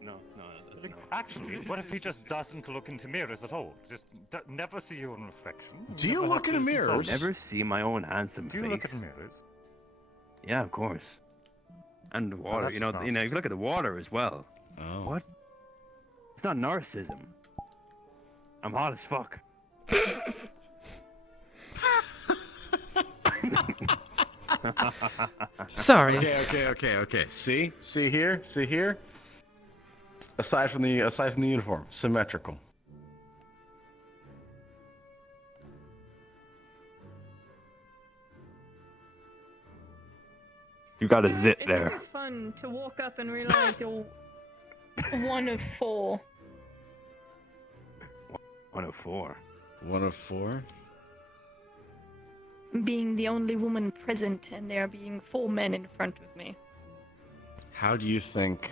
No. Actually, what if he just doesn't look into mirrors at all? Just never see your own reflection? Do you look in mirrors? Never see my own handsome face. Do you look at mirrors? Yeah, of course. And the water, that's you know, if you look at the water as well. Oh. What? It's not narcissism. I'm hot as fuck. Sorry. Okay. See here. Aside from the uniform, symmetrical. You got a zit It's there. always fun to walk up and realize you're one of 4. 104. 104. Being the only woman present and there being 4 men in front of me. How do you think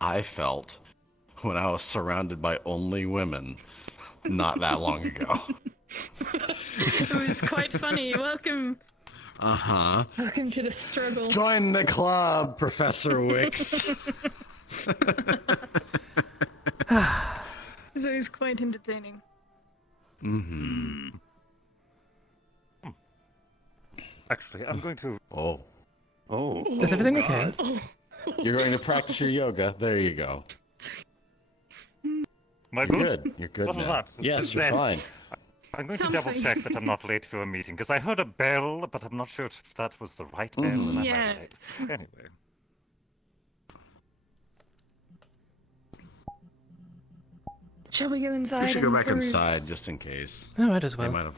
I felt when I was surrounded by only women not that long ago? It was quite funny. Welcome to the struggle. Join the club, Professor Wicks. It's always quite entertaining. Mm-hmm. Actually, I'm going to... Oh. Is everything okay? You're going to practice your yoga. There you go. My You're good. You're good What was now. that? Yes, you're fine. I'm going to Sounds double fine. check that I'm not late for a meeting, because I heard a bell, but I'm not sure if that was the right bell. And I might be late. Yes. Anyway. Shall we go inside? We should go and back peruse? inside just in case. I might as They well. might have.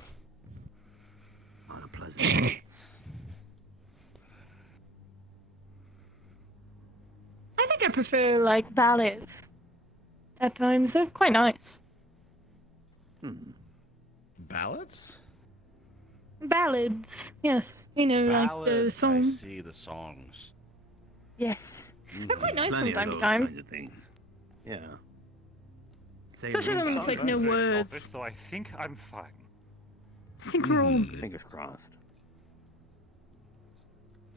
Unpleasant. I think I prefer, like, ballads. At times, they're quite nice. Ballads? Ballads, yes. You know, like the Ballads. I song. see the songs. Yes. They're quite nice Plenty from time of to those time. kinds of things. Yeah. Especially the one that's like no Very solid, words. So I think I'm fine. I think we're all. Fingers crossed.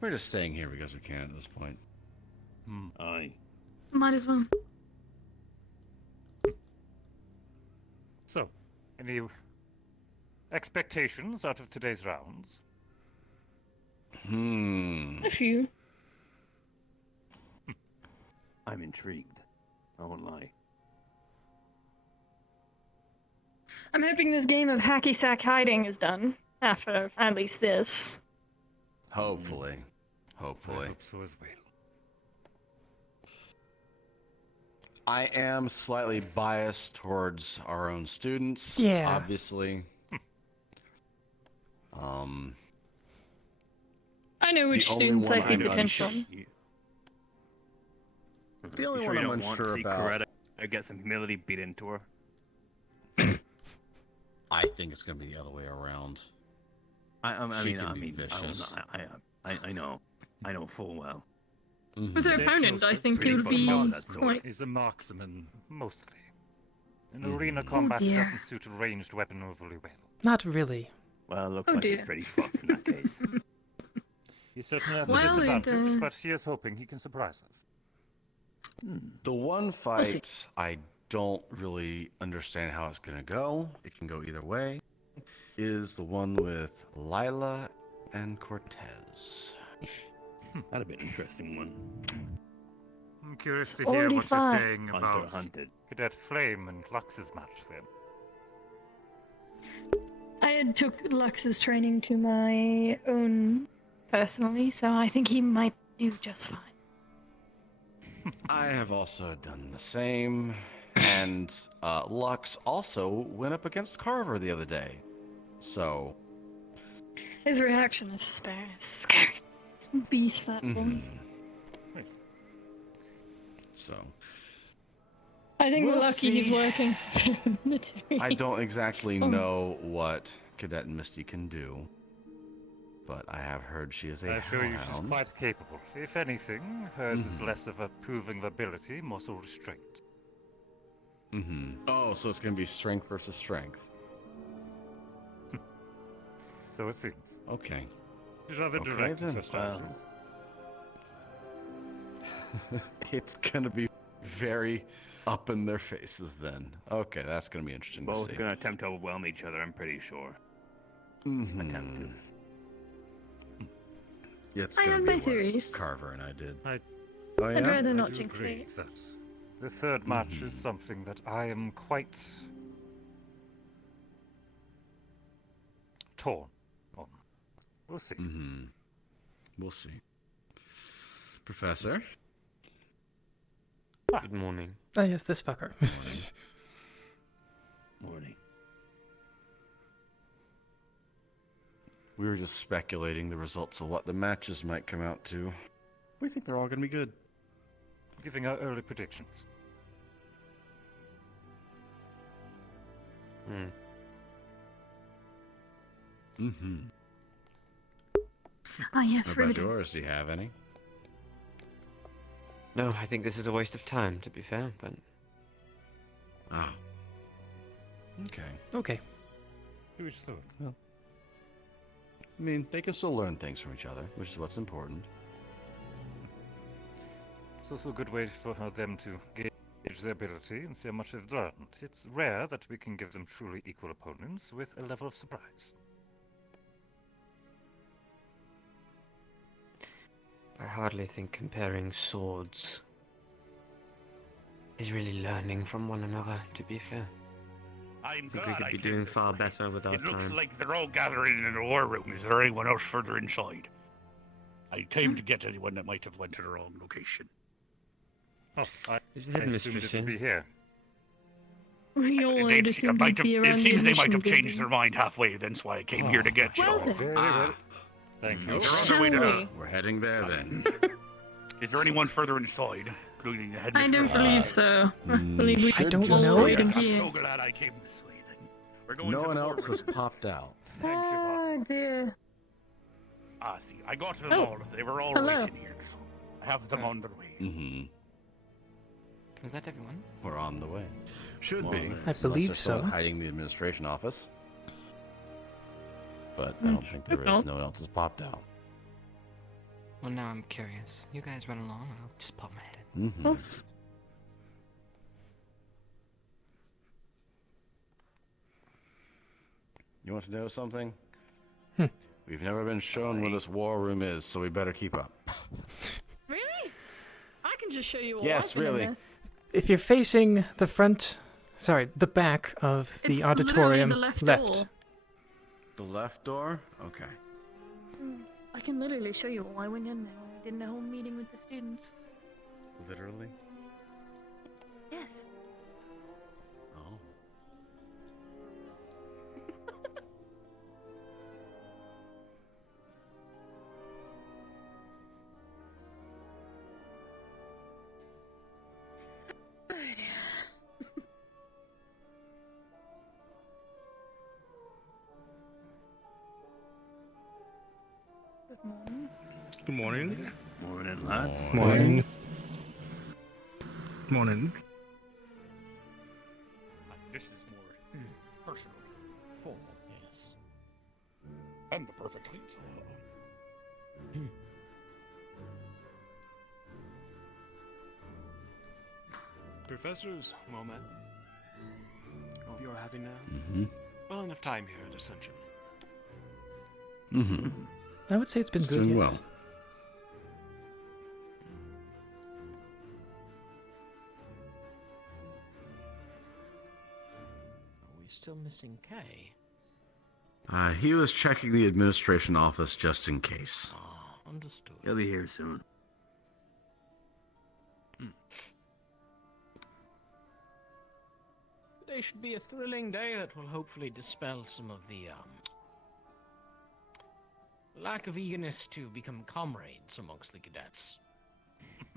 We're just staying here because we can at this point. Aye. Might as well. So, any expectations out of today's rounds? A few. I'm intrigued. I won't lie. I'm hoping this game of hacky sack hiding is done. After at least this. Hopefully. I hope so as well. I am slightly biased towards our own students. Yeah. Obviously. I know which only students I one see I'm potential. The only You one sure you I'm don't want to unsure see about. Coretta get some humility beat into her. I think it's gonna be the other way around. I She can be mean, vicious. I know full well. With her Their opponent, I Joseph think it really would be fucking that's quite. He's a marksman, mostly. In arena combat, dear. doesn't suit a ranged weapon overly well. Not really. Well, looks Oh, like dear. he's pretty fucked in that case. He's certainly at a Well, it, disadvantage, but he is hoping he can surprise us. The one see. fight I don't really understand how it's gonna go. It can go either way. Is the one with Lila and Cortez. That'd be an interesting one. I'm curious to It's hear already what you're fun. saying Hunter about hunted. Cadet Flame and Lux's match then. I had took Lux's training to my own personally, so I think he might do just fine. I have also done the same. And Lux also went up against Carver the other day. So. His reaction is scary. Beast, that boy. So. I think We'll we're lucky he's see. working. I don't exactly know what Cadet Misty can do. But I have heard she is a I assure you she's hellhound. quite capable. If anything, hers is less of a proving of ability, more so restraint. Oh, so it's going to be strength versus strength. So it seems. Okay. She's rather Okay, direct with then. her strategies. It's gonna be very up in their faces then. Okay, that's gonna be interesting to Both see. gonna attempt to overwhelm each other, I'm pretty sure. Mhm. Attempt to. Yeah, it's I gonna have be my what theories. Carver and I did. I- Oh I'd yeah. rather I not do jinx agree it. that the third match is Mhm. something that I am quite torn on. We'll see. Mm-hmm. We'll see. Professor. Good morning. Oh, yes, this fucker. Morning. We were just speculating the results of what the matches might come out to. We think they're all gonna be good. Giving our early predictions. Hmm. Mm-hmm. Ah, yes, What about riveting. yours? Do you have any? No, I think this is a waste of time, to be fair, but Oh. Okay. Okay. Do each their own. I mean, they can still learn things from each other, which is what's important. It's also a good way for them to gauge their ability and see how much they've learned. It's rare that we can give them truly equal opponents with a level of surprise. I hardly think comparing swords is really learning from one another, to be fair. I'm I think glad we could I be came doing this far way. better with our It looks time. like they're all gathering in the war room. Is there anyone else further inside? I came to get anyone that might have went to the wrong location. Oh, I Is the assumed headmistress it would be here? here. We all They- would assume he'd be around it the seems they might admission have changed their building. mind halfway. That's why I came here to get you. Well all. then. Very well. Thank you. Nope. They're on their Shall way to we? We're heading there then. Is there anyone further inside, including the I headmistress? don't believe so. I believe we Should don't just know be yet. I'm us. Yeah. so glad I came this way then. We're going No to one the war else room. has popped out. Thank you, Bob. Oh dear. Ah, see, I got them Oh, all. They were all hello. waiting here. So I have them on their way. Mm-hmm. Was that everyone? We're on the way. Should Well, be. I unless believe there's someone so. hiding in the administration office. But I don't think there no. is. No one else has popped out. Well, now I'm curious. You guys run along, I'll just pop my head in. Mm-hmm. Oops. You want to know something? Hmm. We've never been shown where this war room is, so we better keep up. Really? I can just show you all. Yes, I've been in really. there. If you're facing the front, sorry, the back of the It's auditorium literally the left. door. The left door? Okay. I can literally show you all. I went in there when we did the whole meeting with the students. Literally? Yes. Oh. Good morning. Good morning. Morning, lads. Morning. Morning. This is more personal. Formal, yes. And the perfect height. Professors, well met. Hope you're having Mm-hmm. well enough time here at Ascension. Mm-hmm. I would say it's been It's good. doing Yes. Are we still missing Kay? He was checking the administration office just in case. Ah, understood. He'll be here soon. Today should be a thrilling day that will hopefully dispel some of the, lack of eagerness to become comrades amongst the cadets.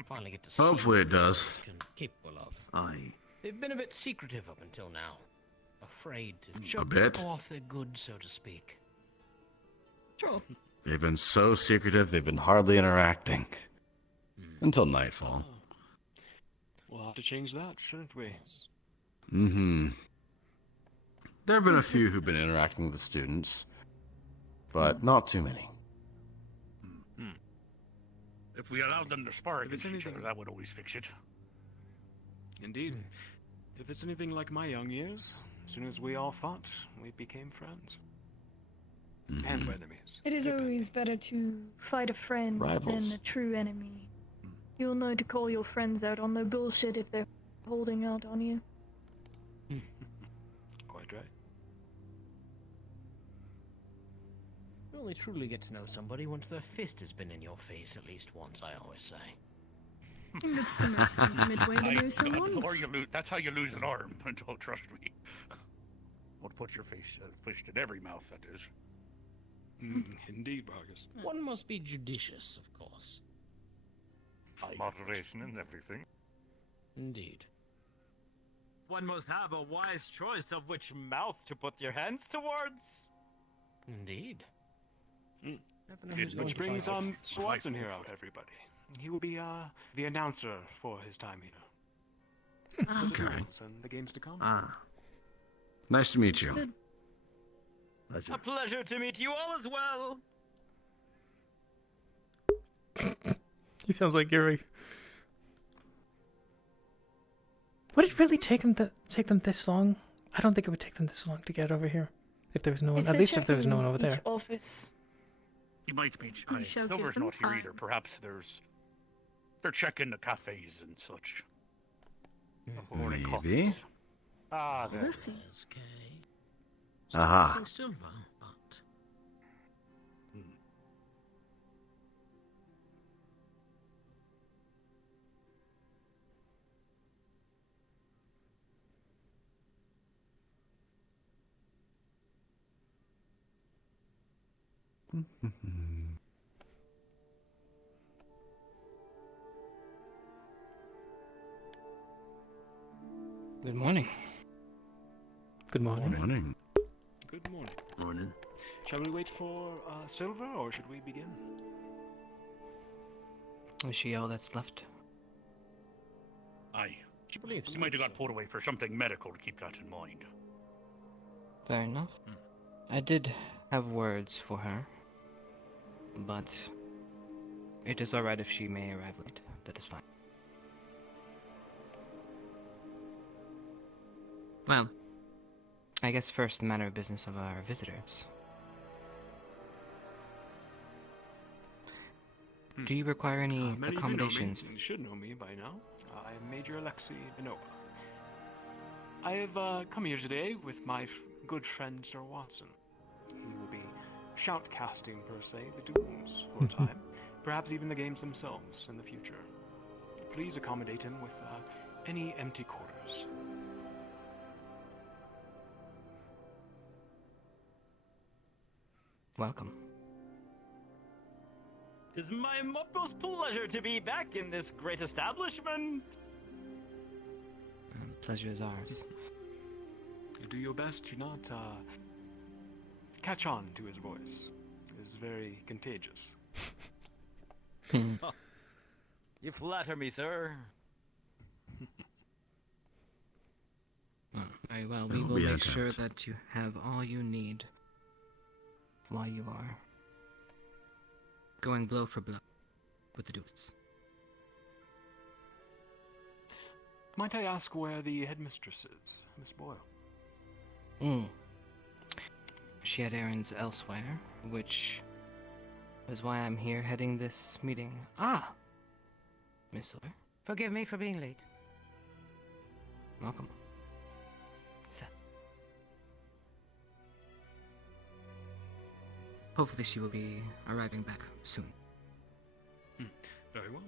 Finally get to see Hopefully it what does. this can capable of. Aye. They've been a bit secretive up until now. Afraid to show bit? off their goods, so to speak. Sure. They've been so secretive, they've been hardly interacting. Until nightfall. We'll have to change that, shouldn't we? Mm-hmm. There have been a few who've been interacting with the students, but not too many. If If we allowed them to spar If it's against each other, anything- that would always fix it. Indeed. If it's anything like my young years, as soon as we all fought, we became friends. And enemies. It is always better to fight a friend Rivals. than a true enemy. You'll know to call your friends out on their bullshit if they're holding out on you. Quite right. You only truly get to know somebody once their fist has been in your face at least once, I always say. I think that's the most intimate way to know someone. Or you lose. That's how you lose an arm. Don't trust me. Don't put your fist in every mouth. That is. Indeed, Vargas. One must be judicious, of course. Moderation and everything. Indeed. One must have a wise choice of which mouth to put your hands towards. Indeed. Mm. Never know who's going Which to brings fight. Sir Watson here out, everybody. He will be the announcer for his time here. For the Okay. duels and the games to come. Nice to meet you. Good. Pleasure. A pleasure to meet you all as well. He sounds like Gary. Would it really take them this long? I don't think it would take them this long to get over here. If there was no one, If at they're least if there was no checking one over each there. Office. He might be. We shall give Silver's them not here time. either. Perhaps they're checking the cafes and such. Ordering Maybe. coffees. Ah, there. We'll see. Okay. Aha. Missing Silver, but Good morning. Good morning. Morning. Good morning. Morning. Shall we wait for Silver, or should we begin? Is she all that's left? Aye. she believes She might have got pulled away for something medical to keep that in mind. Fair enough. I did have words for her, but it is alright if she may arrive late. That is fine. Well, I guess first the matter of business of our visitors. Do you require any Many of you know me, accommodations? and you should know me by now. I am Major Alexei Inova. I have come here today with my good friend Sir Watson. He will be shoutcasting, per se, the duels for a time, perhaps even the games themselves in the future. Please accommodate him with any empty quarters. Welcome. It is my utmost pleasure to be back in this great establishment. Pleasure is ours. You do your best to not catch on to his voice. It is very contagious. You flatter me, sir. Very well. It We will will be an make sure attempt. that you have all you need while you are going blow for blow with the duelists. Might I ask where the headmistress is, Miss Boyle? She had errands elsewhere, which is why I'm here heading this meeting. Ah! Miss Silver, Forgive me for being late. welcome. So, hopefully she will be arriving back soon. Very well.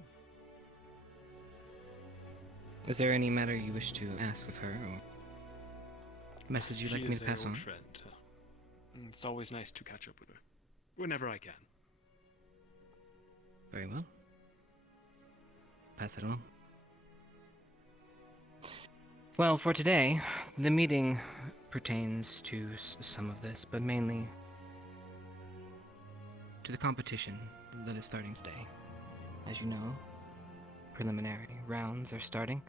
Is there any matter you wish to ask of her, or message you'd like me to pass on? Friend. It's always nice to catch up with her, whenever I can. Very well. Pass it on. Well, for today, the meeting pertains to some of this, but mainly to the competition that is starting today. As you know, preliminary rounds are starting,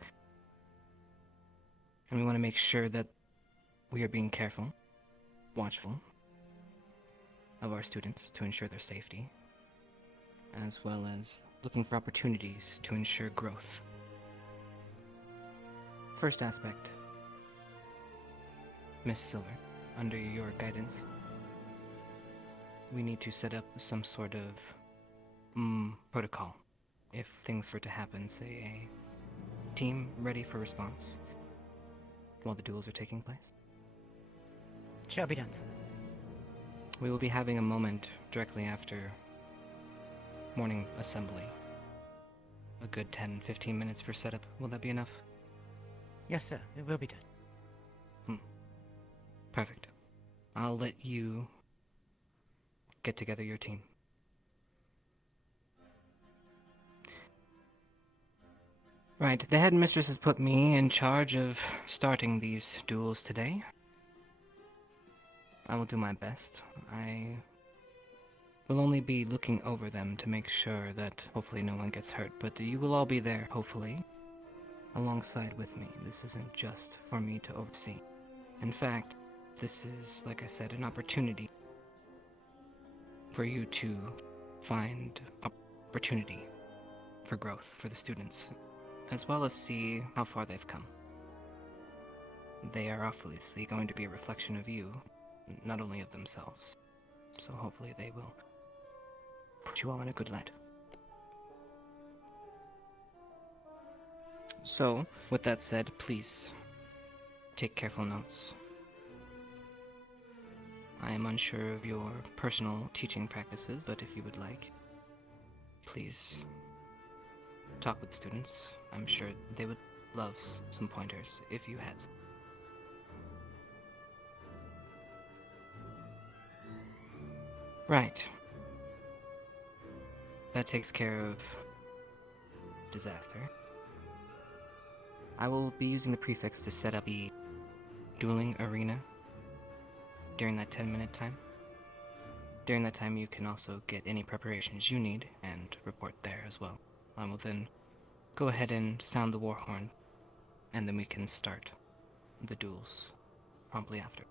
and we want to make sure that we are being careful, watchful of our students to ensure their safety, as well as looking for opportunities to ensure growth. First aspect, Miss Silver, under your guidance, we need to set up some sort of protocol. If things were to happen, say a team ready for response while the duels are taking place. Shall be done. We will be having a moment directly after morning assembly. A good 10-15 minutes for setup. Will that be enough? Yes, sir. It will be done. Perfect. I'll let you get together your team. Right, the headmistress has put me in charge of starting these duels today. I will do my best. I will only be looking over them to make sure that hopefully no one gets hurt, but you will all be there, hopefully, alongside with me. This isn't just for me to oversee. In fact, this is, like I said, an opportunity for you to find opportunity for growth for the students, as well as see how far they've come. They are obviously going to be a reflection of you, not only of themselves. So hopefully they will put you all in a good light. So, with that said, please take careful notes. I am unsure of your personal teaching practices, but if you would like, please talk with students. I'm sure they would love some pointers if you had some. Right. That takes care of disaster. I will be using the prefix to set up the dueling arena during that 10-minute time. During that time, you can also get any preparations you need and report there as well. I will then go ahead and sound the war horn, and then we can start the duels promptly after.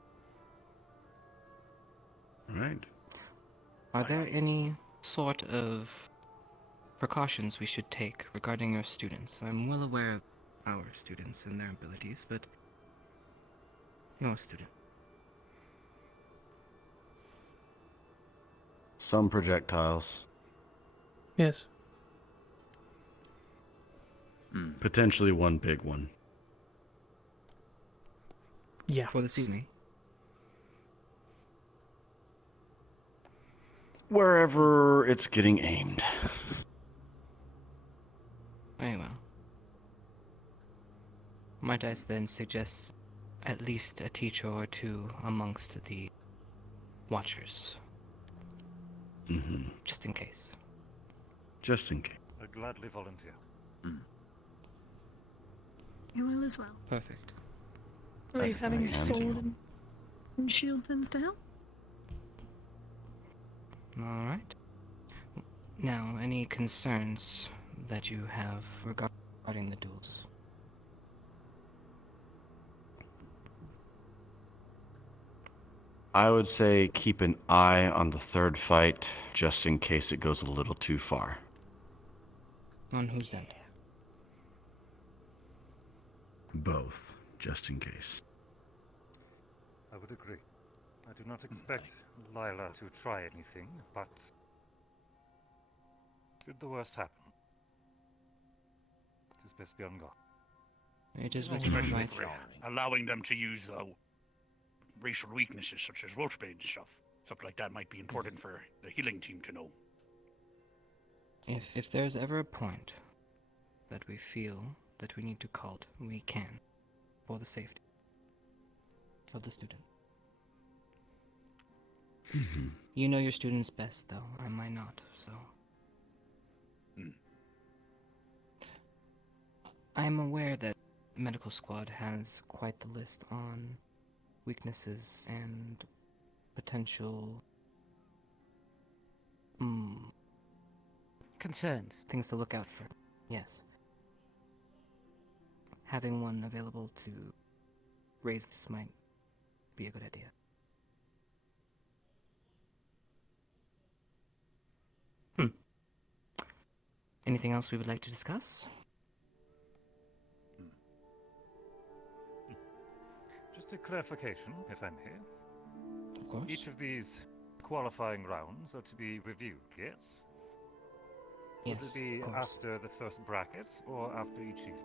All right. Are there any sort of precautions we should take regarding your students? I'm well aware of our students and their abilities, but your student. Some projectiles. Yes. Potentially one big one. Yeah. For this evening. Wherever it's getting aimed. Very well. Might I then suggest at least a teacher or two amongst the watchers? Mm-hmm. Just in case. Just in case. I gladly volunteer. You will as well. Perfect. I believe Excellent. having a Can sword do. and shield tends to help. Alright. Now, any concerns that you have regarding the duels? I would say keep an eye on the third fight, just in case it goes a little too far. On whose end? Both, just in case. I would agree. I do not expect Lila to try anything, but should the worst happen, it is best be on guard. It is with you, Especially right? if we're allowing them to use racial weaknesses such as roleplay and stuff. Something like that might be important for the healing team to know. If there's ever a point that we feel that we need to cult, we can, for the safety of the student. You know your students best, though. I might not, so. I'm aware that Medical Squad has quite the list on weaknesses and potential Concerns. things to look out for. Yes. Having one available to raise this might be a good idea. anything else we would like to discuss? Just a clarification, if I may. Of course. Each of these qualifying rounds are to be reviewed, yes? Yes, Will it be of course. after the first bracket or after each evening?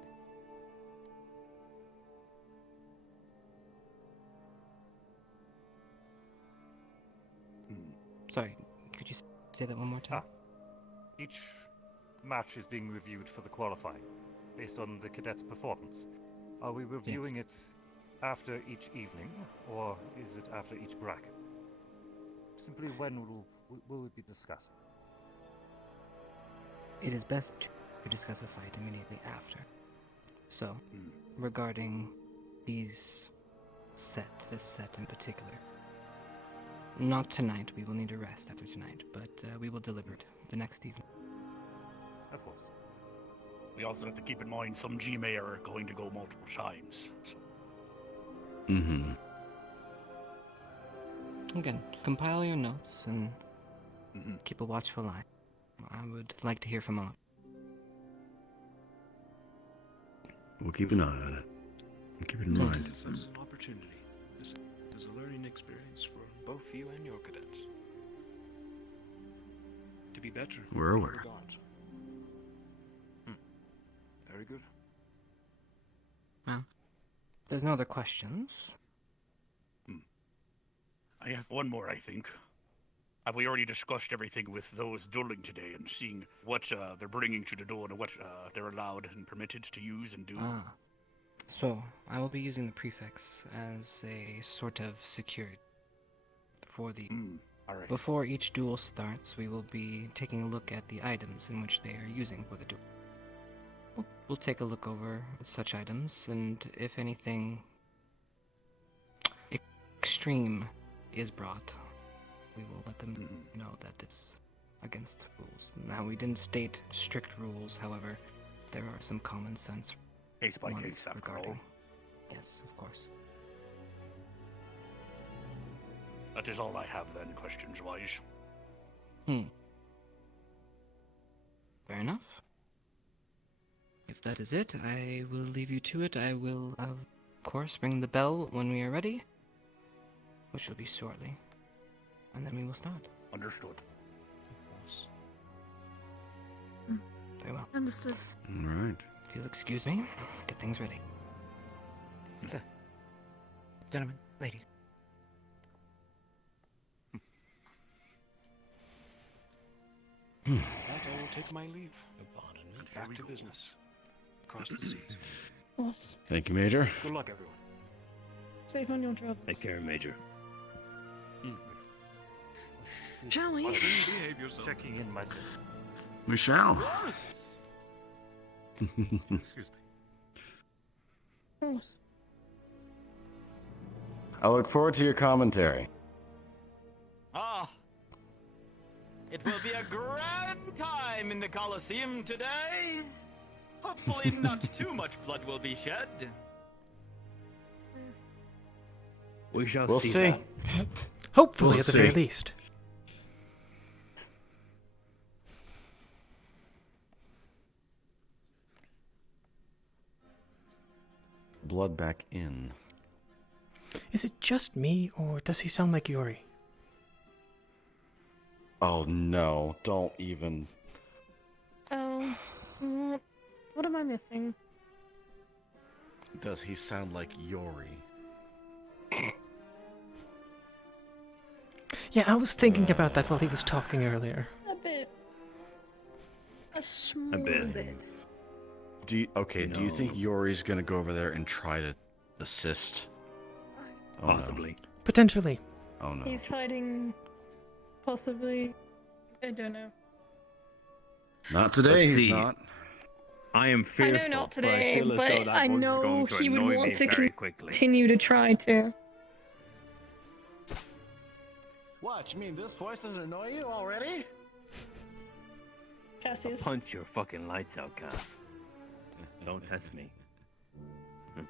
Sorry, could you say that one more time? Each match is being reviewed for the qualifying, based on the cadet's performance. Are we reviewing it after each evening, or is it after each bracket? Simply when will we be discussing? It is best to discuss a fight immediately after. So, regarding this set in particular, not tonight, we will need a rest after tonight, but we will deliberate the next evening. Of course. We also have to keep in mind some GMA are going to go multiple times. So. Mm-hmm. Again, compile your notes and keep a watchful eye. I would like to hear from all of you. We'll keep an eye on it. And keep it in mind. This is an opportunity. This is a learning experience for both you and your cadets. To be better. We're aware. Very good. Well, if there's no other questions. I have one more, I think. Have we already discussed everything with those dueling today and seeing what they're bringing to the door and what they're allowed and permitted to use and do? So, I will be using the prefix as a sort of security for the... All right. Before each duel starts, we will be taking a look at the items in which they are using for the duel. We'll take a look over such items, and if anything extreme is brought, we will let them know that it's against rules. Now, we didn't state strict rules, however, there are some common sense case by ones case after regarding. all. Yes, of course. That is all I have then, questions-wise. Fair enough. If that is it, I will leave you to it. I will, of course, ring the bell when we are ready, which will be shortly, and then we will start. Understood. Of course. Very well. Understood. All right. If you'll excuse me, get things ready. So, gentlemen, ladies. That I will take my leave. Back to business. Across the seas. Boss. Thank you, Major. Good luck, everyone. Safe on your travels. Take care, Major. Shall we? Behave yourself. Checking in myself. We shall. Excuse me. Boss. I look forward to your commentary. Ah, it will be a grand time in the Colosseum today. Hopefully not too much blood will be shed. We shall We'll see. see. That. Hopefully, We'll at the very see. least. Blood back in. Is it just me, or does he sound like Yuri? Oh no, don't even. Oh. What am I missing? Does he sound like Yori? Yeah, I was thinking about that while he was talking earlier. A bit. A small bit. Do you, okay, do you think No. Yori's gonna go over there and try to assist? Oh, no. Possibly. Potentially. Oh no. He's hiding. Possibly. I don't know. Not today, Let's he's see. not. I am I fearful. know not but today, I feel as but though that I voice is know going to he would annoy want me to very quickly. continue to try to. What? You mean this voice doesn't annoy you already? Cassius. Punch your fucking lights out, Cass. Don't test me. I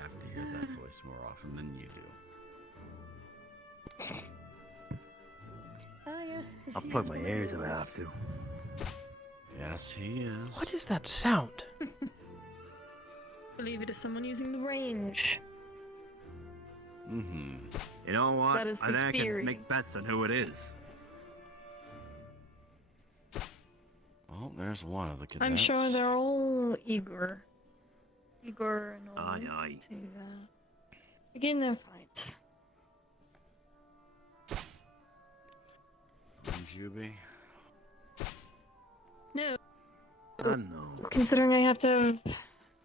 have to hear that voice more often than you do. I I'll plug my ears if I have to. Yes, he is. What is that sound? Believe it is someone using the range. Mm-hmm. You know what? That is I the think I theory. can make bets on who it is. Well, there's one of the cadets. I'm sure they're all eager. Eager and all Aye, aye. to begin their fights. Juby. No. I know. Considering I have to have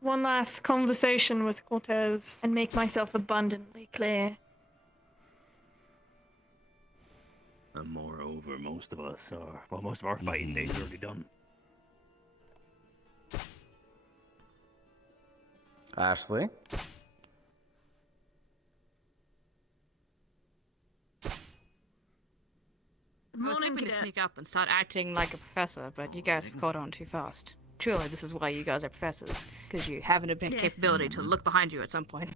one last conversation with Cortez and make myself abundantly clear. And moreover, most of us are. Well, most of our fighting days are already done. Ashley. I was hoping to sneak up and start acting like a professor, but you guys have caught on too fast. Truly, this is why you guys are professors, because you have an innate capability to look behind you at some point.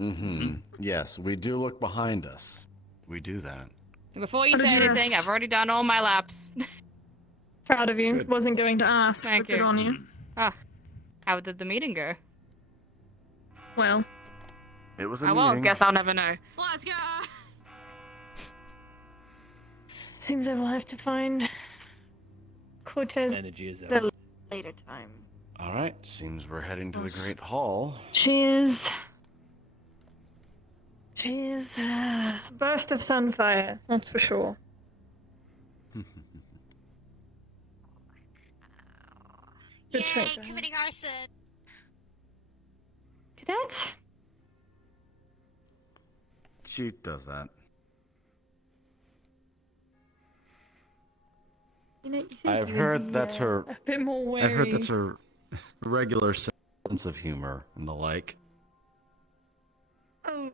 Mm-hmm. Yes, we do look behind us. We do that. Before you say anything, I've already done all my laps. Proud of you. Good. Wasn't going to ask. Thank Good you. on you. Ah, how did the meeting go? Well, It was a I won't. meeting. Guess I'll never know. Let's go. seems I will have to find Cortez Energy is at a out. later time. All right, seems we're heading to the Great Hall. She is a burst of sunfire, that's for sure. Good trait, Diana. Committing arson. Cadet? She does that. You know, you think I've you would heard be, that's her. a bit more wary. I've heard that's her regular sense of humor and the like. Oh,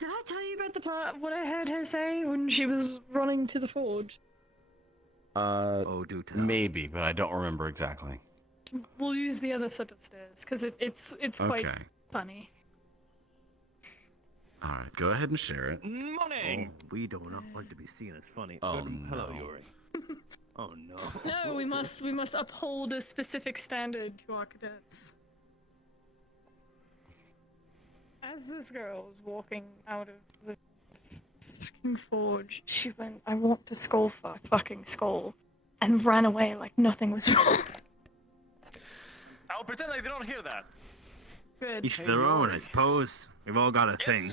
did I tell you about the time what I heard her say when she was running to the forge? Oh, do tell. Maybe, but I don't remember exactly. We'll use the other set of stairs because it's quite Okay. funny. All right, go ahead and share it. Morning! Oh, we do not like to be seen as funny. Oh, Hello, no. Yuri. Oh, no. No, we must uphold a specific standard to our cadets. As this girl was walking out of the fucking forge, she went, "I want to skull fucking skull," and ran away like nothing was wrong. I'll pretend like they don't hear that. Good. Each their own, I suppose. We've all got a thing.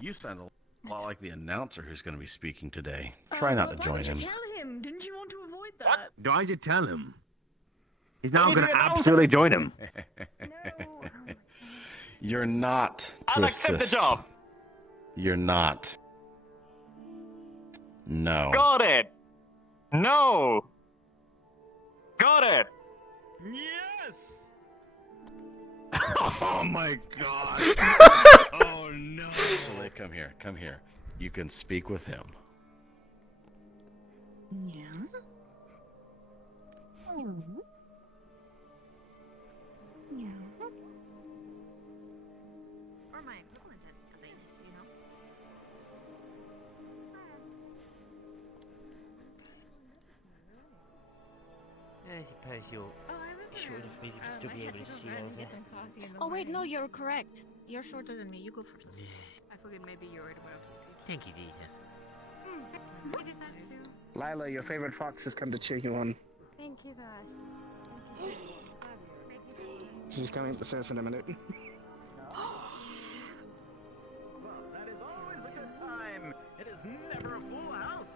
You sound a lot like the announcer who's going to be speaking today. Try not to join him. Tell him, didn't you want to avoid that? Why'd you tell him? He's now going to absolutely join him. You're not to I'll assist. accept the job. You're not. No. Got it. No. Got it. Yes! Oh my god. Oh no. Actually, come here. Come here. You can speak with him. Yeah. Yeah. Or my equivalent at least, you know. I suppose you're short of me to still be able to see over. Oh wait, no, you're correct. You're shorter than me. You go first. I figured maybe you were about to. Thank you, Dita. I did that too. Lila, your favorite fox has come to cheer you on. Thank you, Dash. She's coming up the stairs in a minute. Well, that is always a good time. It is never a full house.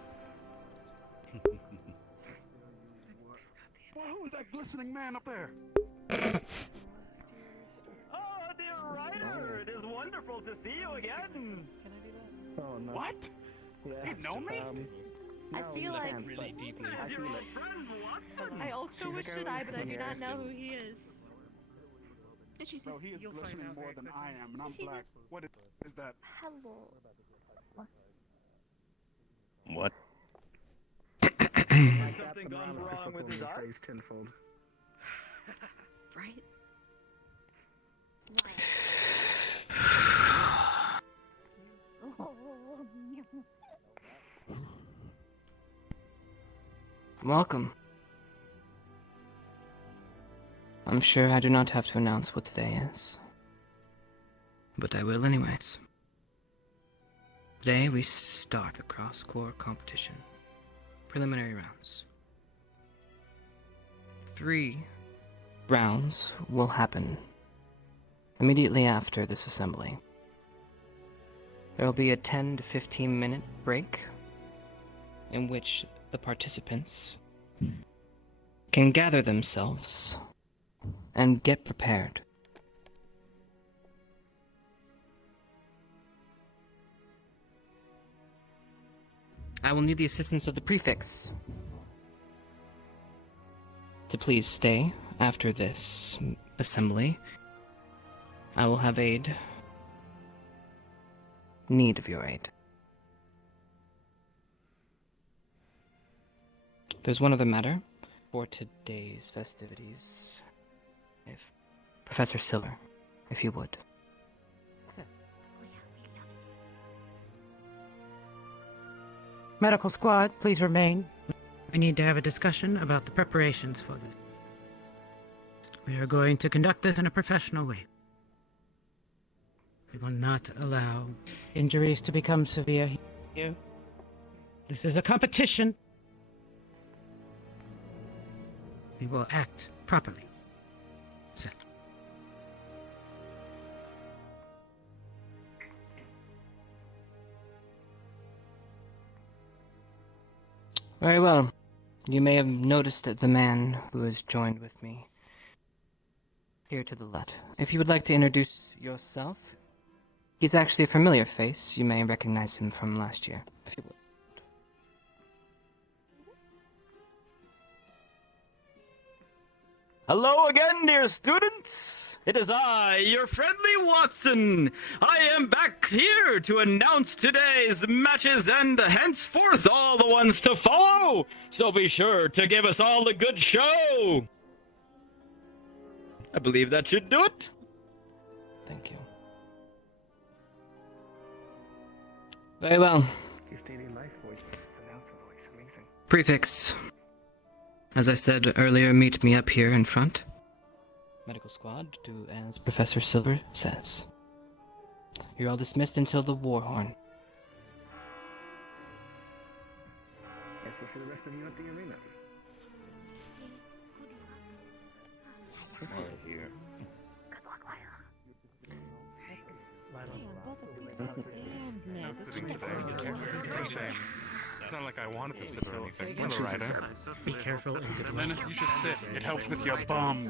Well, who is that glistening man up there? Oh, dear writer, it is wonderful to see you again. Oh no. What? Yeah. You've known me? I feel like really deeply. Is your old friend Watson? I also wish that I, but I do not know who he is. Did she say? So he is glistening more than I am, and I'm black. What is that? Hello. What? Something gone wrong with his art? Tenfold. Right? Welcome. I'm sure I do not have to announce what today is, but I will anyways. Today we start the cross-core competition. Preliminary rounds. 3 rounds will happen immediately after this assembly. There will be a 10 to 15 minute break in which the participants can gather themselves and get prepared. I will need the assistance of the prefix to please stay after this assembly. I will have need of your aid. There's one other matter for today's festivities. If Professor Siller, if you would. Medical squad, please remain. We need to have a discussion about the preparations for this. We are going to conduct this in a professional way. We will not allow injuries to become severe here. This is a competition. We will act properly. So. Very well. You may have noticed that the man who has joined with me here to the left. If you would like to introduce yourself, he's actually a familiar face. You may recognize him from last year, if you would. Hello again, dear students. It is I, your friendly Watson. I am back here to announce today's matches and henceforth all the ones to follow. So be sure to give us all a good show. I believe that should do it. Thank you. Very well. Prefix. As I said earlier, meet me up here in front. Medical squad, do as Professor Silver says. You're all dismissed until the war horn. Guess we'll see the rest of you at the arena. Here. It's not like I wanted to sit or anything. Hello, Ryder. Be careful and good luck. Lennis, you should sit. It helps with your bum.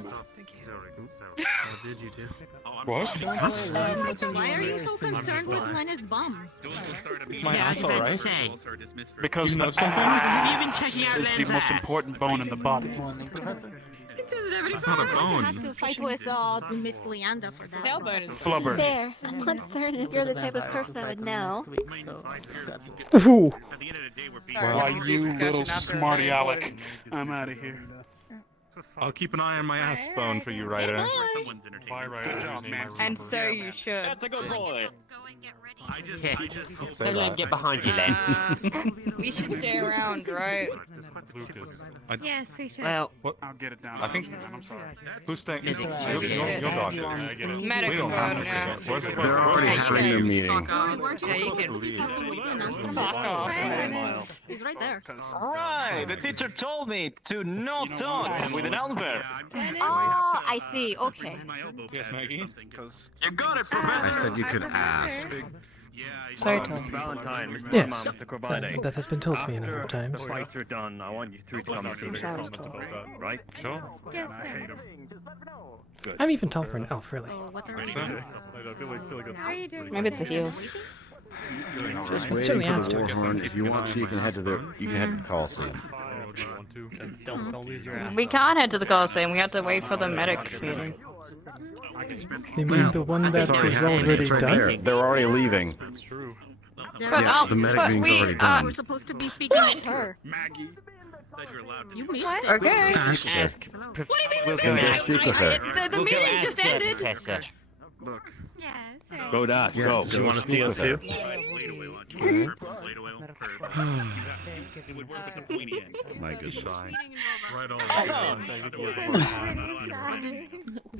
How did you do? What? Why are you so concerned with Lenna's bum? Is my ass alright? Because You know the something? ass is the most important bone in the body. It's not a I bone. have to fight with Miss Leanda for that. Tailbone. Flubber. There. I'm not certain if you're the type of person that would know. Ooh. Why, you little smarty aleck. I'm out of here. I'll keep an eye on my ass bone for you, Ryder. Bye, Ryder. Good job, man. And so you should. That's a good boy. Don't let him get behind you, Len. We should stay around, right? Yes, we should. Well, I'll get it down. I think. I'm sorry. Who's staying? Is it- Your doctor. I get it. Medical We don't have squad, to stay. yeah. They're already having their meeting. Weren't you supposed to be careful with the announcement? Fuck off. He's right there. Right, the teacher told me to not talk with an elder. Oh, I see. Okay. Yes, Maggie. You got it, I Professor. said you could ask. Sorry, It's Tom. Valentine, Mr. Yes. Mr. Corbide. That has been told to me a number of After times. the fights are done, I want you three to come and see me comment about that, right? Sure. Yes, I'm even tall for an elf, really. what are Yes, we sir. doing? How are you doing? Maybe it's the heels. Just It waiting certainly for adds the to war it. horn. If you want to, you can head to the Coliseum. Don't lose your ass. We can't head to the Coliseum. We have to wait for the medic meeting. You mean the one that is already It's right there. done? They're already leaving. It's true. But, Yeah, the medic but meeting's we, already done. We're supposed to be speaking with her. Maggie. You missed it. Okay. ask. What do you mean We'll we go missed Go it? speak with her. The We'll go meeting ask just the ended. Professor. Look. Yeah, that's right. Go Dodge, Yeah, go. go You want to see speak us with too? her. My my goodness. Right on.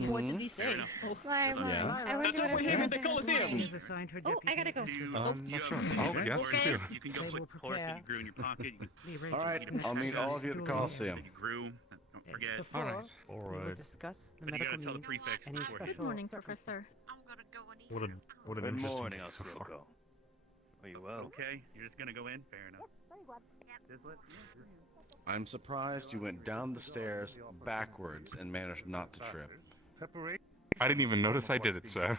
What did he say? Yeah. That's over here at the Coliseum. Oh, I gotta go. Not sure. Oh, yes, you do. You can go put horse that you grew in your pocket. You can All right, I'll meet all of you at the Coliseum. that you grew. Don't forget. All right. We will discuss the But you medical gotta tell the needs. prefects Any beforehand. Good morning, Professor. What an Good interesting morning, day so far. Oswego. Are you well? Okay, you're just gonna go in? Fair enough. I'm surprised you went down the stairs backwards and managed not to trip. I didn't even notice I did it, sir.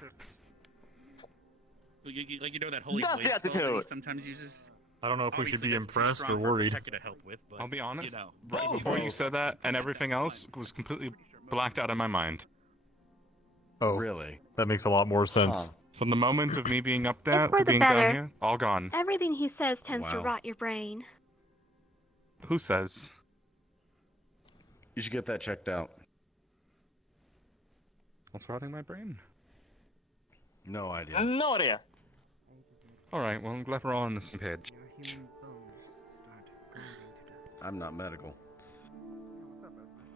Like you know that holy That's blade the spell that he attitude. sometimes uses? I don't know if we should Obviously, be that's too impressed or strong for worried. Tekka to help with, but, I'll be honest, you know, right before you said that, and everything else was completely blacked out in my mind. Oh, really? That makes a lot more sense. From the moment of me being up there for to the being better. down here, all gone. Everything he says tends to Wow. rot your brain. Who says? You should get that checked out. What's rotting my brain? No idea. No idea. Alright, well, I'm glad we're all on the same page. I'm not medical.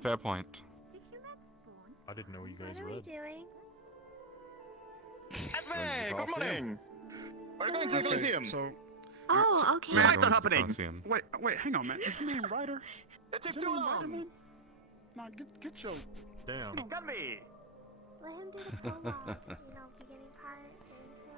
Fair point. I didn't know you guys What are we read. doing? Hey, good morning. We're going to the Okay, Coliseum. so, Oh, okay. What's happening? wait, hang on, man. Is your name Ryder? It takes Is too your name Ryder, long. man? Nah, get your. Damn. Got me. Let him do the prologue, beginning part, intro.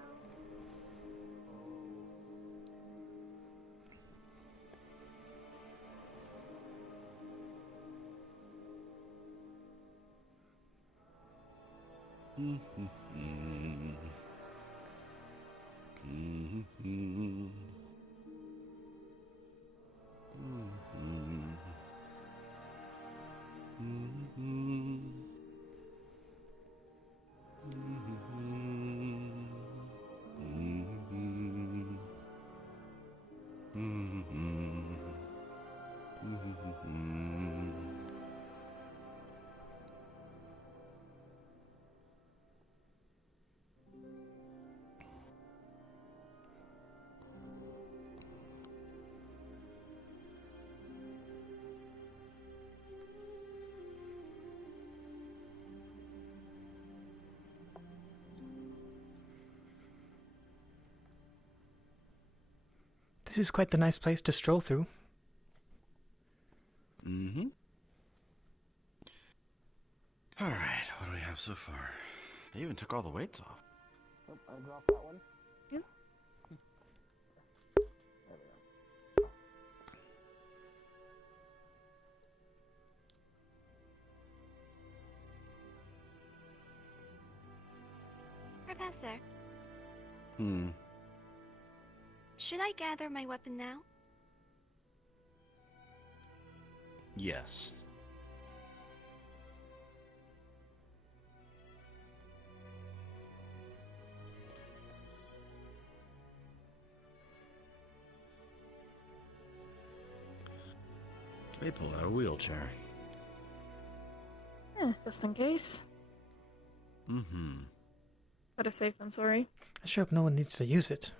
This is quite the nice place to stroll through. Mm-hmm. All right, what do we have so far? They even took all the weights off. Oh, I dropped that one. Yeah. Professor, should I gather my weapon now? Yes. They pull out a wheelchair. Yeah, just in case. Mm-hmm. Better safe than sorry. I sure hope no one needs to use it.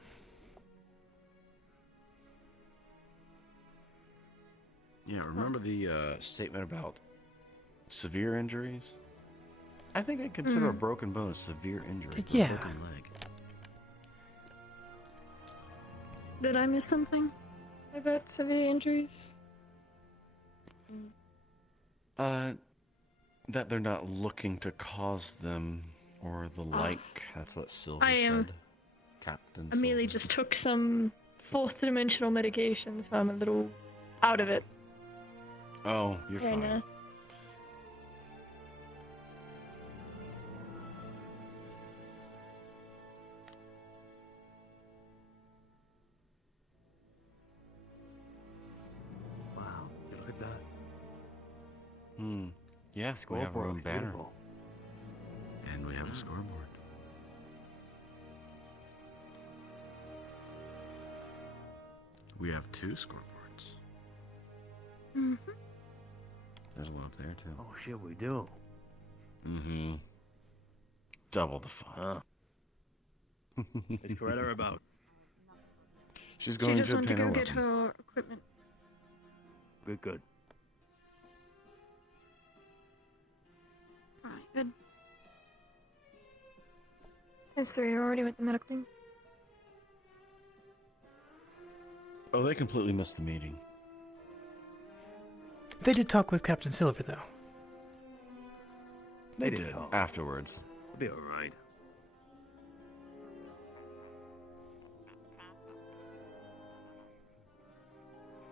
Yeah, remember the statement about severe injuries? I think I consider a broken bone a severe injury. for a Yeah. broken leg. Did I miss something about severe injuries? That they're not looking to cause them or the like. That's what Silver I am- said. Captain Amelia Silver. just took some fourth dimensional medication, so I'm a little out of it. Oh, you're right fine. now. Wow, look at that. Yes, we have our Scoreboard, own banner. beautiful. And we have a scoreboard. We have 2 scoreboards. Mm-hmm. There's one up there, too. Oh shit, we do. Mm-hmm. Double the fun. Is Coretta about? She's She going just to went to obtain go her get weapon. her equipment. Good, good. Alright, good. Those three are already with the medical team. Oh, they completely missed the meeting. They did talk with Captain Silver, though. They did afterwards. It'll be alright.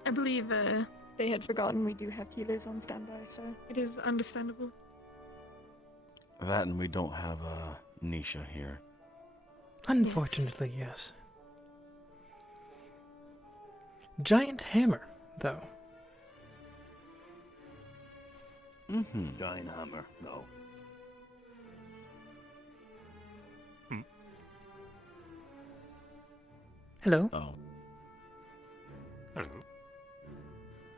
I believe they had forgotten we do have healers on standby, so it is understandable. That and we don't have Nisha here. Unfortunately, yes. Giant hammer, though. Mm-hmm. Giant hammer, no. Hello. Oh. Hello.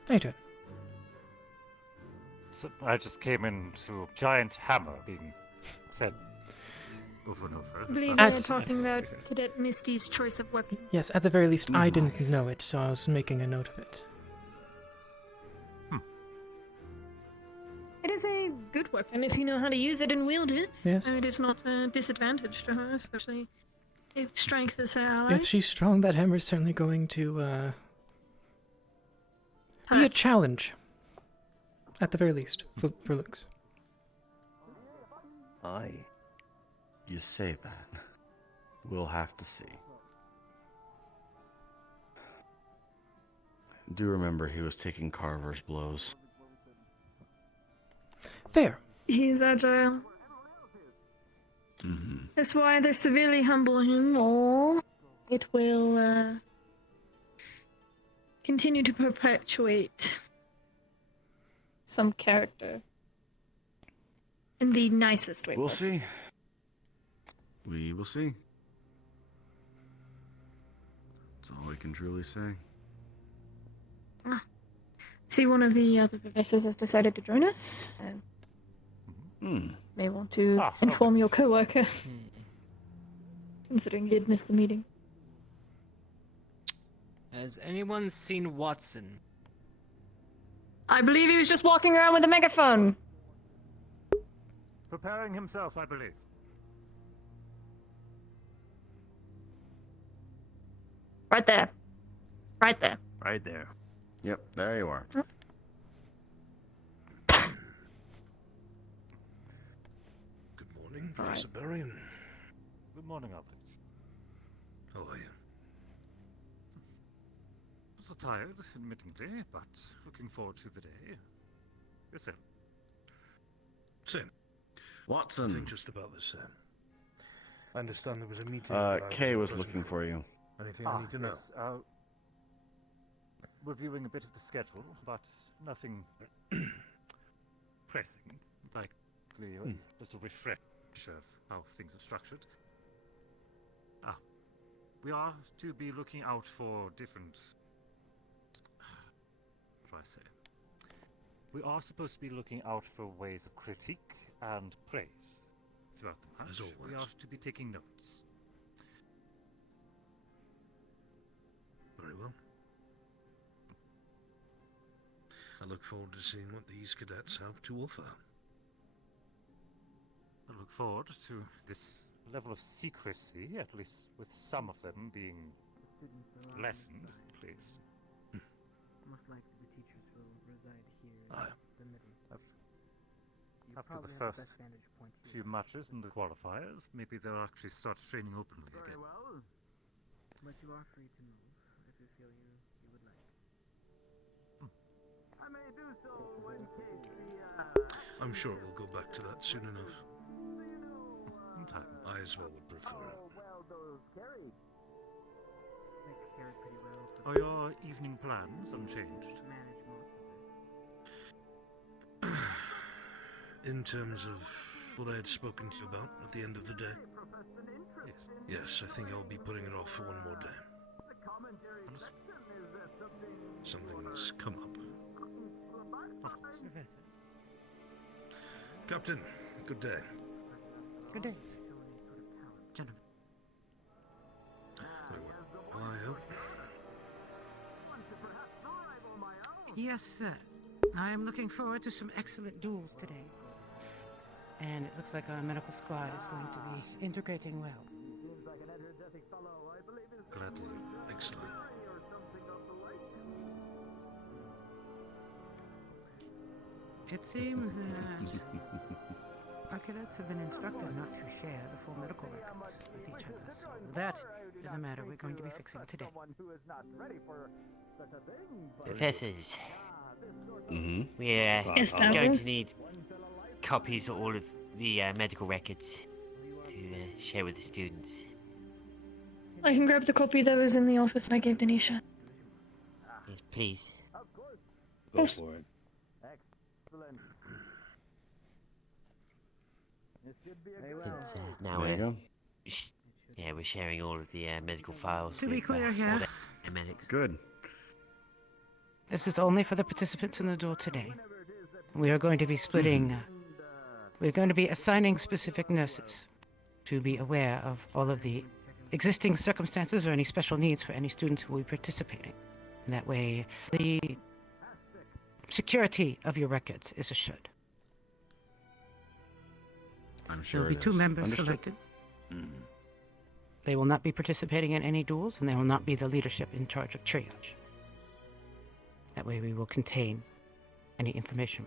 How you doing? So I just came into giant hammer being said over and over. I believe but- they're talking about Cadet Misty's choice of weapon. Yes, at the very least, I didn't Nice. know it, so I was making a note of it. It is a good weapon if you know how to use it and wield it. Yes. It is not a disadvantage to her, especially if strength is her ally. If she's strong, that hammer is certainly going to be a challenge. At the very least, for looks. Aye. You say that. We'll have to see. Do remember he was taking Carver's blows. Fair. He's agile. Mm-hmm. That's why they severely humble him, or it will continue to perpetuate some character in the nicest way We'll possible. see. We will see. That's all we can truly say. See, one of the other professors has decided to join us. May want to inform your coworker, considering he had missed the meeting. Has anyone seen Watson? I believe he was just walking around with a megaphone. Preparing himself, I believe. Right there. Right there. Right there. Yep, there you are. Good morning, Professor Berrien. Good morning, Albert. How are you? So tired, admittedly, but looking forward to the day. Yes, sir. Same. Watson. I think just about the same. I understand there was a meeting. about Kay was present looking for you. Anything I need to know? Yes, reviewing a bit of the schedule, but nothing pressing. Likely just a refresher of how things are structured. We are to be looking out for different... What do I say? We are supposed to be looking out for ways of critique and praise throughout the match. As always. We are to be taking notes. Very well. I look forward to seeing what these cadets have to offer. I look forward to this level of secrecy, at least with some of them being lessened, at least. Most likely the teachers will reside here Aye. in the middle. After the first few matches in the qualifiers, maybe they'll actually start training openly again. Well, but you are free to move if you feel you would like. I may do so in case the I'm sure we'll go back to that soon enough. In time. I as well would prefer it. well, those carried. They carried pretty well. Are your evening plans unchanged? Manage most of it. In terms of what I had spoken to you about at the end of the day? Yes. Yes, I think I'll be putting it off for one more day. Something's come up. Of course. Captain, good day. Good day. Gentlemen. Very well. I hope. Yes, sir. I am looking forward to some excellent duels today. And it looks like our medical squad is going to be integrating well. Glad to hear. Excellent. It seems that our cadets have been instructed not to share the full medical records with each other. So that is a matter we're going to be fixing today. Professors, we're Yes, going Darwin? to need copies of all of the medical records to share with the students. I can grab the copy that was in the office I gave Denisha. Yes, please. Go for it. Since, now There you go. we're sharing all of the medical files. To be with, clear all here, the medics. Good. this is only for the participants in the duel today. We are going to be splitting. We're going to be assigning specific nurses to be aware of all of the existing circumstances or any special needs for any students who will be participating. And that way, the security of your records is assured. I'm sure There will be two members selected. They will not be participating in any duels, and they will not be the leadership in charge of triage. That way we will contain any information.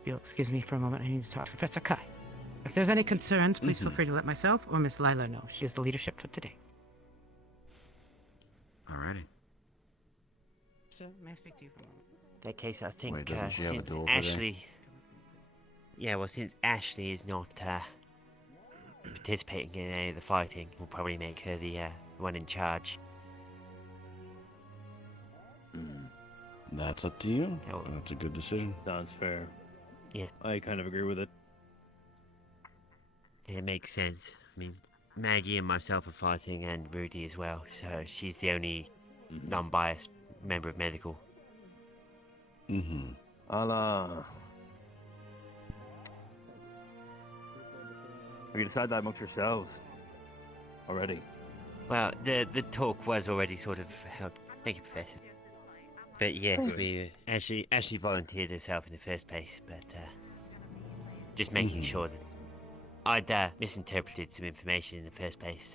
If you'll excuse me for a moment, I need to talk to Professor Kai. If there's any concerns, please feel free to let myself or Miss Lila know. She is the leadership for today. Alrighty. Sir, may I speak to you for a moment? In that case, I think Wait, doesn't she have a since duel today? Ashley... Yeah, well, since Ashley is not participating in any of the fighting, we'll probably make her the one in charge. That's up to you. That's a good decision. Sounds fair. Yeah. I kind of agree with it. It makes sense. I mean, Maggie and myself are fighting, and Rudy as well, so she's the only non-biased member of medical. I'll, have you decided that amongst yourselves already? Well, the talk was already sort of held. Thank you, Professor. But yes, we Ashley volunteered herself in the first place, but just making sure that I'd misinterpreted some information in the first place.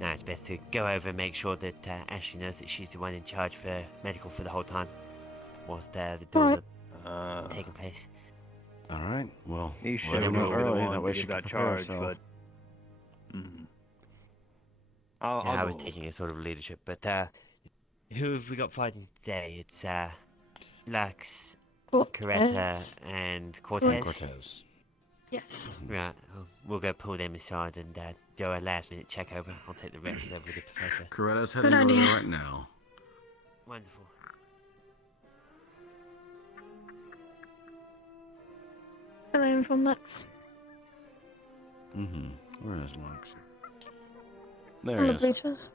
Now it's best to go over and make sure that Ashley knows that she's the one in charge for medical for the whole time, whilst the duels are taking place. Alright, well, He should let her know be the early, one that way to she give can that prepare charge, herself. but I I'll was go. taking a sort of leadership, but who have we got fighting today? It's Lux, Coretta, and Cortez. Yes. Right, we'll go pull them aside and do a last-minute check over. I'll take the records over with the professor. Coretta's heading over there right now. Wonderful. Hello, from Lux. Where is Lux? On There he the is. bleachers.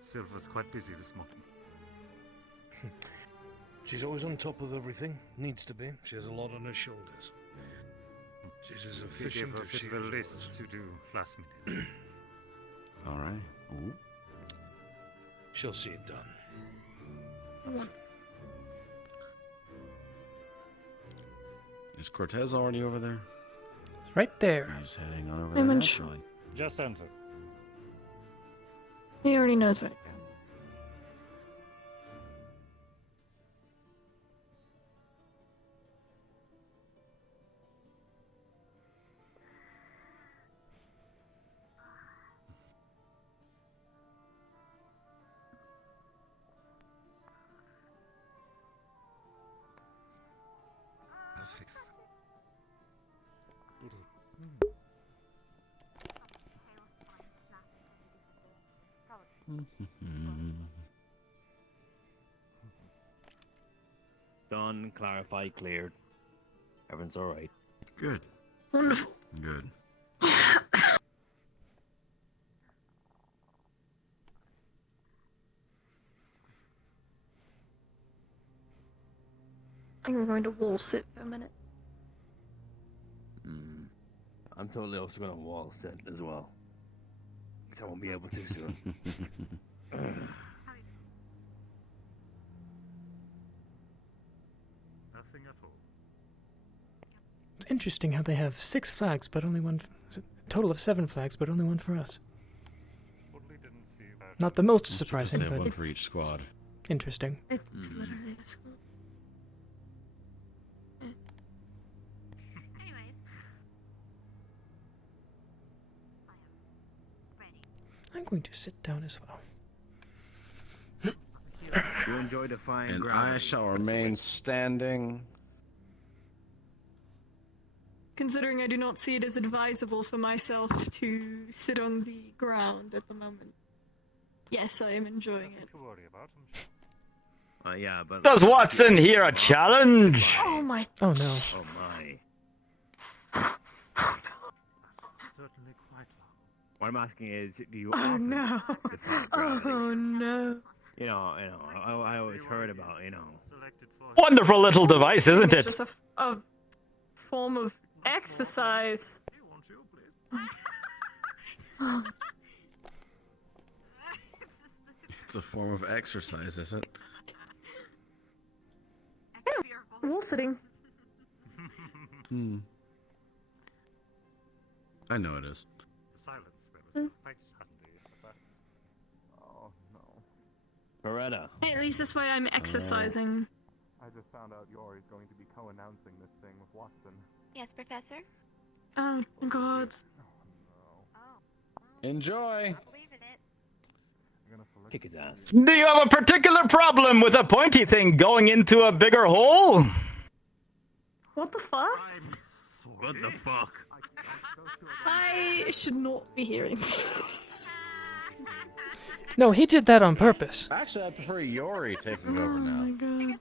Silver's quite busy this morning. She's always on top of everything. Needs to be. She has a lot on her shoulders. She's as We gave efficient her a as bit she of a is list to do last minute. Alright. Ooh. She'll see it done. Is Cortez already over there? Right there. He's heading on over I'm there unsure. naturally. Just enter. He already knows where to go. Perfect. Done, clarified, cleared. Everyone's alright. Good. Wonderful. Good. I think we're going to wall sit for a minute. I'm totally also gonna wall sit as well. Because I won't be able to soon. Nothing at all. It's interesting how they have 6 flags, but only one. Total of 7 flags, but only one for us. Not the most surprising, They have but one for each squad. interesting. It's literally this one. I'm going to sit down as well. You enjoy defying And gravity. I shall remain standing. Considering I do not see it as advisable for myself to sit on the ground at the moment. Yes, I am enjoying it. Yeah, but... Does Watson hear a challenge? Oh my... Oh no. Oh my. Certainly quite long. What I'm asking is, do you Oh often no. defy gravity? Oh no. You know, I always heard about, Wonderful little device, isn't It's it? just a form of exercise. It's a form of exercise, is it? Wall sitting. I know it is. Oh no. Beretta. At least this way I'm exercising. I just found out Yori's going to be co-announcing this thing with Watson. Yes, Professor? Oh god. Enjoy. Kick his ass. Do you have a particular problem with a pointy thing going into a bigger hole? What the fuck? What the fuck? I should not be hearing this. No, he did that on purpose. Actually, I prefer Yori taking over Oh now. my god.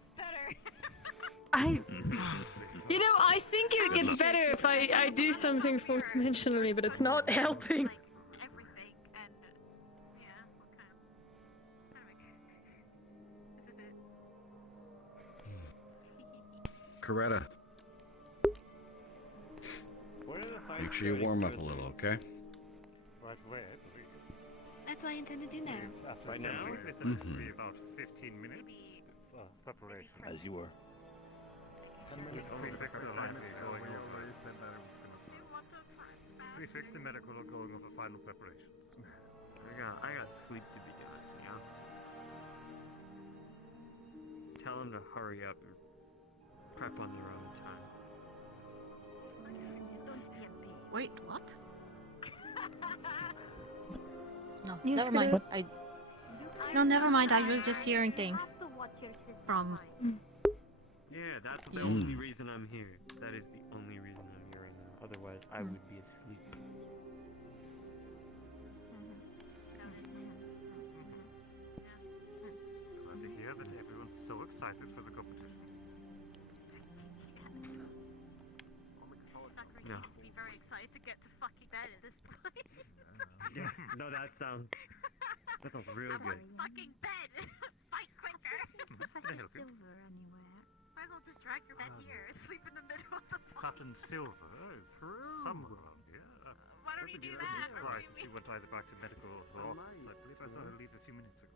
You know, I think it gets better if I do something fourth dimensionally, but it's not helping. Coretta. Make sure you warm up a little, okay? That's what I intend to do now. Right now? Listen, it'll be about 15 minutes preparation. As you were. Prefix the library going over. Prefix the medical are going over final preparations. I got sleep to be done, you know? Tell them to hurry up or prep on their own time. Wait, what? No, Yes, never mind. good. No, never mind. I was just hearing things from. Yeah, that's the only reason I'm here. That is the only reason I'm here right now. Otherwise, I would be asleep. Glad to hear that everyone's so excited for the competition. No. Be very excited to get to fucking bed at this point. Yeah, no, that sounds real good. Fucking bed! Fight quicker! Can I help you? Might as well just drag your bed here, sleep in the middle of the Captain Silver is somewhere around here. Why don't we do that? I'd be surprised if she went either back to medical or the office. I believe I saw her leave a few minutes ago.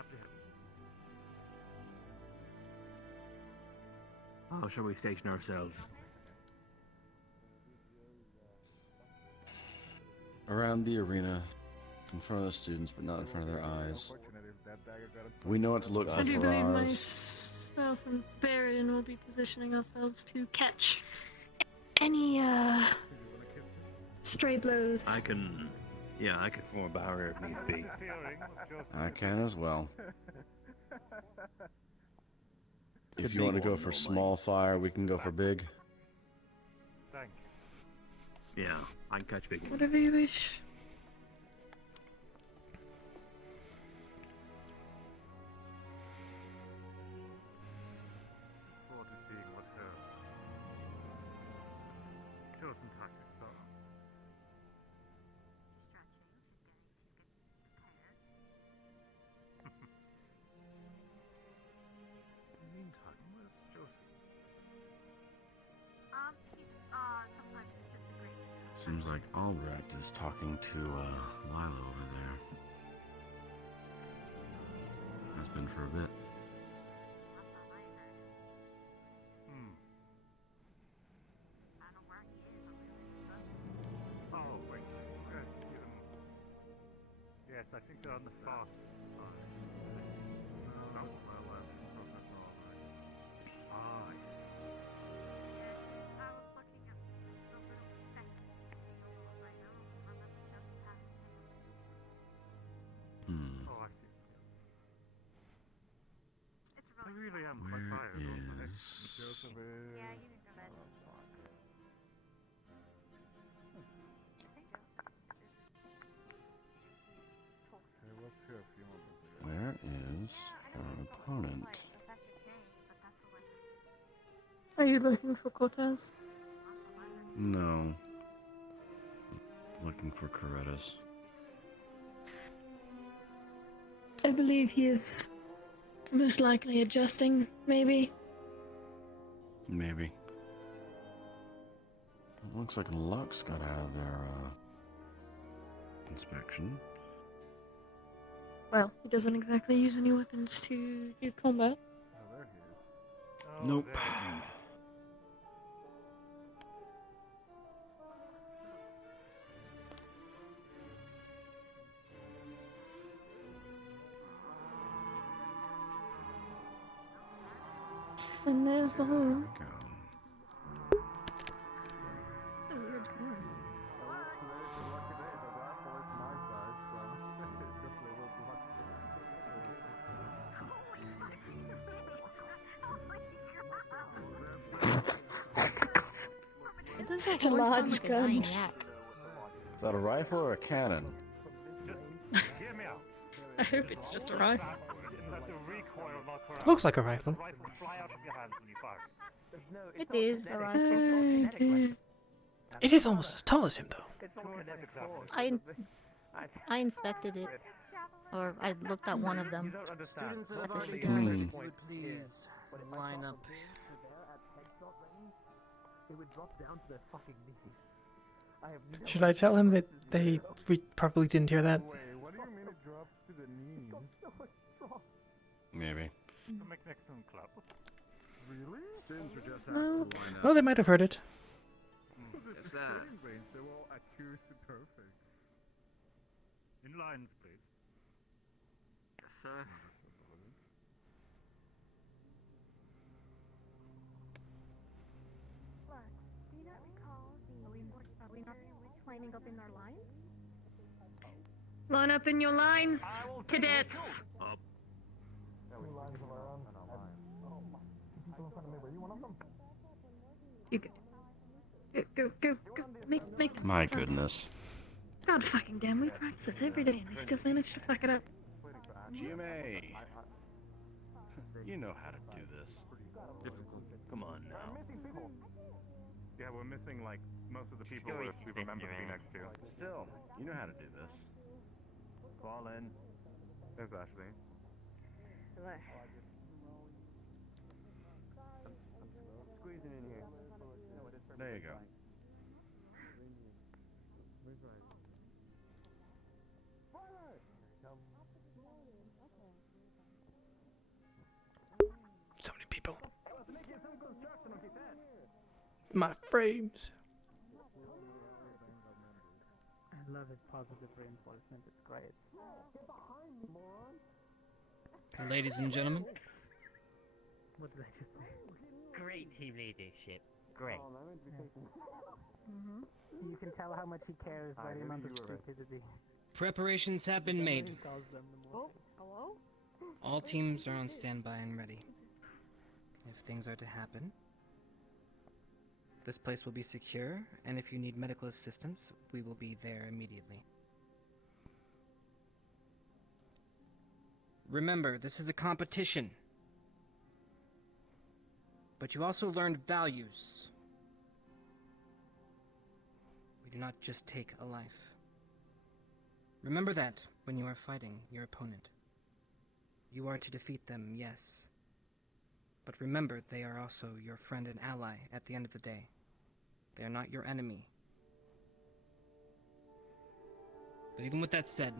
Happy to help. How shall we station ourselves? Around the arena, in front of the students, but not in front of their eyes. We know what to look I for do for believe ours. myself and Varian will be positioning ourselves to catch any stray blows. I can form a barrier if needs be. I can as well. If you want to go for small fire, we can go for big. Thank Yeah, I can catch big ones. Whatever you wish. chosen tactic, so. In the meantime, where's Joseph? Sometimes it's just a great. Seems like Albrecht is talking to Lila over there. Has been for a bit. Oh, wait. Yes, yes, I think they're on the far side. South, well, so that's all right. Ah, I see. I was looking at the little speck right now. Oh, I see. I really am quite tired. Where Hey, is... Joseph is... Yeah, you didn't know that. Where is our opponent? Are you looking for Cortez? No. Looking for Corettas. I believe he is most likely adjusting, maybe. Maybe. It looks like Lux got out of their inspection. Well, he doesn't exactly use any weapons to do combat. Oh, there he is. Oh, Nope. there he is. And there's the hole. Such a large gun. Is that a rifle or a cannon? I hope it's just a rifle. Looks like a rifle. It is a rifle. It is almost as tall as him, though. I inspected it, or I looked at one of them. Students at have the already shooting gathered. range. If you would please line up. It would drop down to their fucking knees. I have never Should I tell him that we probably didn't hear that? What do you mean it drops to the knees? Maybe. Make next to him clap. Really? Since we just No. have to line up. Oh, they might have heard it. Yes, sir. They were all accused perfect. In lines, please. Yes, sir. Do you not recall are we not lining up in our lines? Line up in your lines, cadets. Up. You go. Make. My goodness. God fucking damn, we practice this every day and they still manage to fuck it up. GMA. You know how to do this. Come on now. Yeah, we're missing like most of the people that we remember to be next to. Still, you know how to do this. Fall in. There's Ashley. Squeezing in here. There you go. So many people. My frames. I love his positive reinforcement. It's great. Ladies and gentlemen, What did I just say? Great team leadership. Great. You can tell how much he cares by the amount of stupidity. preparations have been made. He calls them the more Hello? All teams are on standby and ready. If things are to happen, this place will be secure, and if you need medical assistance, we will be there immediately. Remember, this is a competition. But you also learned values. We do not just take a life. Remember that when you are fighting your opponent. You are to defeat them, yes. But remember, they are also your friend and ally at the end of the day. They are not your enemy. But even with that said,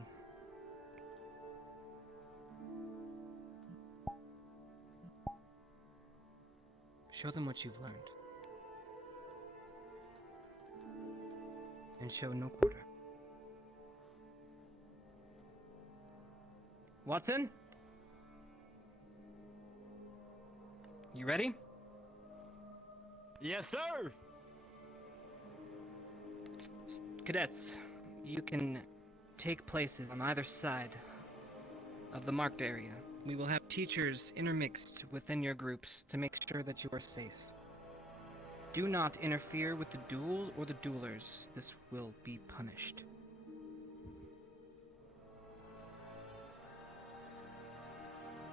show them what you've learned. And show no quarter. Watson? You ready? Yes, sir! Cadets, you can take places on either side of the marked area. We will have teachers intermixed within your groups to make sure that you are safe. Do not interfere with the duel or the duelers. This will be punished.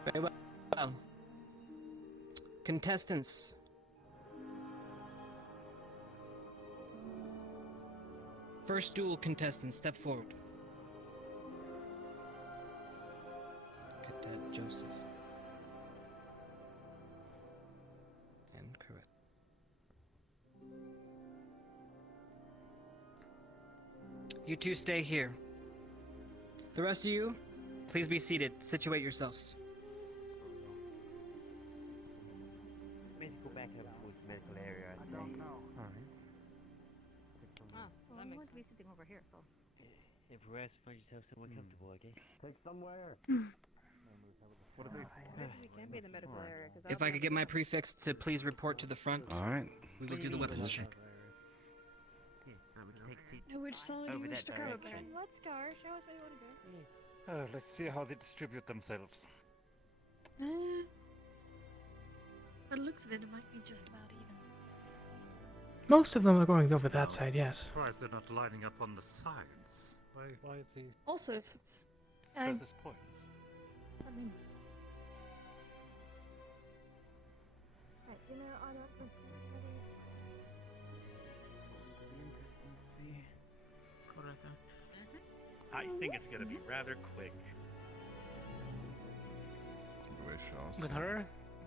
Very well. Contestants. First duel contestant, step forward. Cadet Joseph. And Correct. You two stay here. The rest of you, please be seated. Situate yourselves. Go back to the medical area, I think. Alright. I'm going to be sitting over here, so. If you rest, find yourself somewhere comfortable, I guess. Take somewhere. What are maybe we can be in the medical area. If I could get my prefix to please report to the front. Alright. We will do the weapons check. Which side do you wish to go, Ben? Let's go. Show us what you want to do. Let's see how they distribute themselves. By the looks of it, it might be just about even. Most of them are going over that side, yes. Surprised they're not lining up on the sides. Why is he Also, furthest point? I mean, Right, dinner on up. I think it's gonna be rather quick. With her,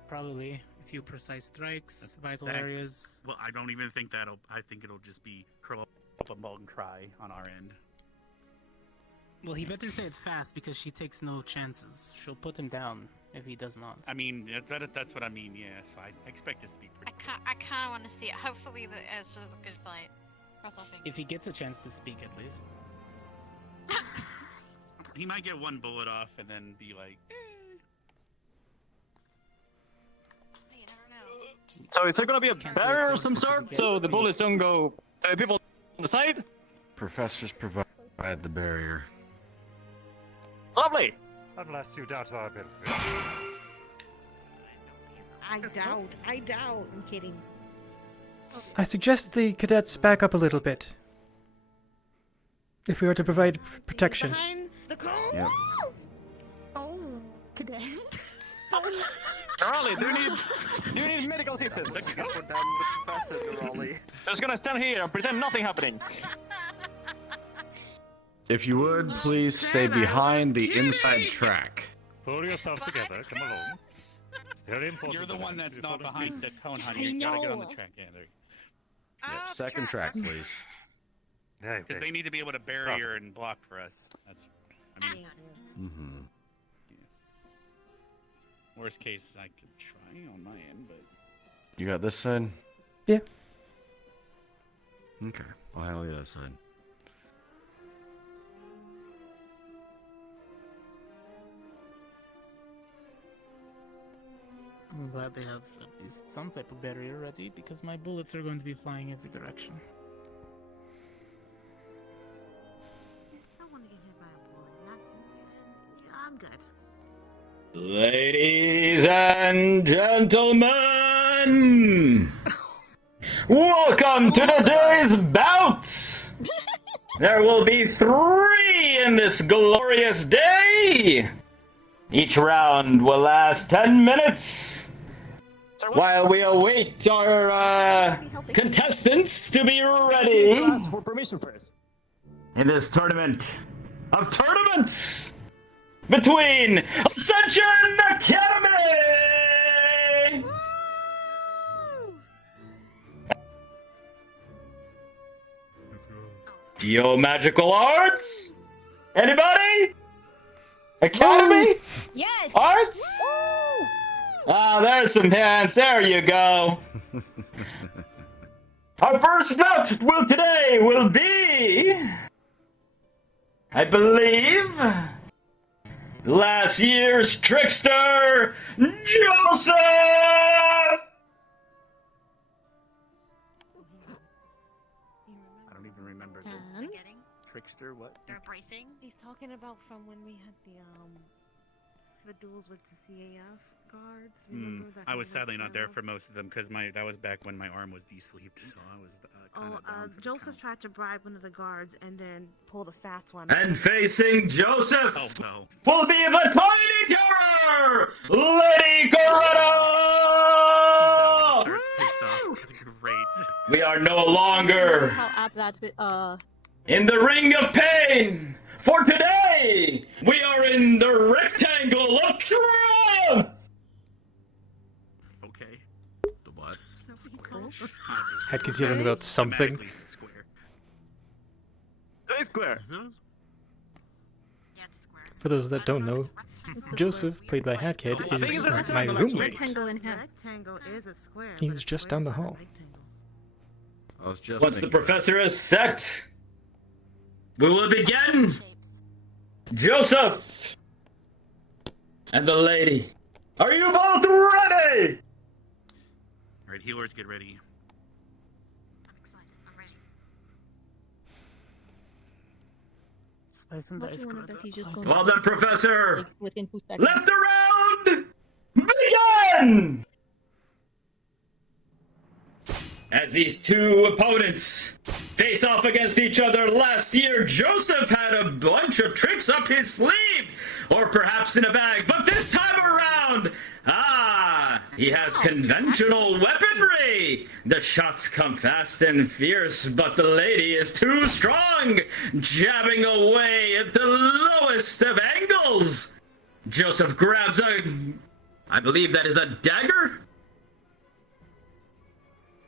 probably a few precise strikes, vital Exact- areas. Well, I don't even think that'll. I think it'll just be curl up a bug cry on our end. Well, he better say it's fast because she takes no chances. She'll put him down if he does not. I mean, that's what I mean. Yeah, so I expect this to be pretty. I kind of want to see it. Hopefully, the Edge does a good fight. Cross our fingers. If he gets a chance to speak, at least. He might get one bullet off and then be like. You never know. So is there gonna be a barrier of some sort so the bullets don't go people on the side? Professors provide the barrier. Lovely! Unless you doubt our ability. I doubt. I'm kidding. I suggest the cadets back up a little bit. If we are to provide protection. Behind the cone? Yep. oh, cadet. Raleigh, do you need medical assistance? Put down the professor, Raleigh. Just gonna stand here and pretend nothing happening. If you would, please stay behind the inside track. Pull yourself together. Come along. It's very important. You're the one that that's you not follow behind me. the cone, honey. You gotta get on the track. Yeah, there. Yep, second track, please. Because they need to be able to barrier and block for us. That's. I mean, Mm-hmm. worst case, I could try on my end, but. You got this side? Yeah. Okay, I'll handle the other side. I'm glad they have at least some type of barrier ready because my bullets are going to be flying every direction. I don't want to get hit by a bullet. I'm good. Ladies and gentlemen, welcome to today's bouts. There will be 3 in this glorious day. Each round will last 10 minutes. while we await our contestants to be ready For permission first. in this tournament of tournaments between Ascension Academy Geo Magical Arts. Anybody? Academy? Yes. Arts? Ah, there's some hands. There you go. Our first bout today will be, I believe, last year's trickster, Joseph! I don't even remember this. Trickster, what? They're bracing. He's talking about from when we had the duels with the C.A.F. guards. Remember that I he was had sadly not set there up? for most of them because that was back when my arm was de-sleeved, so I was kind of Joseph tried to bribe one of the guards and then pulled a fast one. And facing Joseph Oh no. will be the tiny terror, Lady Coretta! That's great. We are no longer How apt that's in the ring of pain. For today, we are in the rectangle of triumph. Okay. The what? Headkid's yelling about something. It's a square. Stay square. For those that don't know, Joseph, played by Headkid, is my roommate. rectangle in half. Rectangle is a square. He was just down the hall. I was just Once the thinking. professor is set, we will begin. Joseph and the lady, are you both ready? All right, healers, get ready. Well done, Professor. Let the round begin! As these two opponents face off against each other, last year Joseph had a bunch of tricks up his sleeve, or perhaps in a bag, but this time around, he has conventional weaponry. The shots come fast and fierce, but the lady is too strong, jabbing away at the lowest of angles. Joseph grabs I believe that is a dagger?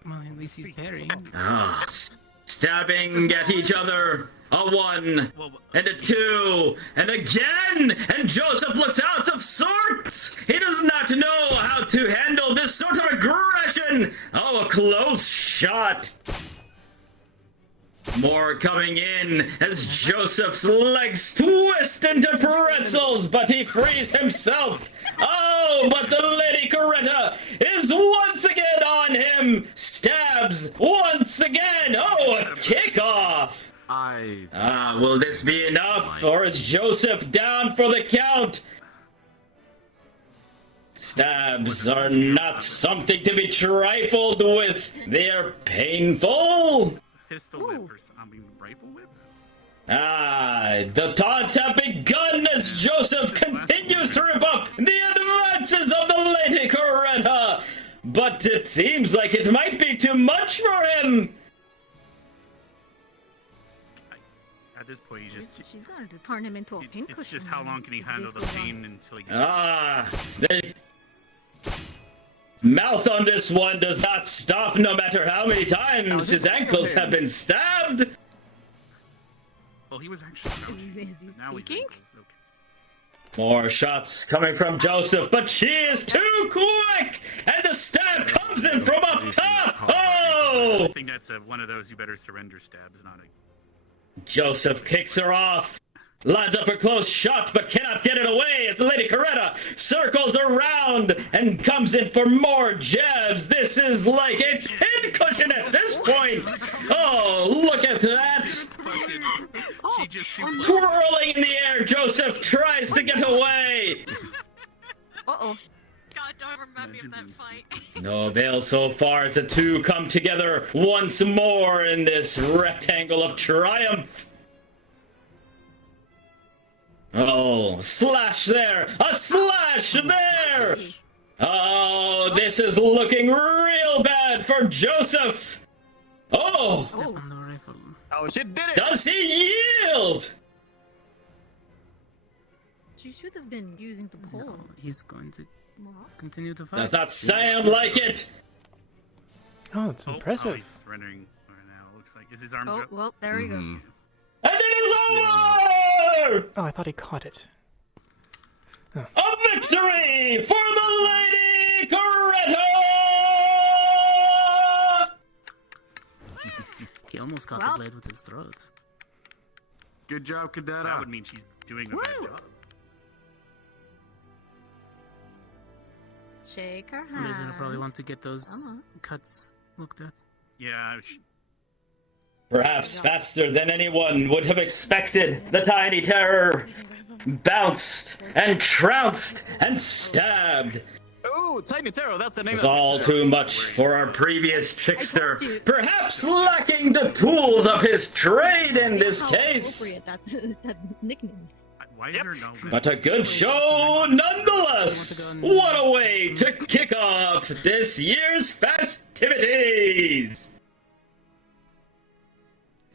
Well, at least he's parrying. Stabbing at each other. A 1 and a 2 and again, and Joseph looks out of sorts. He does not know how to handle this sort of aggression. Oh, a close shot. More coming in as Joseph's legs twist into pretzels, but he frees himself. Oh, but the Lady Coretta is once again on him. Stabs once again. Oh, a kickoff. Will this be enough, or is Joseph down for the count? Stabs are not something to be trifled with. They are painful. Pistol whip rifle whip? The taunts have begun as Joseph continues to rebuff the advances of the Lady Coretta. But it seems like it might be too much for him. At this point, She's going to turn him into a pincushion. it's just how long can he handle the pain until he gets... The mouth on this one does not stop no matter how many times his ankles have been stabbed. Well, he was actually crouching, but now he's ankles. Okay. More shots coming from Joseph, but she is too quick, and the stab comes in from up top. Oh! I think that's one of those you better surrender stabs, not a... Joseph kicks her off, lines up a close shot, but cannot get it away as the Lady Coretta circles around and comes in for more jabs. This is like a pincushion at this point. Oh, look at that. She just Twirling in the air, Joseph tries to get away. Uh-oh. God, don't remind me of that fight. No avail so far as the two come together once more in this rectangle of triumph. Oh, slash there! A slash there! Oh, Oh, this is looking real bad for Joseph. Oh, Step on the rifle. Oh, she did it! does he yield? She should have been using the pole. No, he's going to continue to fight. Does that sound like it? Oh, it's impressive. Oh, he's surrendering right now. It looks like. Is his arms Oh, up? well, there you go. And it is over! Oh, I thought he caught it. A victory for the Lady Greta! He almost caught the blade with his throat. Good job, Cadetta. That would mean she's doing a bad job. Shake her Somebody's gonna probably hand. want to get those cuts looked at. Yeah. Perhaps faster than anyone would have expected, the tiny terror bounced and trounced and stabbed. Oh, Tiny Terror, that's the It name was of all it. too much for our previous trickster, perhaps lacking the tools of his trade in this case. That nickname. Why is there no? But a good show nonetheless! What a way to kick off this year's festivities!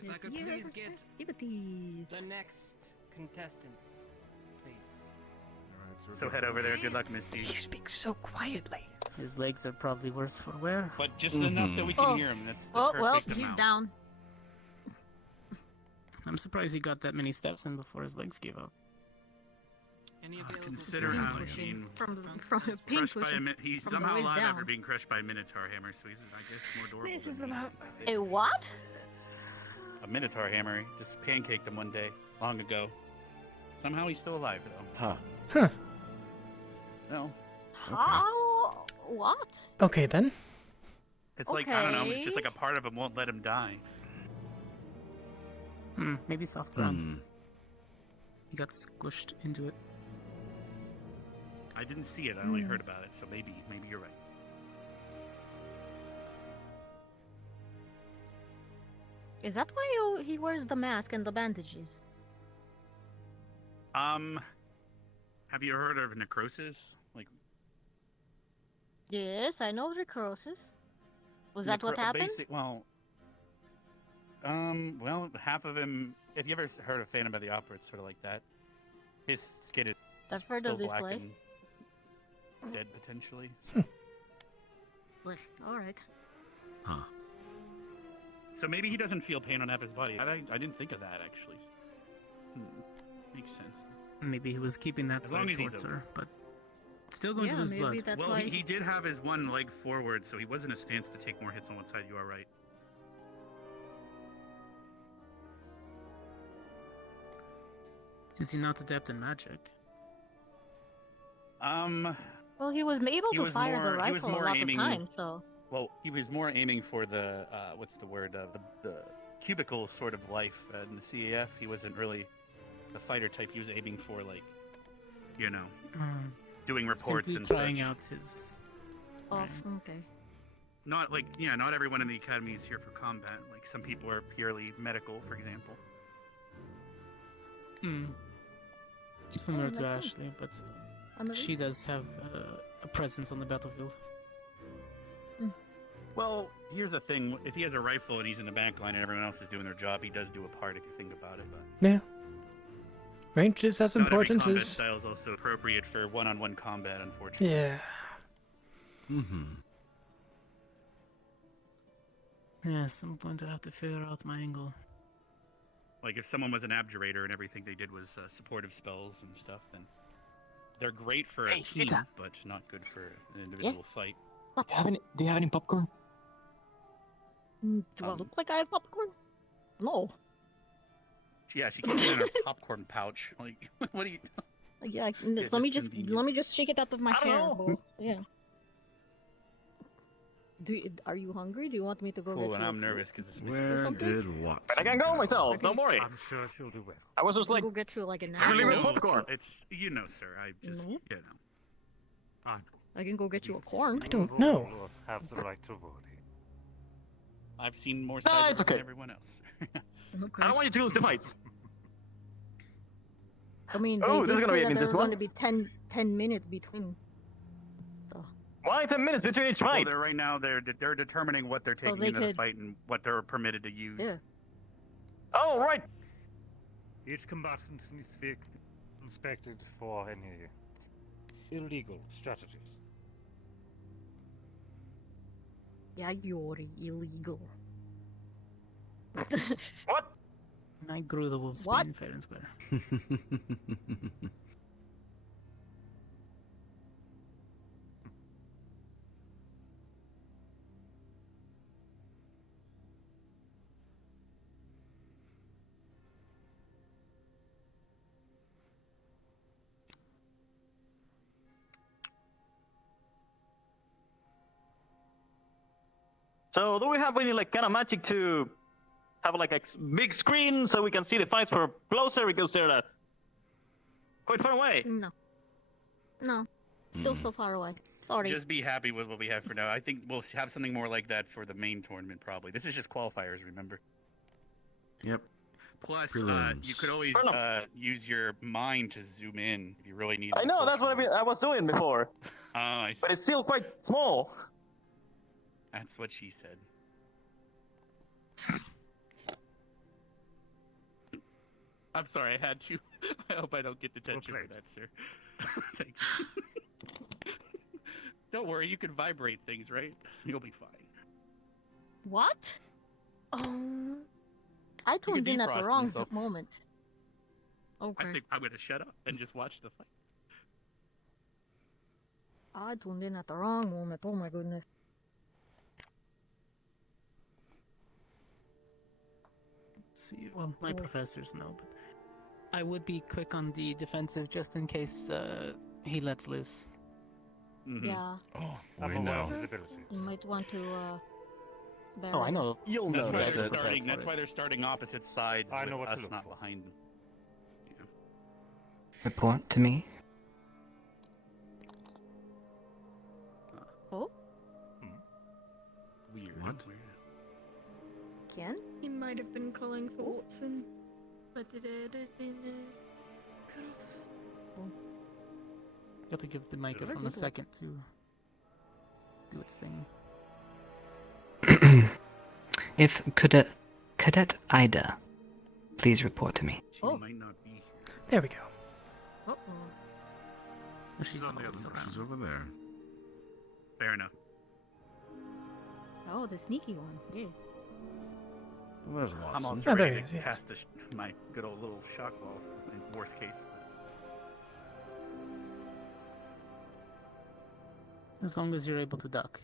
If I could please get the next contestants, please. So head over there. Good luck, Misty. He speaks so quietly. His legs are probably worse for wear. But just enough that we can hear him. That's the Oh, perfect well, he's amount. down. I'm surprised he got that many steps in before his legs gave up. Consider how being From being crushed by a pushed he's from the somehow waist alive down. after being crushed by a Minotaur hammer, so he's, I guess, more durable. This is than about A what? a Minotaur hammer. He just pancaked him one day, long ago. Somehow he's still alive, though. Huh. Huh. No. How? What? Okay, then. It's like, I don't know, it's Okay. just like a part of him won't let him die. Maybe soft ground. He got squished into it. I didn't see it, I only heard about it, so maybe you're right. Is that why he wears the mask and the bandages? Have you heard of necrosis? Like, Yes, I know necrosis. Was that what happened? Well, half of him. If you ever heard of Phantom of the Opera, it's sort of like that. His skin is I've heard still of this black play. and dead potentially. So. Well, all right. So maybe he doesn't feel pain on half his body. I didn't think of that actually. Makes sense. Maybe he was keeping that As long side as he's towards okay. her, but still going to his blood. Well, he did have his one leg forward, so he was in a stance to take more hits on one side. You are right. Is he not adept in magic? Well, he was able He to was fire more- the he was rifle more lots aiming- of times, so. Well, he was more aiming for the what's the word? The cubicle sort of life in the C.A.F. He wasn't really the fighter type. He was aiming for like, you know, doing reports Simply and trying such. out his. Off. Okay. Not like not everyone in the academy is here for combat. Like some people are purely medical, for example. Similar to like Ashley, but Emily? she does have a presence on the battlefield. Well, here's the thing: if he has a rifle and he's in the back line and everyone else is doing their job, he does do a part. If you think about it, but Yeah. Range is as not every important combat as. style is also appropriate for one-on-one combat, unfortunately. Yeah. Yes, I'm going to have to figure out my angle. Like if someone was an abjurator and everything they did was supportive spells and stuff, then they're great for a Hey, team, Rita. but not good for an individual fight. Do you have any popcorn? Do I look like I have popcorn? No. Yeah, she keeps it in her popcorn pouch. Like, what do you? Yeah, just let me just convenient. shake it out of my I don't hair. know. Bo. Yeah. Are you hungry? Do you want me to go get Cool, you and a I'm fruit? nervous because it's Where something? did Watson? I can go myself. Okay. Don't worry. I'm sure she'll do well. I was just like, Go get you like an Really with apple. popcorn. It's sir. I just No. I can go get you a corn. I don't know. You'll have the right to vote. I've seen more Nah, sides it's of it than okay. everyone else. I don't want you to lose the fights. I mean, Oh, they this is did gonna say be that there this were one. going to be 10 minutes between. So. Why 10 minutes between each Well, fight? they're right now. They're determining what they're taking they into the could- fight and what they're permitted to use. Yeah. Oh, right. Each combatant needs to be inspected for any illegal strategies. Yeah, you're illegal. What? I grew the wolf's What? bane fair and square. So, do we have any like kind of magic to have like a big screen so we can see the fights for closer because they're quite far away? No. No. Still so far away. Sorry. Just be happy with what we have for now. I think we'll have something more like that for the main tournament, probably. This is just qualifiers, remember? Yep. Plus, Prelims. you could always use your mind to zoom in if you really need. I know, that's what I was doing before. I see. But it's still quite small. That's what she said. I'm sorry, I had to. I hope I don't get detention for that, sir. Thank you. Don't worry, you can vibrate things, right? You'll be fine. What? I You can tuned in at defrost the wrong insults. moment. I Okay. think I'm gonna shut up and just watch the fight. I tuned in at the wrong moment. Oh my goodness. See, well, my professors know, but I would be quick on the defensive just in case he lets loose. Yeah. Oh, I'm we aware know. of his abilities. You might want to bear Oh, I it. know. You'll That's why notice they're it. starting. That's why they're starting opposite sides. I with know what to us look not for. behind them. Report to me. Oh? Weird. What? Weird. Ken? He might have been calling for Watson, but it had been cut off. Got to give the microphone a second to do its thing. If Cadet Ida, please report to me. She might not be here. There we go. Uh-oh. She's on the other always side. around. She's over there. Fair enough. Oh, the sneaky one. Yeah. Well, there's I'm Watson. also Oh, there ready he to is, yes. cast my good old little shock ball in worst case. As long as you're able to duck.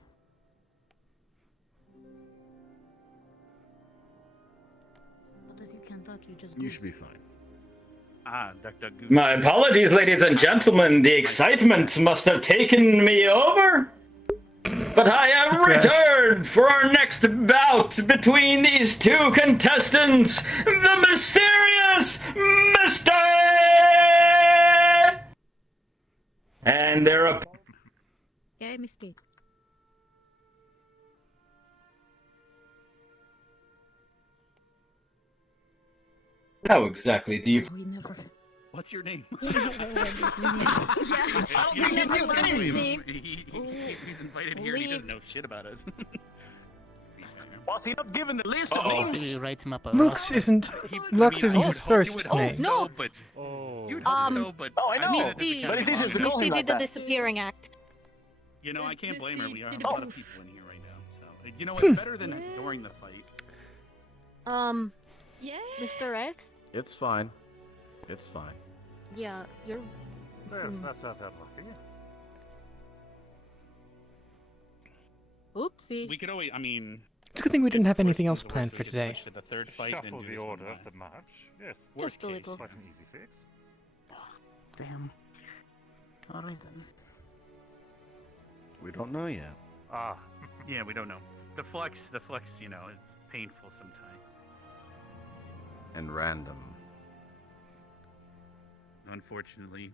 But if you can't duck, you just You move. should be fine. Duck, duck, goose. My apologies, ladies and gentlemen. The excitement must have taken me over. But I have Crash. returned for our next bout between these two contestants, the mysterious Mr. and their Yeah, Misty. How exactly do you... We never. What's your name? Yeah. I don't think you learned his name. He's invited here. He doesn't know shit about us. Was he not given the list of Maybe names? write him up a Lux isn't his first name. No. But Oh. you'd hope so, but Oh, I know. Misty, But it's easier to call Misty him did like the that. disappearing act. You know, I can't blame her. We are Misty a lot did of people in here right now. So you know what's better than during the fight? Yeah. Mr. X? It's fine. It's fine. Yeah, you're. Well, that's not that lucky. Oopsie. We could always. I mean, It's a good thing we didn't have anything else planned for today. switch to the third fight. Shuffle and the just order one of the match. Yes. Worst Just a case. little. Quite an easy fix. Damn. Alright then. We don't know yet. Ah. Yeah, we don't know. The flex, you know, is painful sometimes. And random. Unfortunately.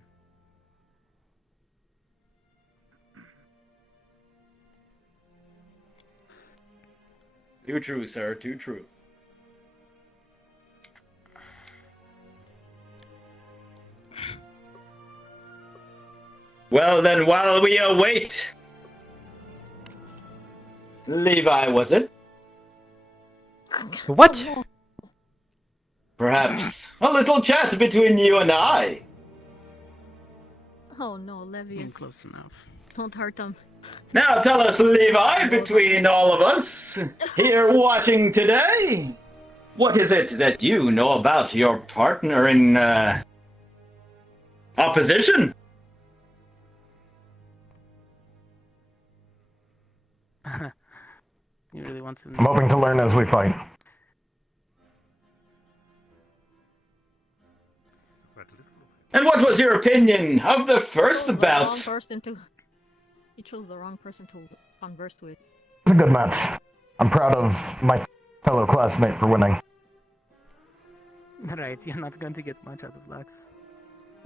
Too true, sir. Too true. Well, then, while we await Levi, was it? What? Perhaps a little chat between you and I. Oh no, Levius. Close enough. Don't hurt him. Now tell us, Levi, between all of us here watching today, what is it that you know about your partner in opposition? He really wants to. I'm hoping to learn as we fight. And what was your opinion of the first bout? He chose the wrong person to converse with. It's a good match. I'm proud of my fellow classmate for winning. Right, you're not going to get much out of Lux.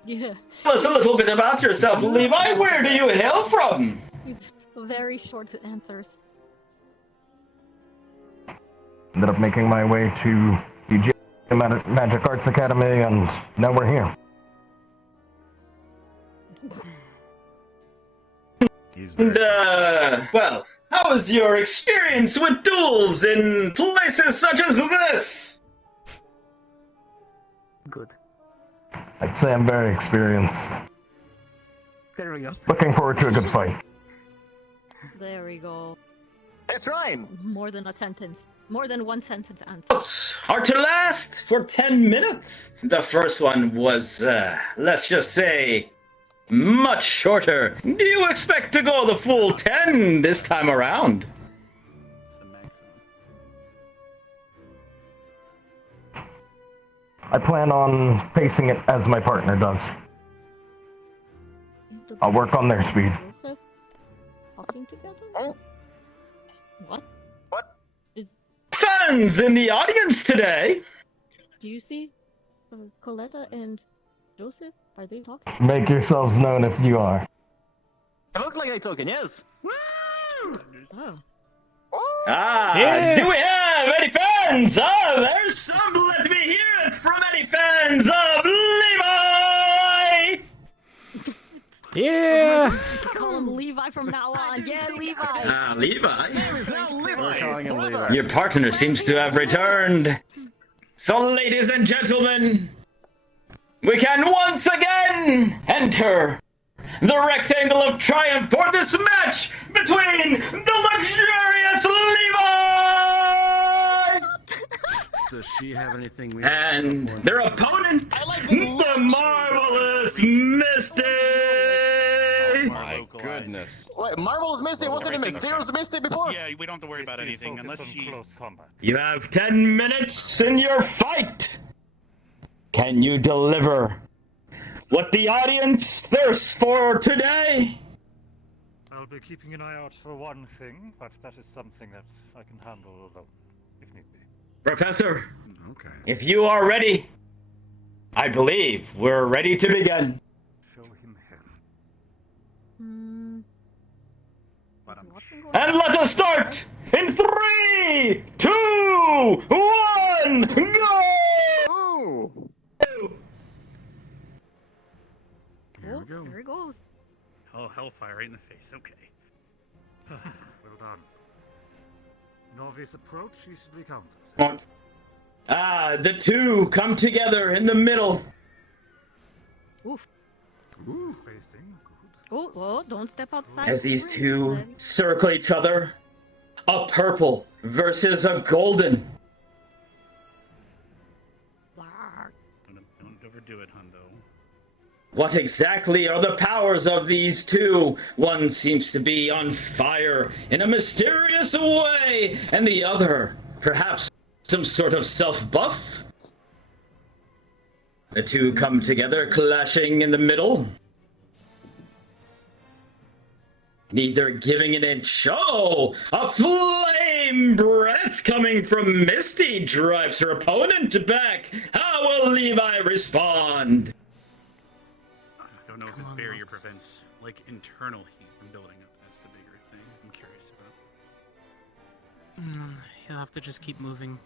Yeah. Tell us a little bit about yourself, Levi. Where do you hail from? He's very short answers. Ended up making my way to the GMA Magical Arts Academy, and now we're here. And, well, how was your experience with duels in places such as this? Good. I'd say I'm very experienced. There we go. Looking forward to a good fight. There we go. It's Ryan. More than a sentence. More than one sentence answer. Are to last for 10 minutes. The first one was, let's just say, much shorter. Do you expect to go the full 10 this time around? I plan on pacing it as my partner does. I'll work on their speed. Talking together? What? Fans in the audience today. Do you see Coletta and Joseph? Are they talking? Make yourselves known if you are. It looks like they're talking, yes. Oh. Ah, Yeah. Do we have any fans? Ah, there's some. Let me hear it from any fans of Levi. Yeah. Call him Levi from now on. Yeah, Levi. Ah, Levi. We're calling him Levi. Your partner seems to have returned. So, ladies and gentlemen, we can once again enter the rectangle of triumph for this match between the luxurious Levi Does she have anything we and their opponent, the marvelous Misty. My goodness. Wait, Marvel's Misty wasn't a Mysterious Misty before? Yeah, we don't have to worry about anything unless she's close combat. You have 10 minutes in your fight. Can you deliver what the audience thirsts for today? I'll be keeping an eye out for one thing, but that is something that I can handle alone, if need be. Professor, Okay. if you are ready, I believe we're ready to begin. Show him here. And let us start in 3, 2, 1, go! Here we go. Here he goes. Oh, hellfire right in the face. Okay. Well done. Novice approach easily countered. Ah, the two come together in the middle. Oof. Spacing, good. Oh, don't step outside. As the these ring, two Levi. circle each other, a purple versus a golden. Don't overdo it, Hundo. What exactly are the powers of these two? One seems to be on fire in a mysterious way, and the other, perhaps, some sort of self-buff? The two come together, clashing in the middle. Neither giving an inch. Oh, a flame breath coming from Misty drives her opponent back. How will Levi respond? I don't know if this barrier prevents like internal heat from building up. That's the bigger thing I'm curious about. He'll have to just keep moving.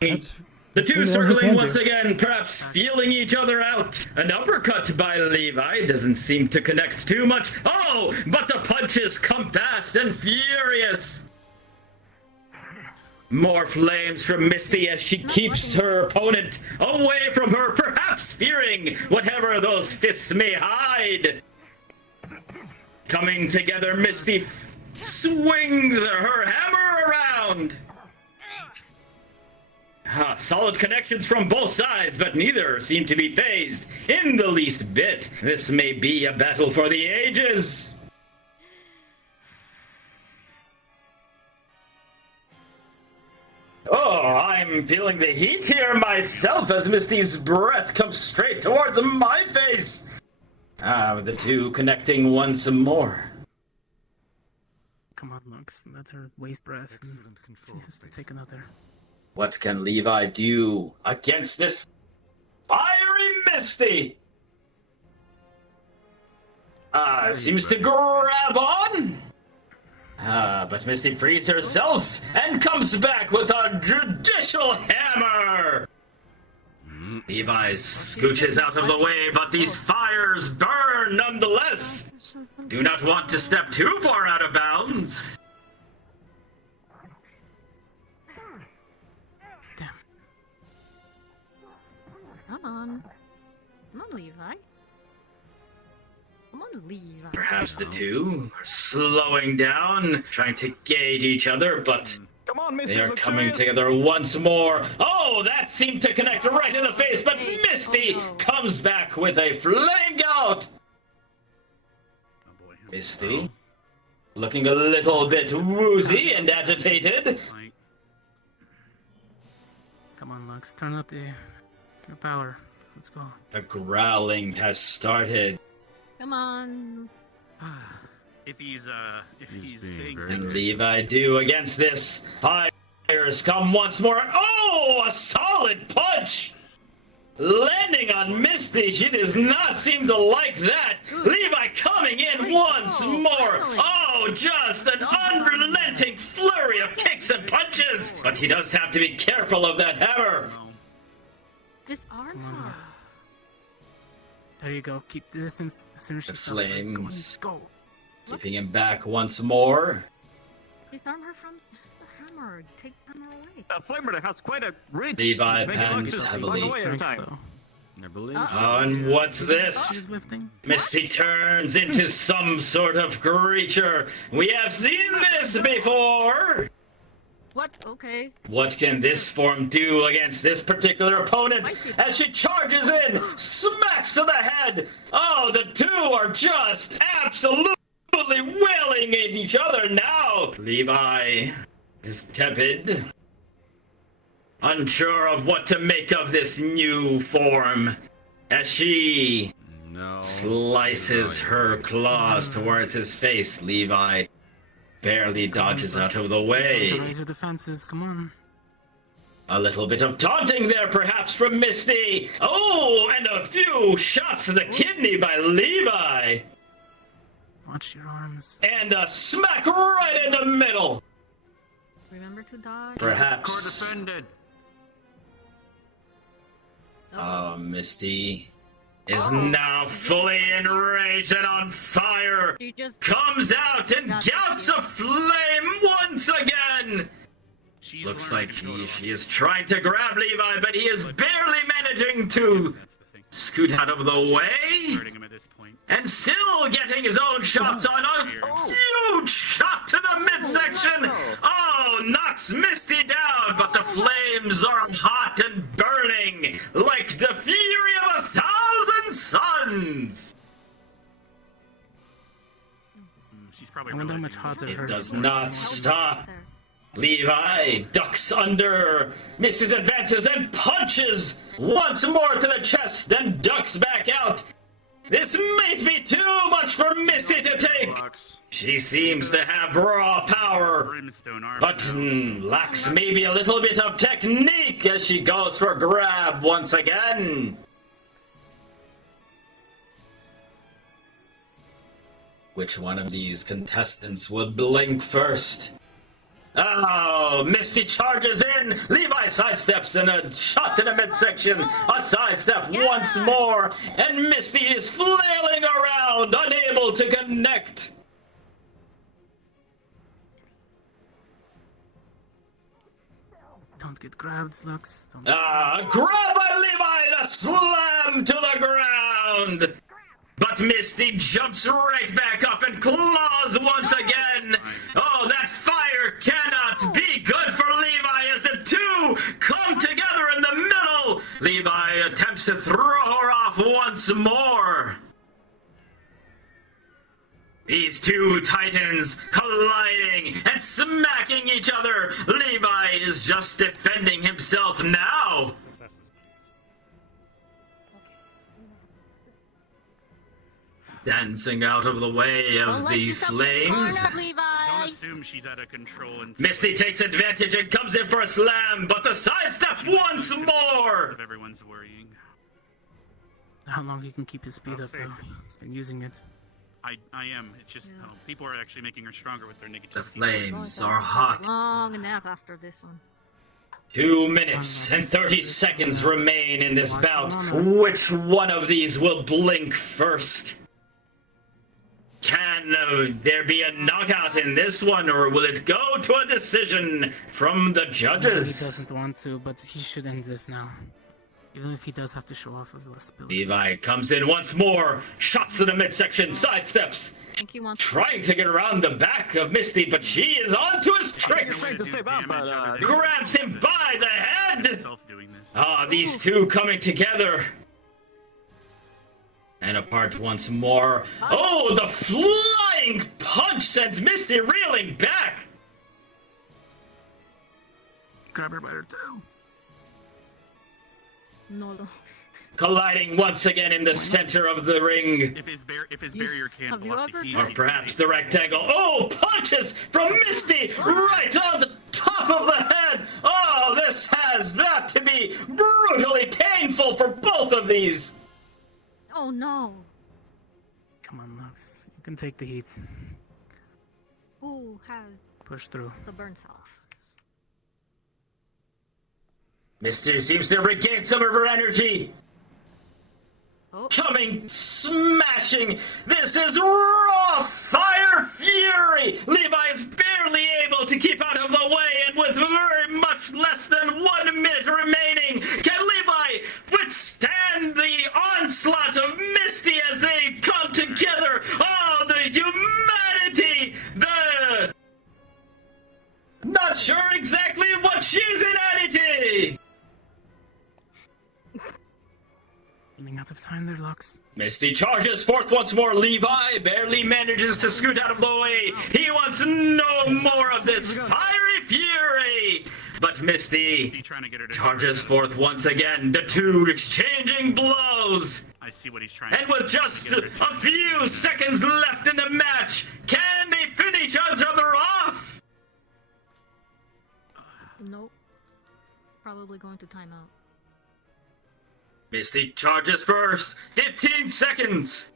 That's The two That's what he circling can once do. again, perhaps feeling each other out. An uppercut by Levi doesn't seem to connect too much. Oh, but the punches come fast and furious. More flames from Misty as she keeps her opponent away from her, perhaps fearing whatever those fists may hide. Coming together, Misty swings her hammer around. Solid connections from both sides, but neither seem to be phased in the least bit. This may be a battle for the ages. Oh, I'm feeling the heat here myself as Misty's breath comes straight towards my face. The two connecting once more. Come on, Lux. Let her waste breath. She has to take another. What can Levi do against this fiery Misty? Seems to grab on. But Misty frees herself and comes back with a judicial hammer. Levi scooches out of the way, but these fires burn nonetheless. Do not want to step too far out of bounds. Come on. Come on, Levi. Come on, Levi. Perhaps the two are slowing down, trying to gauge each other, but Come on, Misty, they are look coming serious. together once more. Oh, that seemed to connect right in the face, but Misty comes back with a flame gout. Misty, looking a little bit woozy and agitated. Come on, Lux. Turn up your power. Let's go. The growling has started. Come on. If he's saying And Levi do against this. Fires come once more. Oh, a solid punch! Landing on Misty, she does not seem to like that. Levi coming in once more. Oh, just an unrelenting flurry of kicks and punches. But he does have to be careful of that hammer. Disarm Come on, her. Lux. There you go. Keep the distance as soon as she The stops. flames. Go. Keeping him back once more. Disarm her from the hammer. Take the hammer away. That flamer has quite a reach. Levi It's making pans Lux heavily. run away every time. I believe. And what's this? She's lifting. Misty turns into some sort of creature. We have seen this before. What? Okay. What can this form do against this particular opponent as she charges in, smacks to the head? Oh, the two are just absolutely wailing at each other now. Levi is tepid, unsure of what to make of this new form as she slices her claws towards his face. Levi barely dodges out of the way. To raise your defenses. Come on. A little bit of taunting there, perhaps, from Misty. Oh, and a few shots to the kidney by Levi. Watch your arms. And a smack right in the middle. Remember to dodge. Perhaps. defended. Oh, Misty is now fully enraged and on fire. She just Comes out and gouts a flame once again. Looks like she is trying to grab Levi, but he is barely managing to scoot out of the way. And still getting his own shots on a huge shot to the midsection. Oh, knocks Misty down, but the flames are hot and burning like the fury of 1,000 suns. She's probably I wonder how much hotter It her does sword not is. stop. Levi ducks under, misses, advances, and punches once more to the chest, then ducks back out. This might be too much for Misty to take. She seems to have raw power, but lacks maybe a little bit of technique as she goes for grab once again. Which one of these contestants will blink first? Oh, Misty charges in. Levi sidesteps and a shot to the midsection. A sidestep once more. And Misty is flailing around, unable to connect. Don't get grabbed, Lux. Don't Grab by Levi and a slam to the ground. But Misty jumps right back up and claws once again. Oh, that fire cannot be good for Levi as the two come together in the middle. Levi attempts to throw her off once more. These two titans colliding and smacking each other. Levi is just defending himself now. Dancing out of the way of the flames. Don't assume she's out of control. And Misty takes advantage and comes in for a slam, but the sidestep once more. Everyone's worrying. How long he can keep his speed up, though. He's been using it. I am. It's just people are actually making her stronger with their negativity. The flames are hot. Long nap after this one. 2 minutes and 30 seconds remain in this bout. Which one of these will blink first? Can there be a knockout in this one, or will it go to a decision from the judges? He doesn't want to, but he should end this now. Even if he does have to show off his last abilities. Levi comes in once more, shots to the midsection, sidesteps, trying to get around the back of Misty, but she is on to his tricks. Grabs him by the head. These two coming together. And apart once more. Oh, the flying punch sends Misty reeling back. Grab her by her tail. No. Colliding once again in the center of the ring. If his barrier can't block the heat, Or perhaps the rectangle. Oh, punches from Misty right on the top of the head. Oh, this has got to be brutally painful for both of these. Oh no. Come on, Lux. You can take the heat. Who has Push through. the burns off? Misty seems to regain some of her energy. Coming, smashing. This is raw fire fury. Levi is barely able to keep out of the way, and with very much less than 1 minute remaining, can Levi withstand the onslaught of Misty as they come together? Oh, the humanity, the... Not sure exactly what she's in. Running out of time there, Lux. Misty charges forth once more. Levi barely manages to scoot out of the way. He wants no more of this fiery fury. But Misty charges forth once again. The two exchanging blows. I see what he's trying. And with just a few seconds left in the match, can they finish each other off? Nope. Probably going to timeout. Misty charges first. 15 seconds.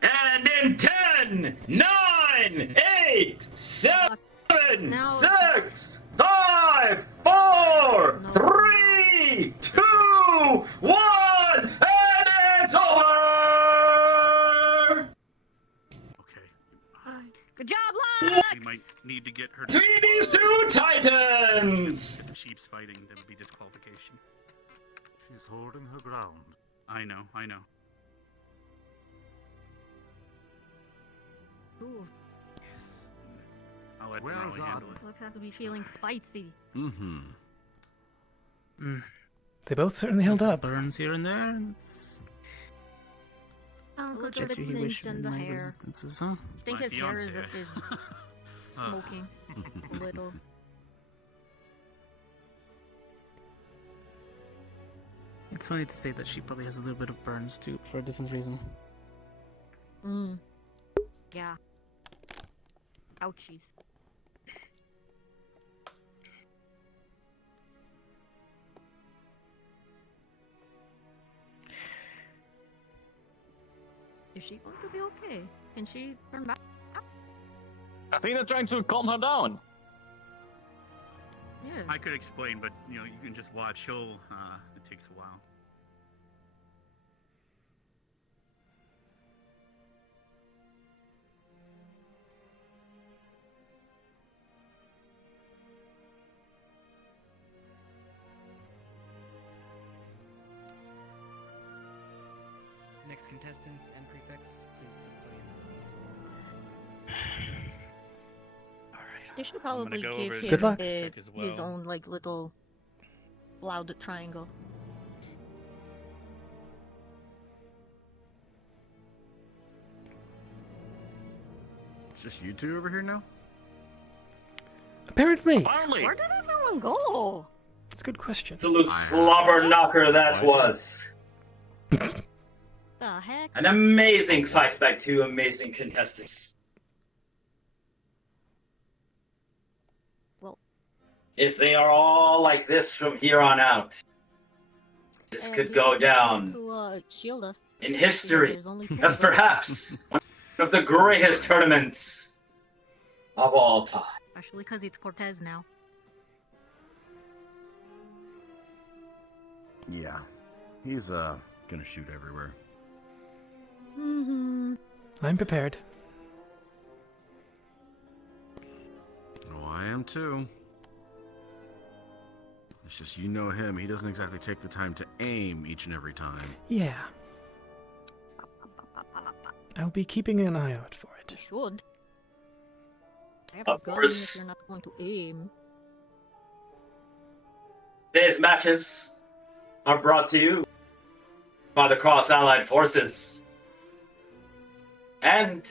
And in 10, 9, 8, 7, 6, 5, 4, 3, 2, 1, and it's over! Good job, Lux! We might need to get her. Between these two titans! If Chipz fighting, that would be disqualification. She's holding her ground. I know. Ooh. I'll let Well Molly done. handle it. Lux has to be feeling spicy. They both certainly held up. Burns here and there. It's... Look Get at the you, he wish cinch and the my hair. resistances, huh? I think his hair is smoking a little. It's funny to say that she probably has a little bit of burns too, for a different reason. Yeah. Ouchies. Is she going to be okay? Can she turn back? I think they're trying to calm her down. Yeah. I could explain, but you can just watch. It takes a while. Next contestants and prefects, please They should probably go give over him Good luck. check as his well. own like little loud triangle. It's just you two over here now? Apparently. Where did everyone go? That's a good question. Absolute slobber knocker that was. The heck? An amazing fight by two amazing contestants. Well, if they are all like this from here on out, this could go down to shield us. in history There's only two as of them. perhaps one of the greatest tournaments of all time. Especially because it's Cortez now. Yeah. He's gonna shoot everywhere. Mm-hmm. I'm prepared. Oh, I am too. It's just you know him, he doesn't exactly take the time to aim each and every time. Yeah. I'll be keeping an eye out for it. You should. I have Of a gun course. if you're not going to aim. Today's matches are brought to you by the Cross-Allied Forces and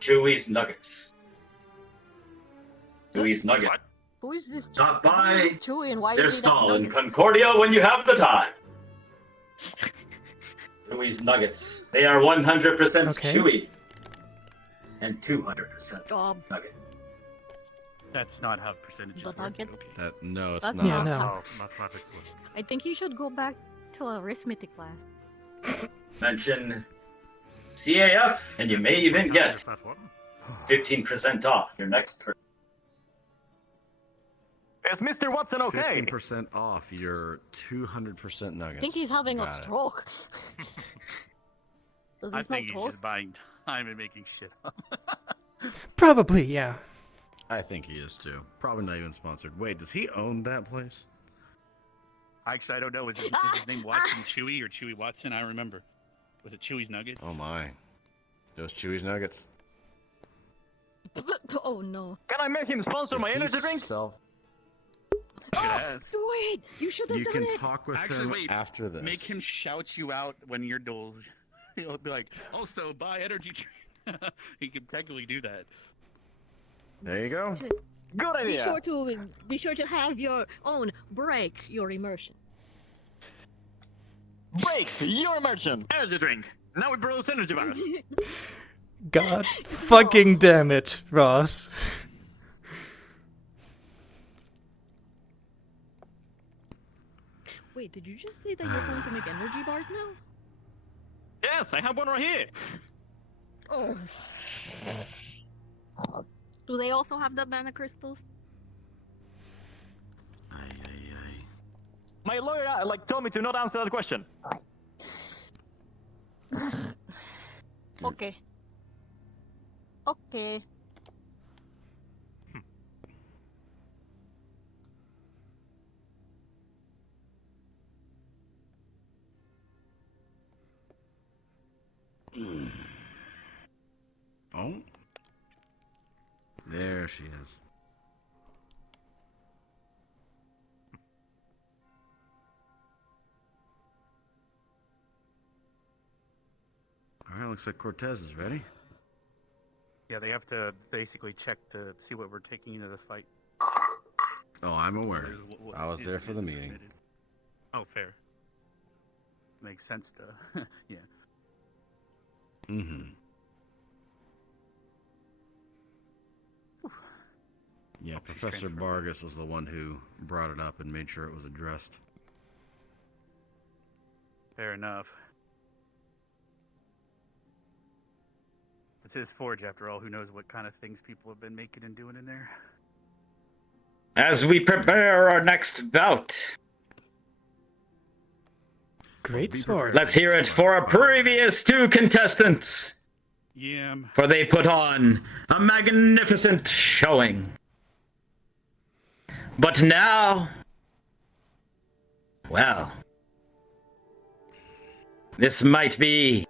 Chewy's Nuggets. Chewy's Nuggets. Who is this? Stop Who by is Chewy and why their is he that stall in nuggets? Concordia when you have the time. Chewy's Nuggets. They are 100% Okay. chewy and 200% Job. nugget. That's not how percentages The work. nugget? Okay. No, it's That's not. Yeah, not no. how- Mathematics work. I think you should go back to arithmetic class. Mention C.A.F. and you may even get Is that one? 15% off your next purchase. Is Mr. Watson okay? 15% off your 200% nuggets. I think he's having Got a it. stroke. Does he I smell think he's toast? just buying time and making shit up. Probably, yeah. I think he is too. Probably not even sponsored. Wait, does he own that place? Actually, I don't know. Is his name Watson Chewy or Chewy Watson? I don't remember. Was it Chewy's Nuggets? Oh my. Those Chewy's nuggets. Oh no. Can I make him sponsor my energy drink? Should ask. Do it! You should have You done can it! talk with Actually, him wait. after this. Make him shout you out when you're duels. He'll be like, also buy energy drink. He can technically do that. There you go. Good idea. Be sure to have your own break your immersion. Break your immersion. Energy drink. Now we produce energy bars. God fucking damn it, Ross. Wait, did you just say that you're going to make energy bars now? Yes, I have one right here. Oh. Do they also have the mana crystals? My lawyer told me to not answer that question. Okay. Okay. Oh. There she is. Alright, looks like Cortez is ready. Yeah, they have to basically check to see what we're taking into the fight. Oh, I'm aware. There's what I was is there and for the isn't meeting. permitted. Oh, fair. Makes sense to, yeah. Mm-hmm. Yeah, She's Professor transferred. Vargas was the one who brought it up and made sure it was addressed. Fair enough. It's his forge, after all. Who knows what kind of things people have been making and doing in there? as we prepare our next bout. Great sword. Let's hear it for our previous two contestants. Yeah. For they put on a magnificent showing. But now, well, this might be,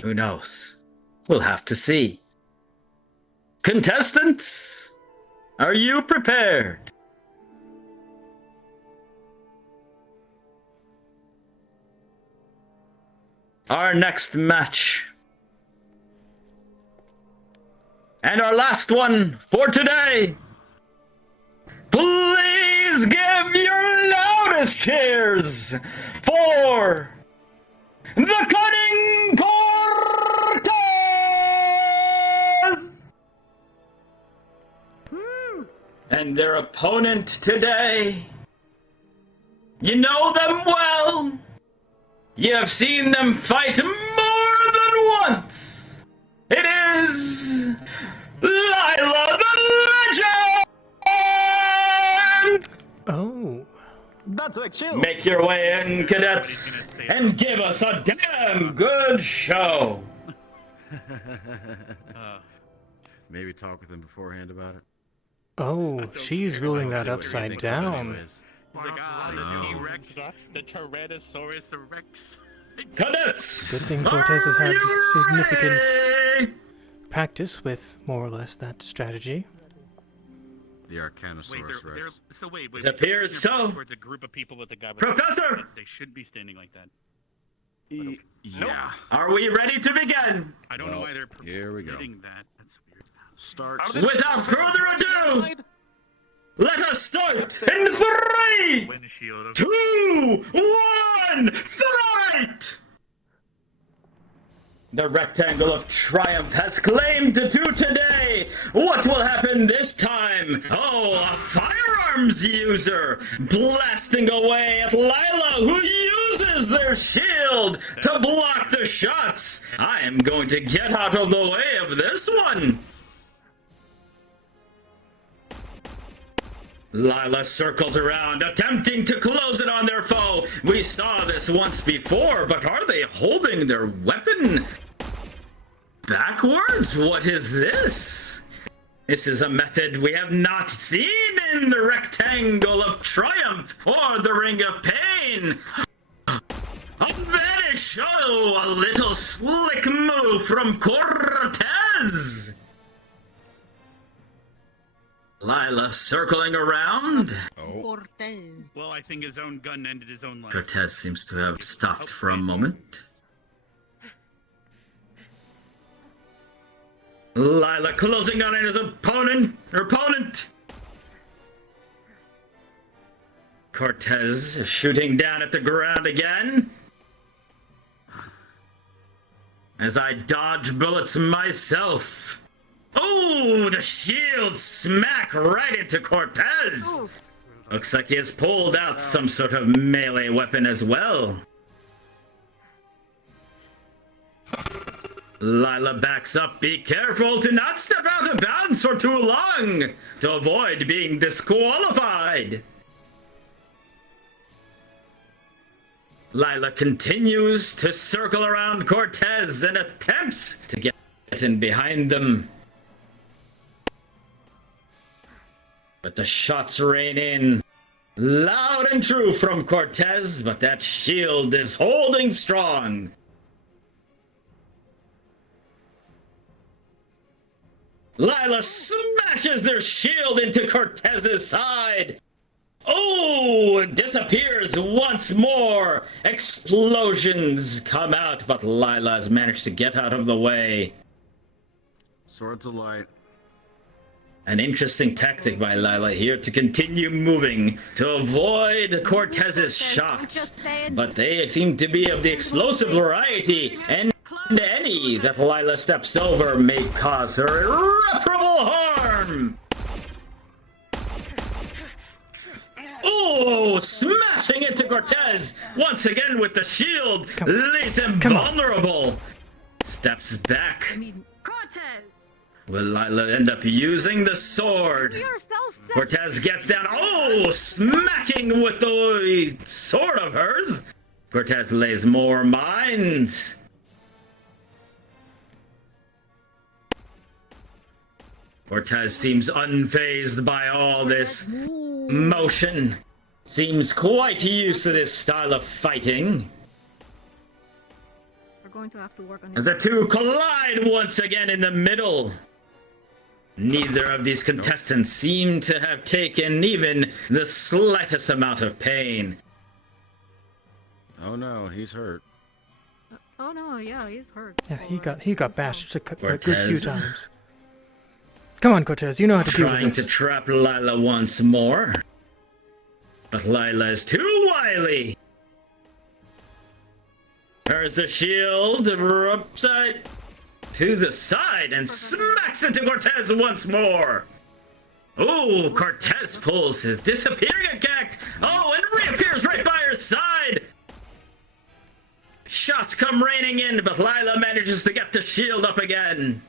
who knows? We'll have to see. Contestants, are you prepared? Our next match. And our last one for today. Please give your loudest cheers for the Cunning Cortez! And their opponent today. You know them well. You have seen them fight more than once. It is Lila the Legend! Oh. That's a chill. Make your way in, cadets, and give us a damn good show. Maybe talk with him beforehand about it. Oh, she's ruling that upside down. He's like, the T-Rex, the Tyrannosaurus Rex. Cadets! Good thing Cortez has had significant practice with more or less that strategy. The Arcanosaurus Rex. So wait. It appears so. Towards a group of people with a guy with Professor! They should be standing like that. Yeah. Are we ready to begin? I don't know why they're here we go. permitting that. That's weird. Start. Without further ado, let us start in 3, 2, 1, fight! The Rectangle of Triumph has claimed to do today. What will happen this time? Oh, a firearms user blasting away at Lila, who uses their shield to block the shots. I am going to get out of the way of this one. Lila circles around, attempting to close it on their foe. We saw this once before, but are they holding their weapon backwards? What is this? This is a method we have not seen in the Rectangle of Triumph or the Ring of Pain. A vanish! Oh, a little slick move from Cortez! Lila circling around. Cortez. Well, I think his own gun ended his own life. Cortez seems to have stopped for a moment. Lila closing on his opponent. Cortez shooting down at the ground again. As I dodge bullets myself. Oh, the shield smack right into Cortez. Ooh. Looks like he has pulled out some sort of melee weapon as well. Lila backs up. Be careful to not step out of bounds for too long to avoid being disqualified. Lila continues to circle around Cortez and attempts to get in behind them. But the shots rain in loud and true from Cortez, but that shield is holding strong. Lila smashes their shield into Cortez's side. Oh, it disappears once more. Explosions come out, but Lila has managed to get out of the way. Sword to light. An interesting tactic by Lila here to continue moving to avoid Cortez's shots. But they seem to be of the explosive variety, and any that Lila steps over may cause her irreparable harm. Oh, smashing into Cortez once again with the shield, leaves him vulnerable. Steps back. Cortez! Will Lila end up using the sword? Cortez gets down. Oh, smacking with the sword of hers. Cortez lays more mines. Cortez seems unfazed by all this motion. Seems quite used to this style of fighting. We're going to have to work on As the two collide once again in the middle. Neither of these contestants seem to have taken even the slightest amount of pain. Oh no, he's hurt. Oh no, yeah, he's hurt. Yeah, he got bashed a good few Cortez. times. Come on, Cortez, you know how to deal with Trying to this. trap Lila once more. But Lila is too wily. There's the shield, upside to the side, and smacks into Cortez once more. Oh, Cortez pulls his disappearing act. Oh, and reappears right by her side. Shots come raining in, but Lila manages to get the shield up again.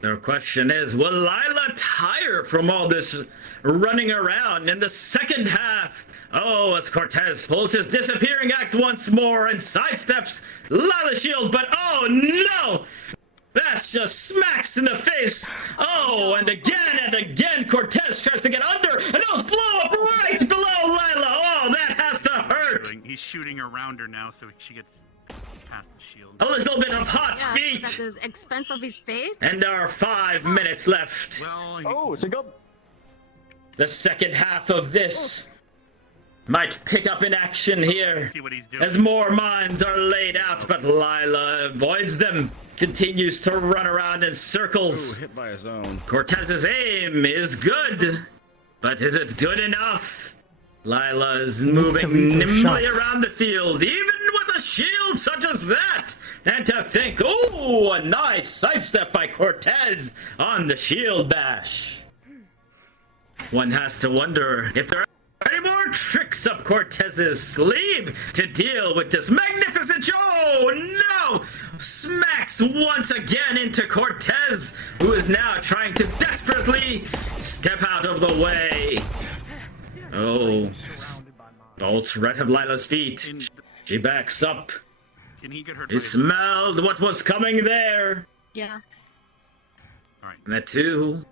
The question is, will Lila tire from all this running around in the second half? Oh, as Cortez pulls his disappearing act once more and sidesteps Lila's shield, but oh no! That just smacks in the face. Oh, and again, Cortez tries to get under, and those blow up right below Lila. Oh, that has to hurt. He's shooting around her now, so she gets past the shield. A little bit of hot Yeah, feet. at the expense of his face. And there are 5 minutes left. Oh, she got... The second half of this might pick up in action here as more mines are laid out, but Lila avoids them, continues to run around in circles. Ooh, hit by his own. Cortez's aim is good, but is it good enough? Lila is moving nimbly around the field, even with a shield such as that. And to think, oh, a nice sidestep by Cortez on the shield bash. One has to wonder if there are any more tricks up Cortez's sleeve to deal with this magnificent show. Oh, no! Smacks once again into Cortez, who is now trying to desperately step out of the way. Oh, bolts right of Lila's feet. She backs up. Can he get her? He smelled what was coming there. Yeah. And the two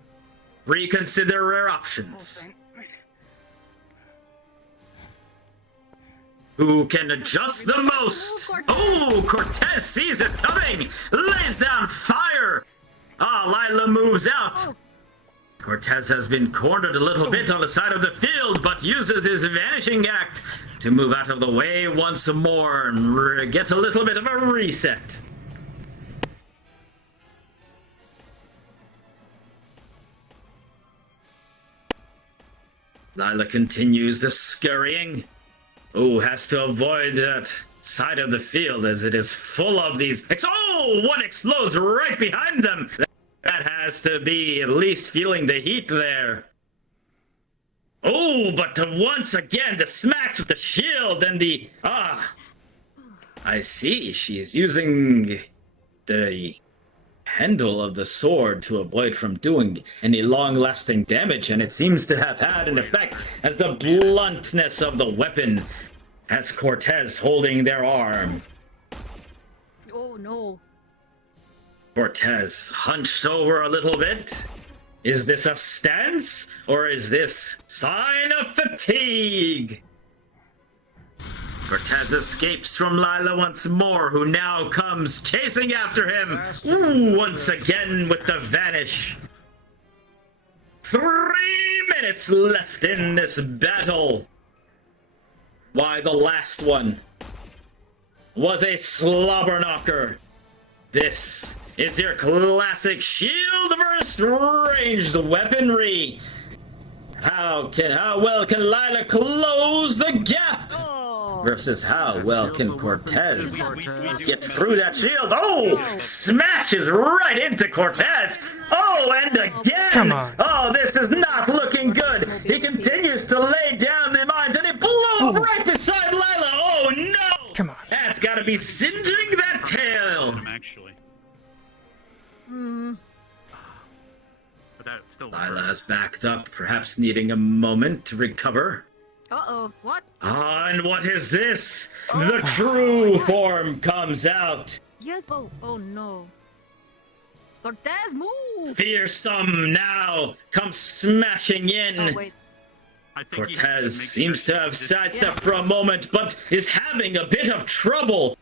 reconsider their options. Who can adjust the most? Oh, Cortez sees it coming, lays down fire. Ah, Lila moves out. Cortez has been cornered a little bit on the side of the field, but uses his vanishing act to move out of the way once more and get a little bit of a reset. Lila continues the scurrying. Oh, has to avoid that side of the field as it is full of these. Oh, one explodes right behind them. That has to be at least feeling the heat there. Oh, but once again, the smacks with the shield and the... I see. She's using the handle of the sword to avoid from doing any long-lasting damage, and it seems to have had an effect as the bluntness of the weapon has Cortez holding their arm. Oh no. Cortez hunched over a little bit. Is this a stance, or is this sign of fatigue? Cortez escapes from Lila once more, who now comes chasing after him. Ooh, once again with the vanish. 3 minutes left in this battle. Why, the last one was a slobber knocker. This is your classic shield versus ranged weaponry. How well can Lila close the gap? Versus how well can Cortez get through that shield? Oh, smashes right into Cortez. Oh, and again. Come on. Oh, this is not looking good. He continues to lay down the mines, and he blows Oh! Right beside Lila! Oh no! Come on. That's gotta be singeing that tail! Actually. Hmm. But that still Lila's backed up, perhaps needing a moment to recover. Uh-oh. What? And what is this? The true form comes out. Yes, oh no. Cortez, move! Fearsome now comes smashing in. Oh, wait. Cortez seems to have sidestepped for a moment, but is having a bit of trouble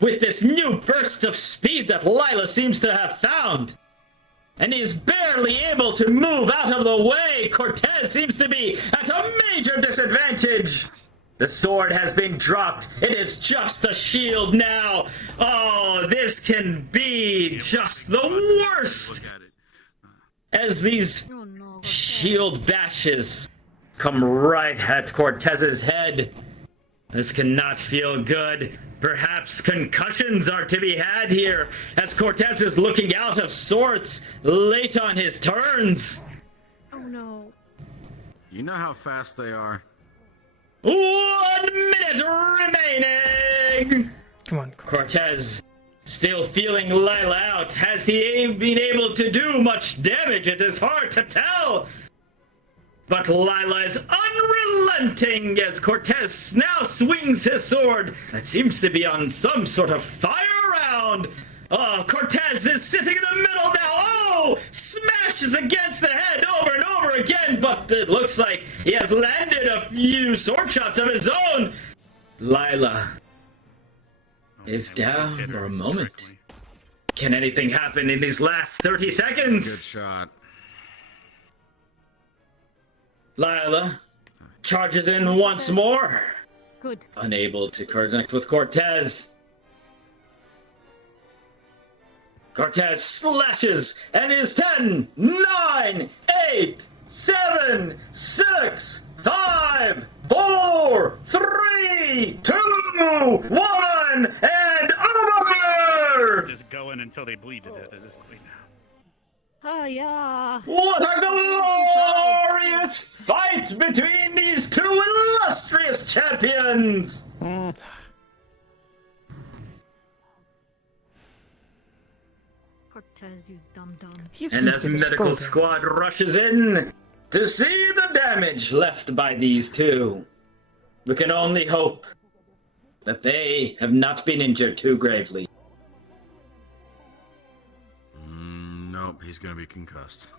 with this new burst of speed that Lila seems to have found. And he is barely able to move out of the way. Cortez seems to be at a major disadvantage. The sword has been dropped. It is just a shield now. Oh, this can be just the worst. As these shield bashes come right at Cortez's head. This cannot feel good. Perhaps concussions are to be had here, as Cortez is looking out of sorts late on his turns. Oh no. You know how fast they are. 1 minute remaining! Come on, Cortez, still feeling Lila out. Has he been able to do much damage? It is hard to tell. But Lila is unrelenting as Cortez now swings his sword that seems to be on some sort of fire round. Oh, Cortez is sitting in the middle now. Oh, smashes against the head over and over again, but it looks like he has landed a few sword shots of his own. Lila is down for a moment. Can anything happen in these last 30 seconds? Good shot. Lila charges in once more. Good. Unable to connect with Cortez. Cortez slashes and is 10, 9, 8, 7, 6, 5, 4, 3, 2, 1, and over! Just going until they bleed to death at this point now. Oh, yeah. What a glorious fight between these two illustrious champions! Cortez, you dum-dum. And as medical squad rushes in to see the damage left by these two, we can only hope that they have not been injured too gravely. Nope, he's gonna be concussed.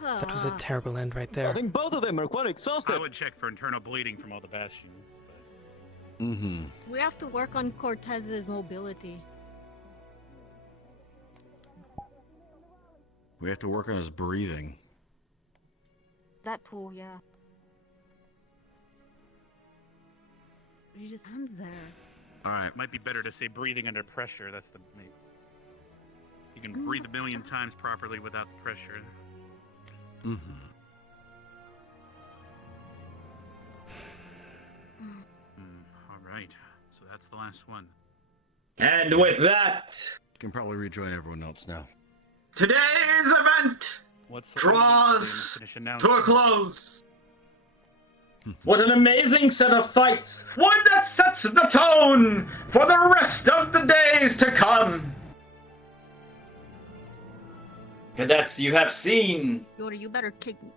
That was a terrible end right there. I think both of them are quite exhausted. I would check for internal bleeding from all the bastion. Mm-hmm. We have to work on Cortez's mobility. We have to work on his breathing. That too, yeah. He just stands there. All right. Might be better to say breathing under pressure. That's the. You can breathe a million times properly without the pressure. Mm-hmm. All right. So that's the last one. And with that, you can probably rejoin everyone else now. Today's event draws to a close. What an amazing set of fights! One that sets the tone for the rest of the days to come. Cadets, you have seen Yoda, you better kick me.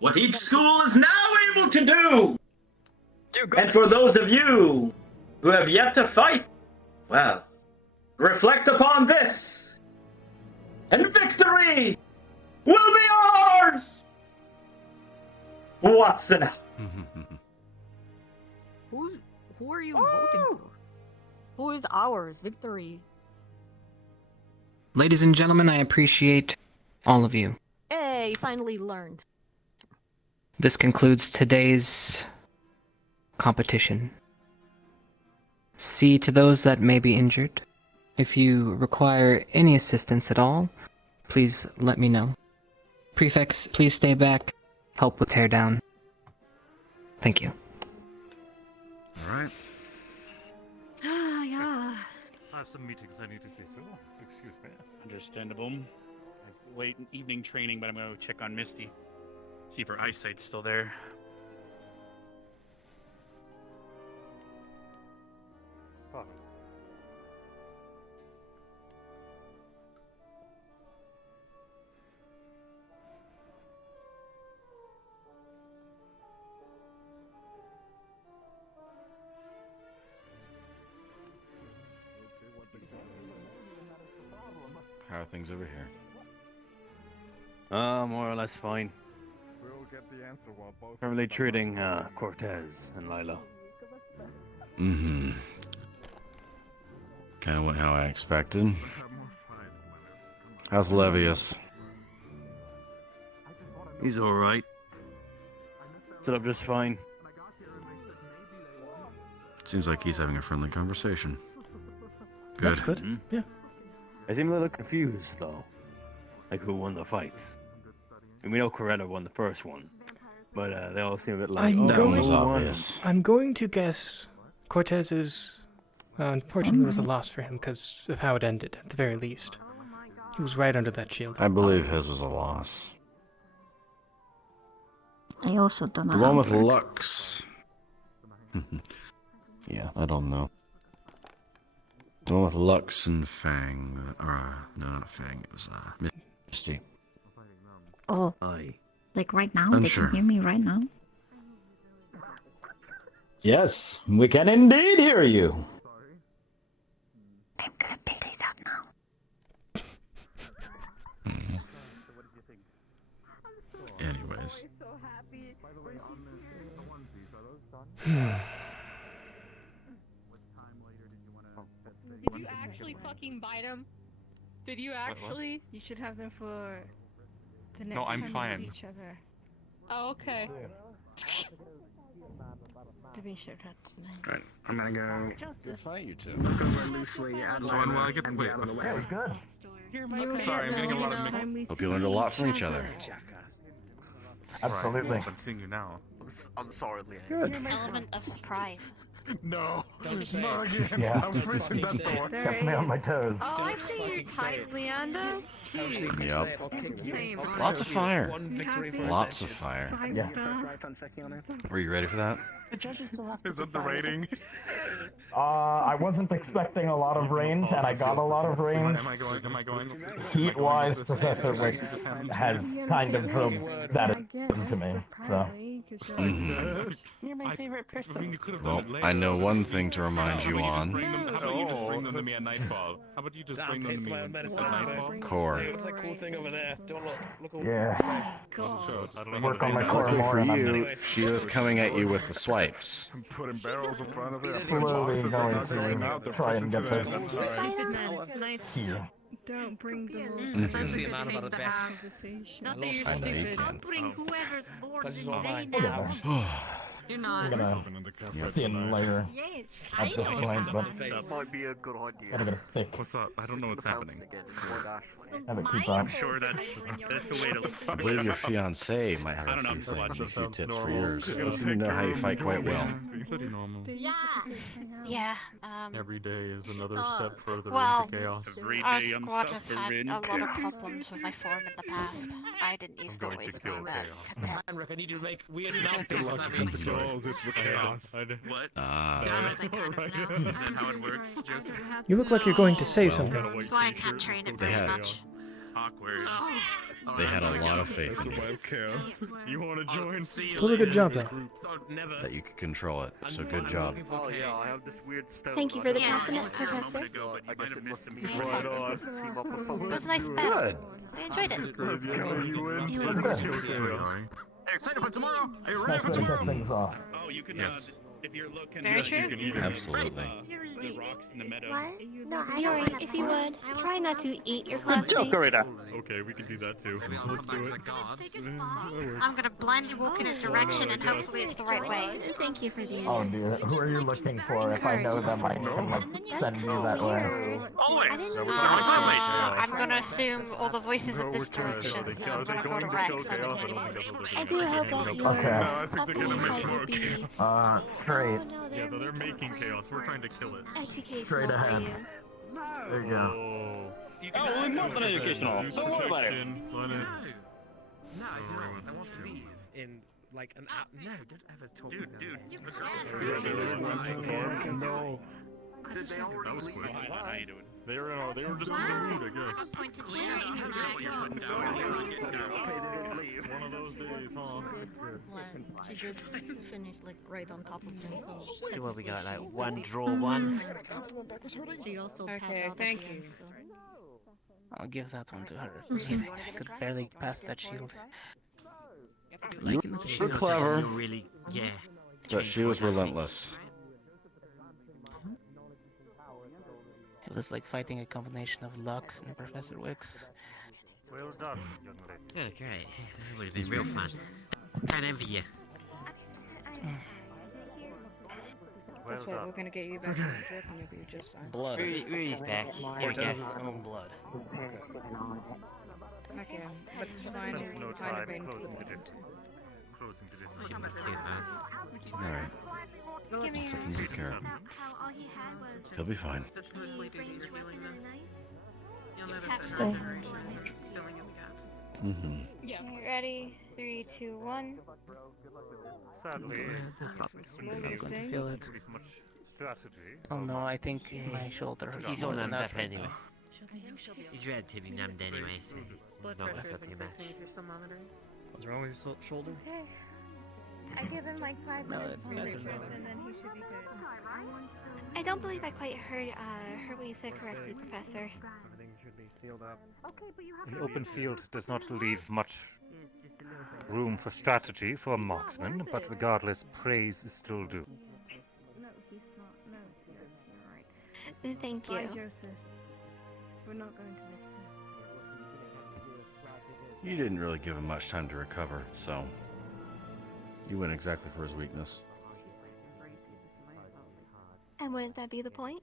what each school is now able to do. And for those of you who have yet to fight, well, reflect upon this, and victory will be ours! Watson out. Who are you voting for? Who is ours? Victory. Ladies and gentlemen, I appreciate all of you. Hey, finally learned. This concludes today's competition. See to those that may be injured. If you require any assistance at all, please let me know. Prefects, please stay back. Help with teardown. Thank you. All right. Yeah. I have some meetings I need to see to. Excuse me. Understandable. I have late evening training, but I'm going to check on Misty. See if her eyesight's still there. department. How are things over here? More or less fine. We'll get the answer while both. Currently treating Cortez and Lila. Mm-hmm. Kind of went how I expected. How's Levius? He's alright. Set up just fine. Seems like he's having a friendly conversation. Good. That's good. Yeah. I seem a little confused though. Like who won the fights? And we know Coretta won the first one, but they all seem a bit like. I'm going to guess Cortez's. Unfortunately, it was a loss for him because of how it ended. At the very least, he was right under that shield. I believe his was a loss. I also don't know. The one how with it works. Lux. Yeah, I don't know. The one with Lux and Fang. No, not Fang. It was Misty. Oh. Aye. Like right now? I'm They sure. can hear me right now? Yes, we can indeed hear you. I'm gonna pick these up now. Anyways. Did you actually fucking bite him? Did you actually? You should have them for the next No, I'm time fine. you see each other. Oh, okay. To be sure not tonight. Alright, I'm gonna go. You're fine, you two. Look over loosely at So when will I get the wait? That was good. Sorry, I'm getting a lot of mixed. Hope you learned a lot from each other. Absolutely. I'm seeing you now. I'm sorry, Leanne. Good. Element of surprise. No. Not again. Yeah. I'm freezing that door. Kept me on my toes. Oh, I see you're tight, Leander. Yep. Same. Lots of fire. Happy? Lots of fire. Yeah. Were you ready for that? The judges still have to Is that the rating? I wasn't expecting a lot of range, and I got a lot of range. Am I going? Heat-wise, Professor Wicks has kind of drove that into me, so. You're my favorite person. Well, I know one thing to remind you How on. about you just bring them to me at nightfall? How about you just bring them to me at nightfall? Core. What's that cool thing over there? Don't look over. Yeah. Work on my core more. For you, she was coming at you with the swipes. I'm putting barrels in front of it. Slowly going to try and get this Nice. here. Don't bring the Mhm. That's a See, good I'm out of taste the to best. have conversation. Not that you're I know you stupid. can. I'll bring whoever's lord This is in all mine. they now. You're I'm not. gonna thin layer Yes, at this point, but This might be a good idea. gotta get it thick. What's up? I don't know what's happening. Have it keep I'm on. sure that's a way to. I believe your fiance might have I don't a know, few I'm things, a few tips for normal. yours. You seem to know how you fight quite well. Pretty normal. Yeah. Every day is another step further Well, into chaos. Every our day I'm squad has had suffering. a lot of problems with my form in the past. I didn't used to going to always kill know that. chaos. Rick, I need you to make weird Good luck control this chaos. What? Damn it, I kind of know. Is that how it works, Joseph? You look like you're going to say Well, something. That's why I can't train it They very had- much. Awkward. They had a lot of faith in you, Wild chaos. You want to join? Does a good job, though. that you could control it. So good job. Oh yeah, I have this weird stone. Thank you for the Yeah. compliment, Professor. I guess it must be Right on. It was a nice battle. Good. I enjoyed it. Let's go, you win. It was Let's good. kill chaos. Excited for tomorrow? Are you ready Nice for way to tomorrow? kick things off. Oh, you can. Yes. If you're looking. Very true. You can either Absolutely. the rocks in the meadow. No, Yuri, if you would, try not to eat your Good classmates. joke, Coretta. Okay, we can do that too. Let's do it. I'm gonna blindly walk in a direction and hopefully it's the right way. Thank you for the Oh dear, who are you looking for? If I know them, I can like send you that way. Always. I'm gonna assume all the voices in this direction. So I'm gonna go to Rex. I don't think I do hope that you Okay. I think they're gonna make more chaos. Straight. Yeah, though they're making chaos. We're trying to kill it. Straight ahead. There you go. Oh. Oh, well, more than educational. Use So what about it? protection. Let it- No, I want to leave in like an hour. No, don't ever talk. Dude. No. Did they already That was leave? quick. How you doing? They were just in the mood, I guess. One of those days, huh? She just finished like right on top of him, so. Okay, what we got? Like one draw one. She also passed Okay, out at thank the you. end, so. I'll give that one to her. I could barely pass that shield. You were clever, You really, yeah. but she was relentless. It was like fighting a combination of Lux and Professor Wicks. Well done, young lady. Oh, great. That would have been real fun. Can't envy you. That's what we're gonna get you back on the trip and you'll be just fine. Blood. Rudy's back. Here we go. His own blood. Okay, but it's fine. Spent no You kind time of ran to the closing the bottom. distance. Closing the distance. Give me two, man. Alright. Give me Let's take him take care of him. how all he had was. He'll be fine. That's mostly due to your healing then. You'll notice Tap that stone. regeneration is filling in the gaps. Mm-hmm. Okay, ready? 3, 2, 1. Sadly, I'm going to feel it. with much strategy. Oh no, I think my shoulder hurts He's all more than numbed that up right anyway. now. He's relatively numbed anyway, so Blood not pressure feel is too bad. increasing if you're still monitoring. What's wrong with your shoulder? Okay. I give him like 5 No, minutes it's to better regroup now. and then he should be good. I don't believe I quite heard what you said correctly, Professor. Everything should be sealed up. An open field does not leave much room for strategy for a marksman, but regardless, praise is still due. No, he's not. No, you're right. Thank you. Bye, Joseph. We're not going to miss him. You didn't really give him much time to recover, so you went exactly for his weakness. And wouldn't that be the point?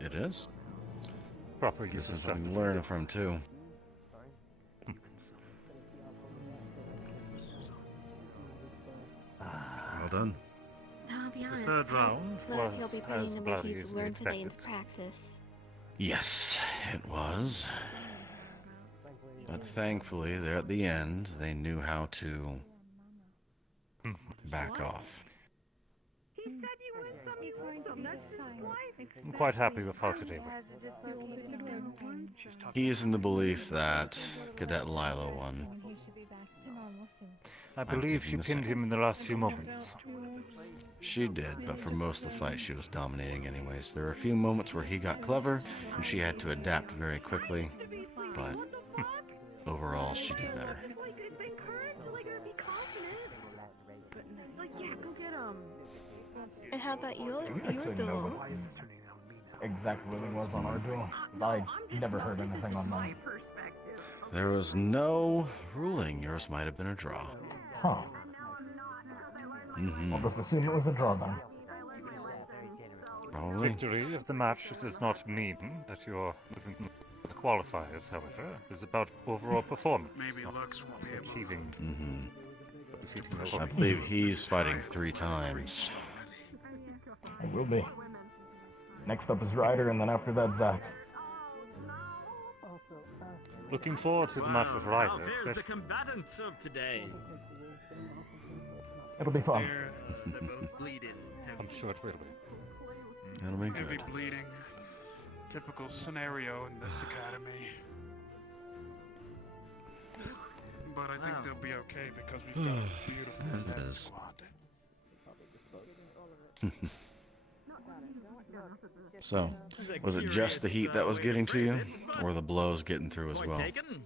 It is. Proper This use of is something to strategy. learn from too. Well done. I'll be The honest. third round Glad he'll was be as putting the bloody he's as we learned today expected. into practice. Yes, it was. But thankfully, there at the end, they knew how to back off. He said you were something next time. I'm quite happy with how today went. He is in the belief that Cadet Lila won. I believe she thinking the pinned same. him in the last few moments. She did, but for most of the fight, she was dominating anyways. There were a few moments where he got clever, and she had to adapt very quickly, but overall, she did better. And how about Do you actually know duel? what the exact ruling was on our duel? 'Cause I never heard anything on that. There was no ruling. Yours might have been a draw. Huh. Mm-hmm. I'll just assume it was a draw then. Probably. Victory of the match does not mean that you're moving to the qualifiers, however. It's about overall performance. Maybe not Lux will be able achieving defeating the I opponent. believe he's fighting 3 times. It will be. Next up is Ryder, and then after that, Zach. Looking forward to the match with How Ryder, fares the especially. combatants of today? It'll be fun. They're both bleeding. I'm sure it will be. That'll be Heavy good. bleeding. Typical scenario in this academy. But I think they'll be okay because we've got a beautiful As it med is. squad. So, was it just the heat that was getting to you, or the blows getting through as well? Taken?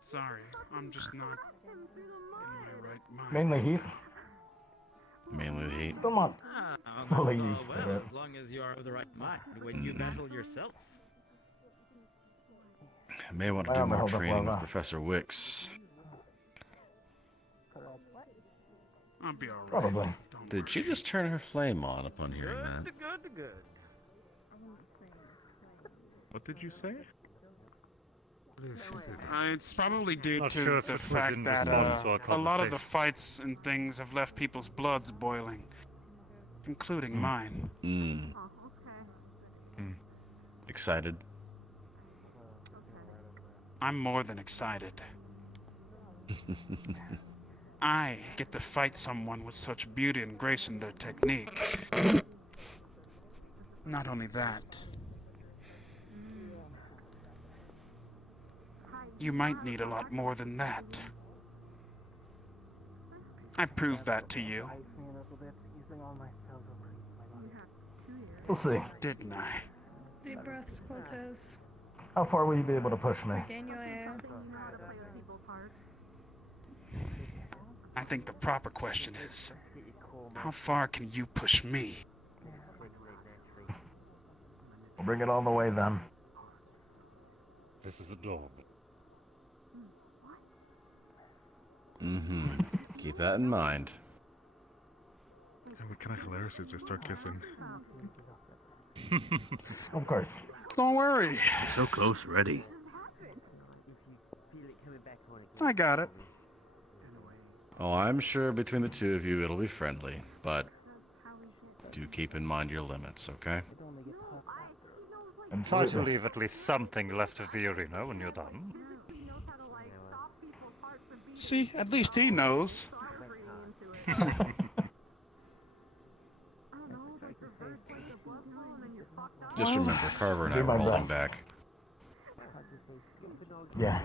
Sorry, I'm just not in my right mind. Mainly heat. Mainly the heat. Still not fully well, used to well, it. as long as you are of the right mind when you battle yourself. I may want to I do haven't more held up training well with enough. Professor Wicks. I'll be alright. Probably. Did she just turn her flame on upon hearing that? Good. What did you say? It's probably due Not to sure if the it was fact in that response to our a lot of the conversation. fights and things have left people's bloods boiling, including mine. Mm. Excited? I'm more than excited. I get to fight someone with such beauty and grace in their technique. Not only that, you might need a lot more than that. I proved that to you. We'll see. Didn't I? Deep breaths, Cortez. How far will you be able to push me? Gain your air. I think the proper question is, how far can you push me? We'll bring it all the way then. This is a dog. Mm-hmm. Keep that in mind. It would kind of hilarious to just start kissing. Of course. Don't worry. So close, ready. I got it. Oh, I'm sure between the two of you it'll be friendly, but do keep in mind your limits, okay? Try to leave at least something left of the arena when you're done. See, at least he knows. Just remember, Carver and I Do were my holding best. back. Yeah.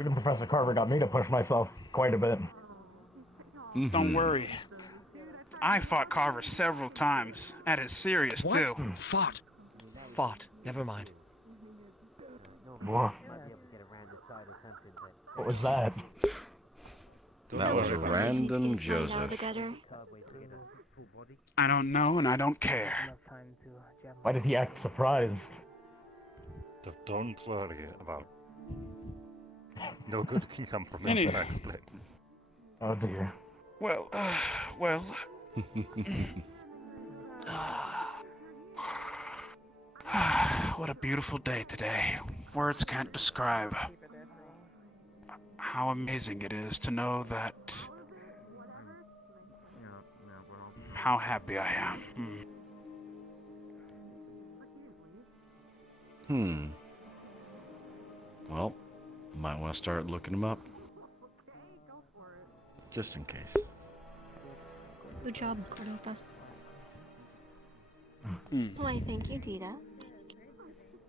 Even Professor Carver got me to push myself quite a bit. Don't worry. I fought Carver several times, and it's serious too. Fought. Fought. Never mind. What was that? That was a random Joseph. I don't know, and I don't care. Why did he act surprised? Don't worry about. No good can come from Anyway. that split. Oh dear. Well, what a beautiful day today. Words can't describe how amazing it is to know that. How happy I am. Well, might want to start looking them up. Just in case. Good job, Carlota. Why, thank you, Tita.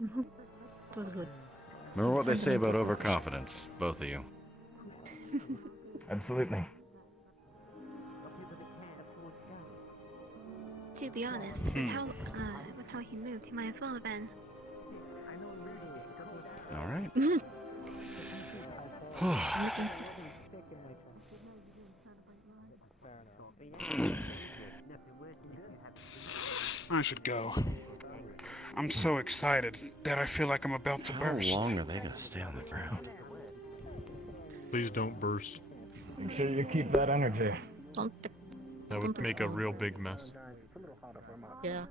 It was good. Remember what they say about overconfidence, both of you. Absolutely. To be honest, with how he moved, he might as well have been. All right. I should go. I'm so excited that I feel like I'm about to burst. How long are they gonna stay on the ground? Please don't burst. Make sure you keep that energy. That would make a real big mess. Yeah.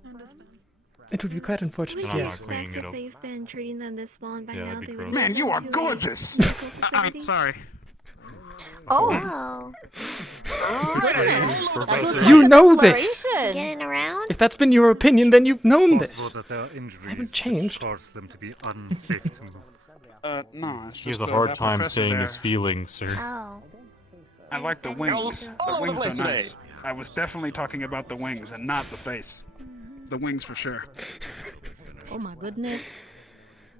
It would be quite unfortunate, And I'm yes. not cleaning it up. They've been treating them this long by Yeah, now. that'd be They gross. would Man, you are gorgeous! I'm sorry. Oh. You know this! Getting around? If that's been your opinion, then you've known Possible this. that their injuries Haven't changed. cause them to be unsafe to move. No, it's He has just a hard that time professor saying there. his feelings, sir. Oh. I like the wings. all The over the wings place are today. nice. I was definitely talking about the wings and not the face. The wings for sure. Oh my goodness.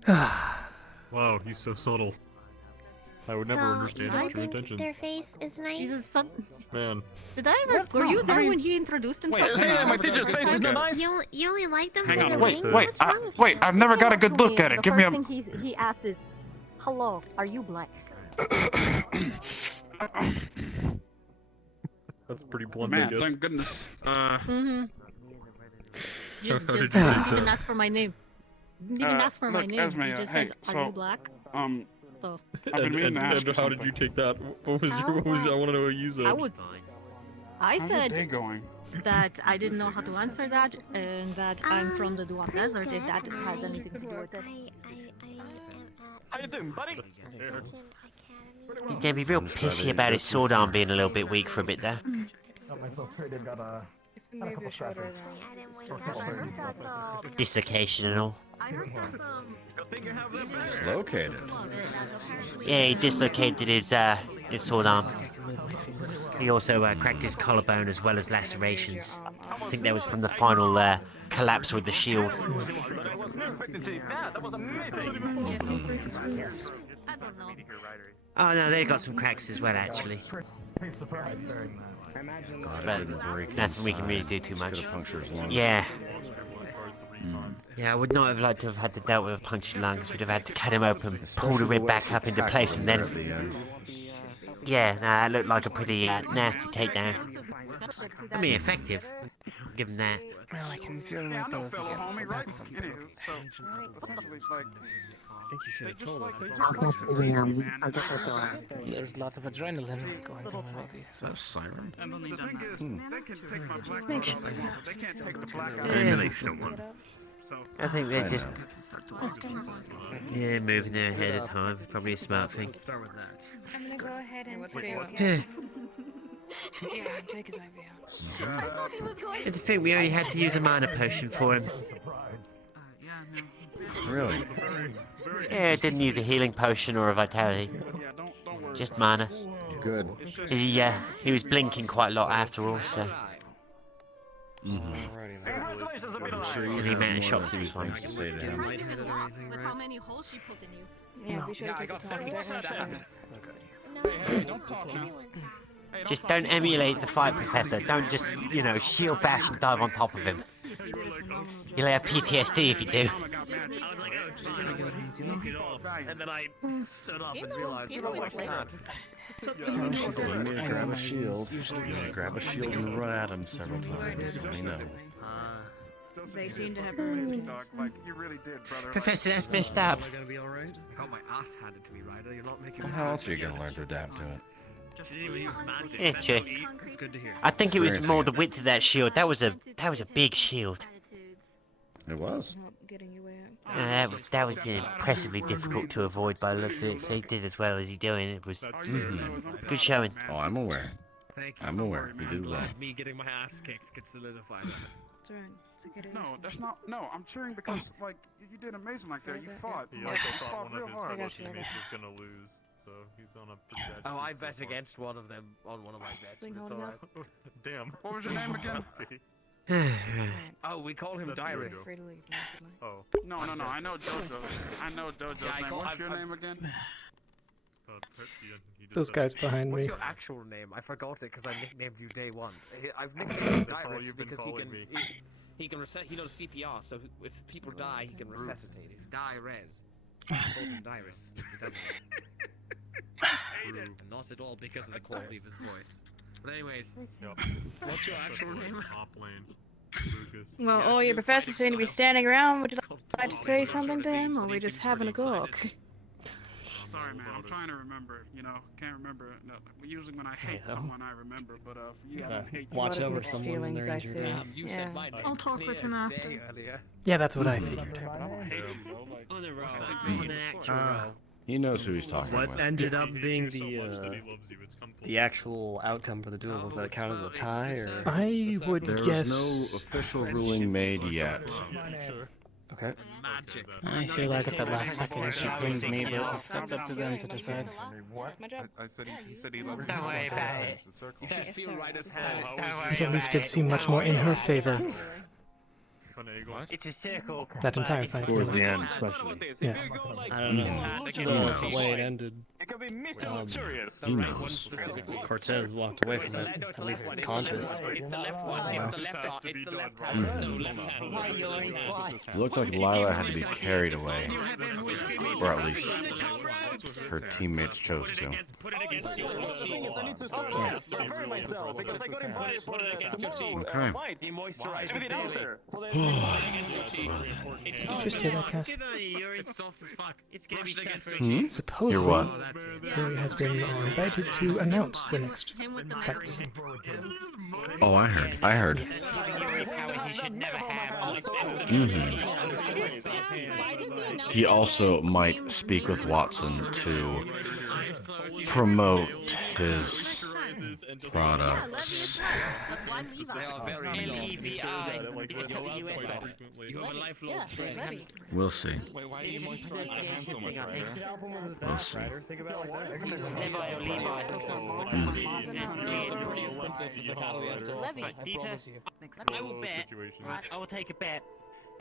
Wow, he's so subtle. I would never understand his true intentions. Their face is nice. He's a son. Man. Did I ever? Were you there when he introduced himself? Wait, say that my teacher's face is not nice? You only like them Hang for on, the wait, rings? wait, What's wrong with wait, you? I've never got a good look at it. Give me a. He asks is, "Hello, are you black?" That's pretty blunt, Man, I guess. thank goodness. Just How did you didn't take even that? ask for my name. Didn't even ask for my look, name. Esme, He just hey, says, "Are so, you black?" So I've been meaning to ask you how did something. you take that? What was I want to know what you said. I would. I How's your day said going? that I didn't know how to answer that, and that I'm from the Duat Desert. If that has anything to do with it. How you doing, buddy? He's gonna be real pissy about his sword arm being a little bit weak for a bit there. Got myself traded, got a couple scratches. Dislocation and all. It's located. Yeah, he dislocated his sword arm. He also cracked his collarbone as well as lacerations. I think that was from the final collapse with the shield. Oh no, they got some cracks as well, actually. God, But it didn't break nothing we can really inside. do too Just much. could've punctured his lung. Yeah. Yeah, I would not have liked to have had to deal with a punctured lung, because we'd have had to cut him open, pull the rib back up into place, and then... At the end. Yeah, that looked like a pretty nasty takedown. I mean, effective. Give him that. Well, I can feel my toes again, so that's something. I think you should have told us. There's lots of adrenaline going through my body. Is that a siren? The thing is, they can take my blood Makes pressure, sense. but they can't take the blackout. So I think they're just... just... Yeah, moving there ahead of time. Probably a smart thing. Start with that. I'm gonna go ahead and Yeah, take his IV out. And to think we only had to use a mana potion for him. Really? Yeah, it didn't use a healing potion or a vitality. Just mana. Good. He was blinking quite a lot after all, so... I'm sure you And the have amount of more shots than he was a few firing. things to say to him. With how many holes she put in you. Yeah, be sure to take the Just don't emulate the fight, Professor. Don't just, shield bash and dive on top of him. You'll have PTSD if you do. And then I stood up and realized, You need to grab a shield. Grab a shield and run at him several times. Let me know. They seem to have removed Professor, that's messed up. Am I gonna be alright? I got my ass handed to me, Ryder. You're not making Well, me how else are you going to learn to adapt to it? Yeah, true. It's good to hear. I think it was more the width of that shield. That was a big shield. It was. That was impressively difficult to avoid by the looks of it. So he did as well as he doing. It was good showing. Oh, I'm aware. Thank you. I'm aware. You did well. Me getting my ass kicked could solidify that. No, that's not. No, I'm cheering because like you did amazing like that. You fought. He Like, also you thought fought one real of his hard. teammates was gonna lose, so he's on a pretty bad Oh, I streak so bet far. against one of them on one of my bets, but it's alright. Damn. What was your name again? Oh, we call him Dyrus. Oh. No, I know Jojo. I know Jojo's name. What's your name again? Those guys behind What's me. your actual name? I forgot it because I nicknamed you day one. I've nicknamed you That's all Dyrus you've been because calling me. he can he knows CPR, so if people die, he can resuscitate. It's Dyrus. I called him Dyrus. He doesn't. And not at all because of the quality of his voice. But anyways, what's your actual name? Well, all your professors seem to be standing around. Would you like to say something to him, or are we just having a gawk? Sorry, man. I'm trying to remember. Can't remember. No, usually when I hate someone, I remember. But I don't hate you. Watch over someone when they're injured. Yeah. I'll talk with him after. Yeah, that's what I figured. He knows who he's talking What with. ended up being the actual outcome for the duel? Was that count as a tie, or? I would There guess. is no official ruling made yet. Okay. I feel like at the last second she blamed me, but that's up to them to decide. My job. I said he said he loved Don't worry about it. You should feel Ryder's hand. It at least did seem much more in her favor. It's a circle. That entire fight. Towards the really. end, especially. Yes. I don't know. He The knows. way it ended. He knows. Cortez walked away from it, at least conscious. It's the left one. It's the left. It's the left hand. It looked like Lila had to be carried away. Or at least her teammates chose to. Okay. Did you just hear that, Cass? Hmm? Supposedly, Hear what? Lily has been invited to announce the next fights. Oh, I heard. He also might speak with Watson to promote his products. We'll see. We'll see. Justice Academy has to offer, I promise you. I will bet. I will take a bet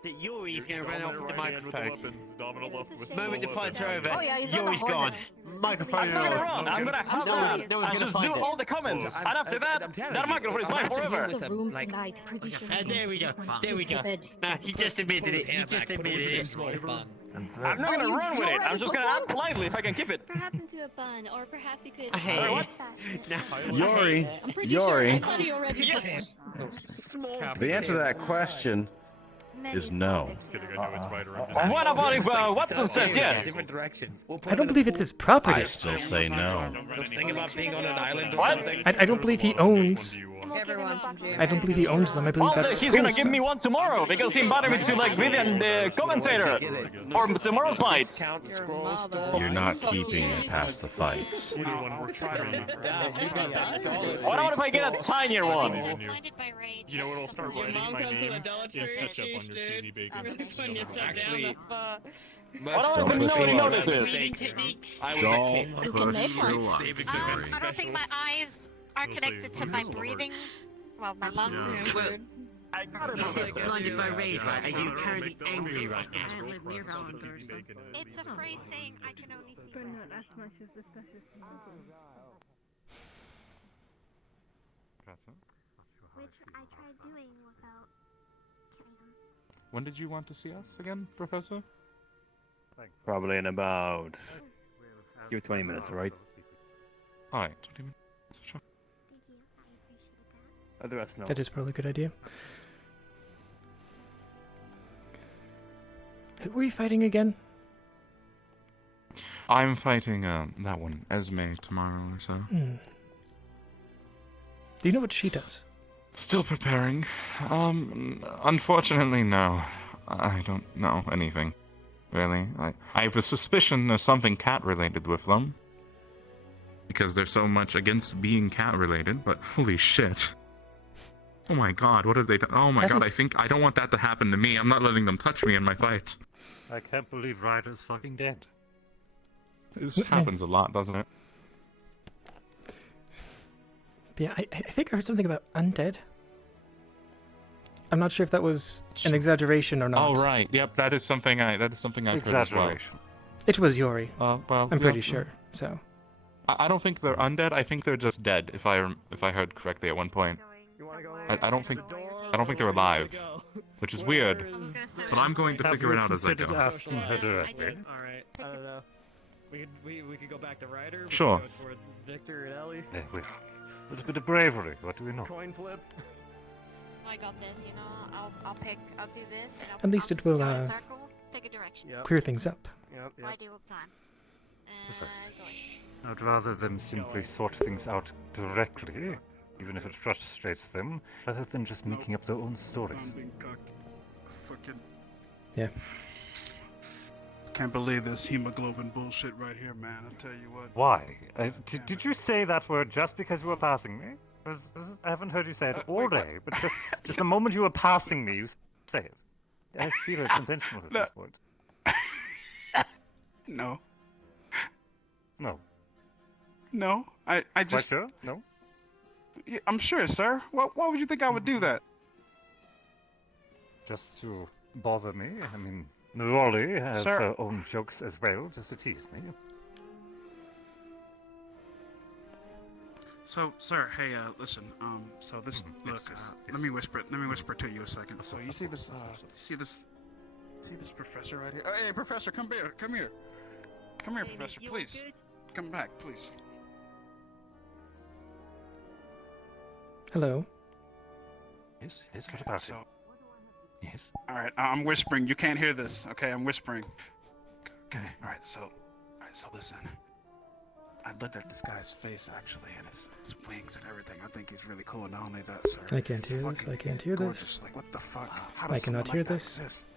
that Yuri's going to run off with the microphone. The moment the fights are over, Yuri's gone. Microphone I'm not gonna run. I'm gonna have to. No one's I'll gonna just find do it. all the comments, and after that, that microphone is mine forever. There we go. There we go. Nah, he just admitted it. He just admitted it. I'm not gonna run with it. I'm just gonna ask politely if I can keep it. Perhaps into a bun, or perhaps you could. Hey. What? Yuri, Yes. the answer to that question is no. What about if Watson says yes? Different directions. I don't believe it's his property. I still say no. Just think about being on an island or What? something. I don't believe he owns. Everyone from GMA. I don't believe he owns them. I believe Well, that's he's gonna school give me stuff. one tomorrow because he invited me to like be the commentator or tomorrow's fight. You're not keeping it past the fights. What about if I get a tinier one? You know what? I'll start writing my name and ketchup on your cheesy bacon. Actually, What else did nobody notices? Don't push your luck. I don't think my eyes are connected to my breathing. Well, my lungs. Well, you said blinded by rage, right? Are you currently angry right now? I live near Valentine, so. It's a phrase saying I can only see. But not as much as the special Which I tried doing without killing him. When did you want to see us again, Professor? Probably in about... Give it 20 minutes, alright? Alright, 20 minutes. Sure. The rest no. That is probably a good idea. Who were you fighting again? I'm fighting that one, Esme, tomorrow or so. Hmm. Do you know what she does? Still preparing. Unfortunately, no. I don't know anything, really. I have a suspicion there's something cat-related with them. Because they're so much against being cat-related, but holy shit. Oh my god, what have they done? Oh my god, I don't want that to happen to me. I'm not letting them touch me in my fight. I can't believe Ryder's fucking dead. This happens a lot, doesn't it? Yeah, I think I heard something about undead. I'm not sure if that was an exaggeration or not. Oh right, yep, that is something I heard as well. It was Yuri. Well, I'm pretty sure. So. I don't think they're undead. I think they're just dead. If I heard correctly at one point. I don't think they're alive, which is weird. But I'm going to figure it out as I go. Asking her directly? Alright, I don't know. We could go back to Ryder. Sure. Go towards Victor and Ellie. There we are. A little bit of bravery. What do we know? Coin flip. I got this, you know. I'll do this. And At least it will start a circle, pick a direction. clear things up. I do all the time. Precisely. I'd rather them simply sort things out directly, even if it frustrates them, rather than just making up their own stories. Fucking. Yeah. Can't believe this hemoglobin bullshit right here, man. I'll tell you what. Why? Did you say that word just because you were passing me? I haven't heard you say it all day, but just the moment you were passing me, you say it. I feel it's intentional at this point. No. No. No, I just. Quite sure? No? Yeah, I'm sure, sir. Why would you think I would do that? Just to bother me? I mean, Rolly has Sir. her own jokes as well, just to tease me. So, sir, hey, listen. So this, look, let me whisper it. Let me whisper to you a second. So you see this, see this professor right here? Hey, professor, come here, come here, come here, professor, please, come back, please. Hello. Yes, what about it? Yes. All right, I'm whispering. You can't hear this, okay? I'm whispering. Okay. All right. So listen. I looked at this guy's face actually, and his wings and everything. I think he's really cool. Not only that, sir. I can't hear this. I can't hear gorgeous. this. Like what the fuck? How I does cannot someone hear like that this. exist?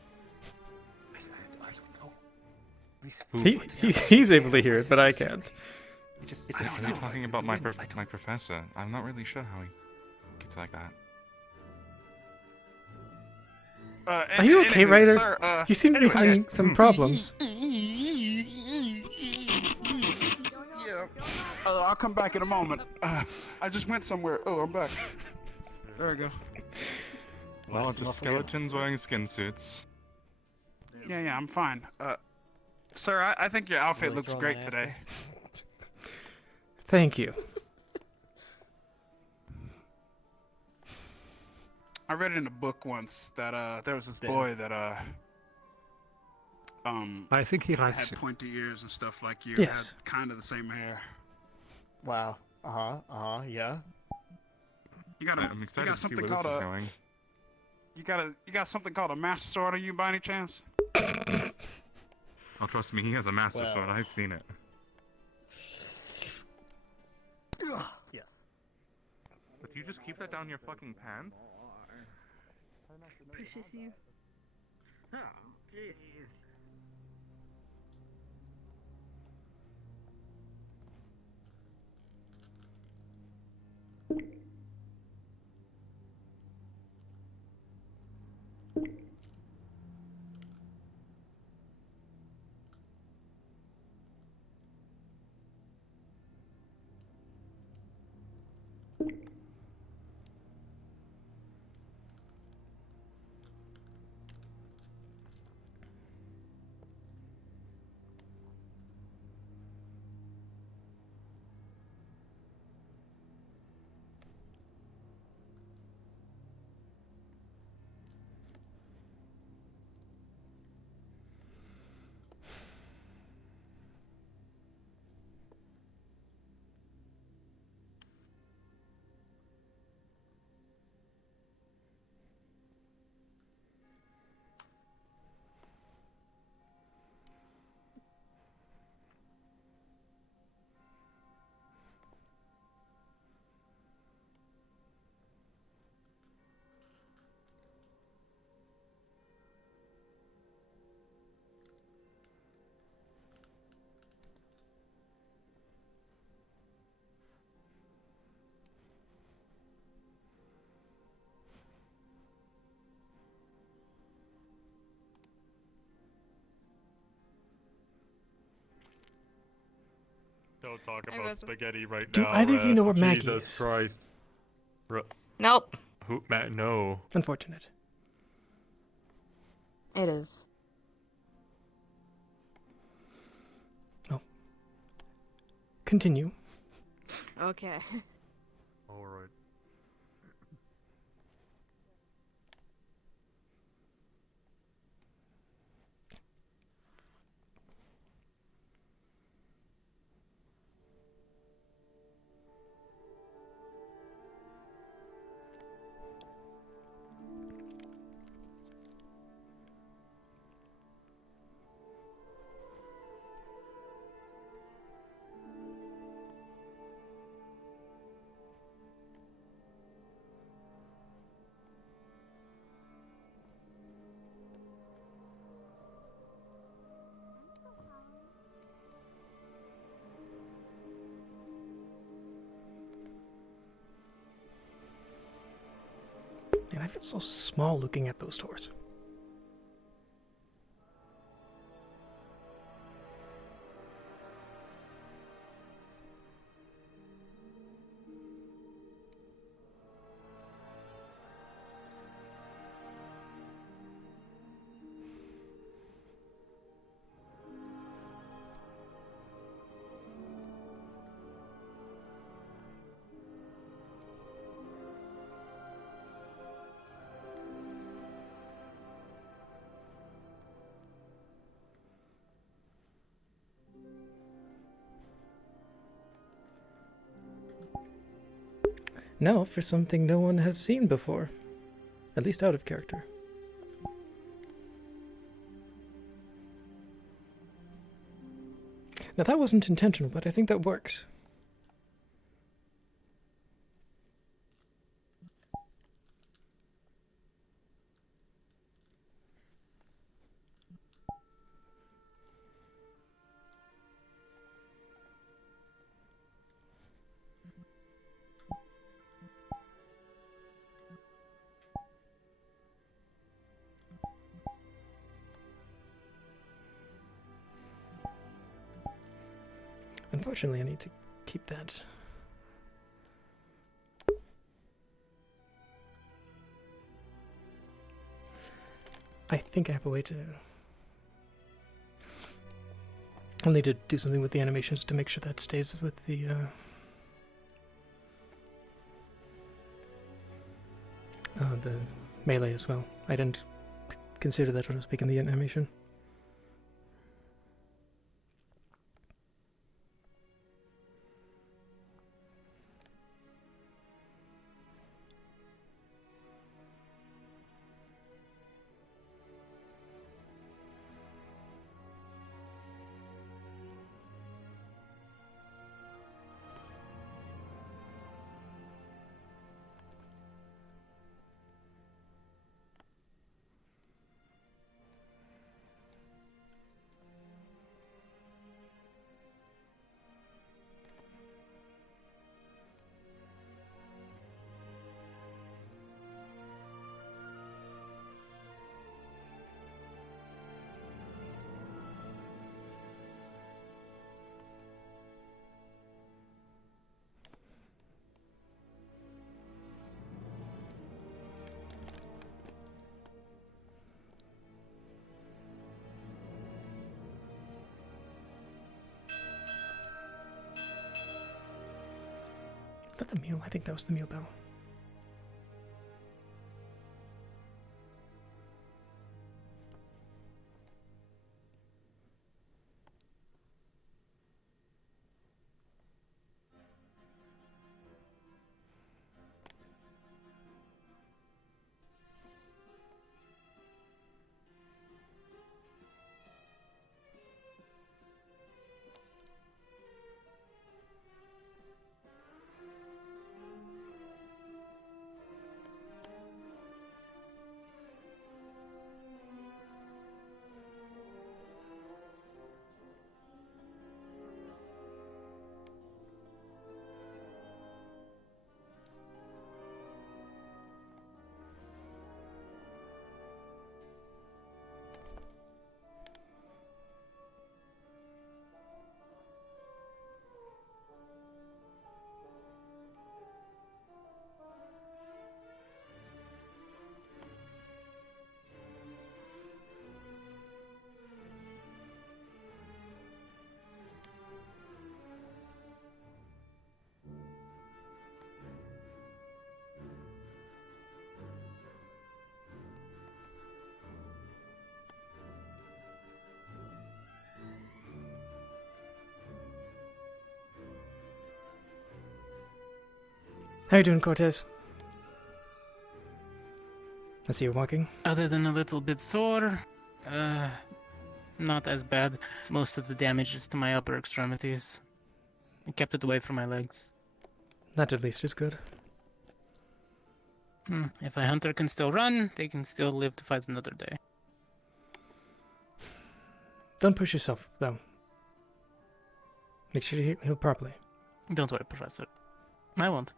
He's able to hear it, but I can't. Are you talking about my professor? I'm not really sure how he gets like that. Are you okay, anywho, Ryder? Sir, You seem to be having some problems. Yeah. I'll come back in a moment. I just went somewhere. Oh, I'm back. There we go. Well, just skeletons wearing skin suits. Yeah, I'm fine. Sir, I think your outfit Really looks throwing great that today. Thank you. I read it in a book once that there was this boy that I think he likes had it. pointy ears and stuff like you. Yes. Had kind of the same hair. Wow. Yeah. You got I'm excited to see something where called this is a going. you got something called a master sword on you by any chance? Oh, trust me, he has a master Well. sword. I've seen it. Yes. But you just keep that down your fucking pants? Pushes you. Oh, jeez. Don't talk I about was- spaghetti right Do now. either of you know what Maggie Jesus is? Christ. Nope. Who? No. Unfortunate. It is. Continue. Okay. Alright. And I feel so small looking at those doors. Now for something no one has seen before. At least out of character. Now that wasn't intentional, but I think that works. Unfortunately, I need to keep that. I think I have a way to... I'll need to do something with the animations to make sure that stays with the melee as well. I didn't consider that when I was making the animation. Is that the meal? I think that was the meal bell. How you doing, Cortez? I see you're walking. Other than a little bit sore, not as bad. Most of the damage is to my upper extremities. I kept it away from my legs. That at least is good. If a hunter can still run, they can still live to fight another day. Don't push yourself, though. Make sure you heal properly. Don't worry, Professor. I won't.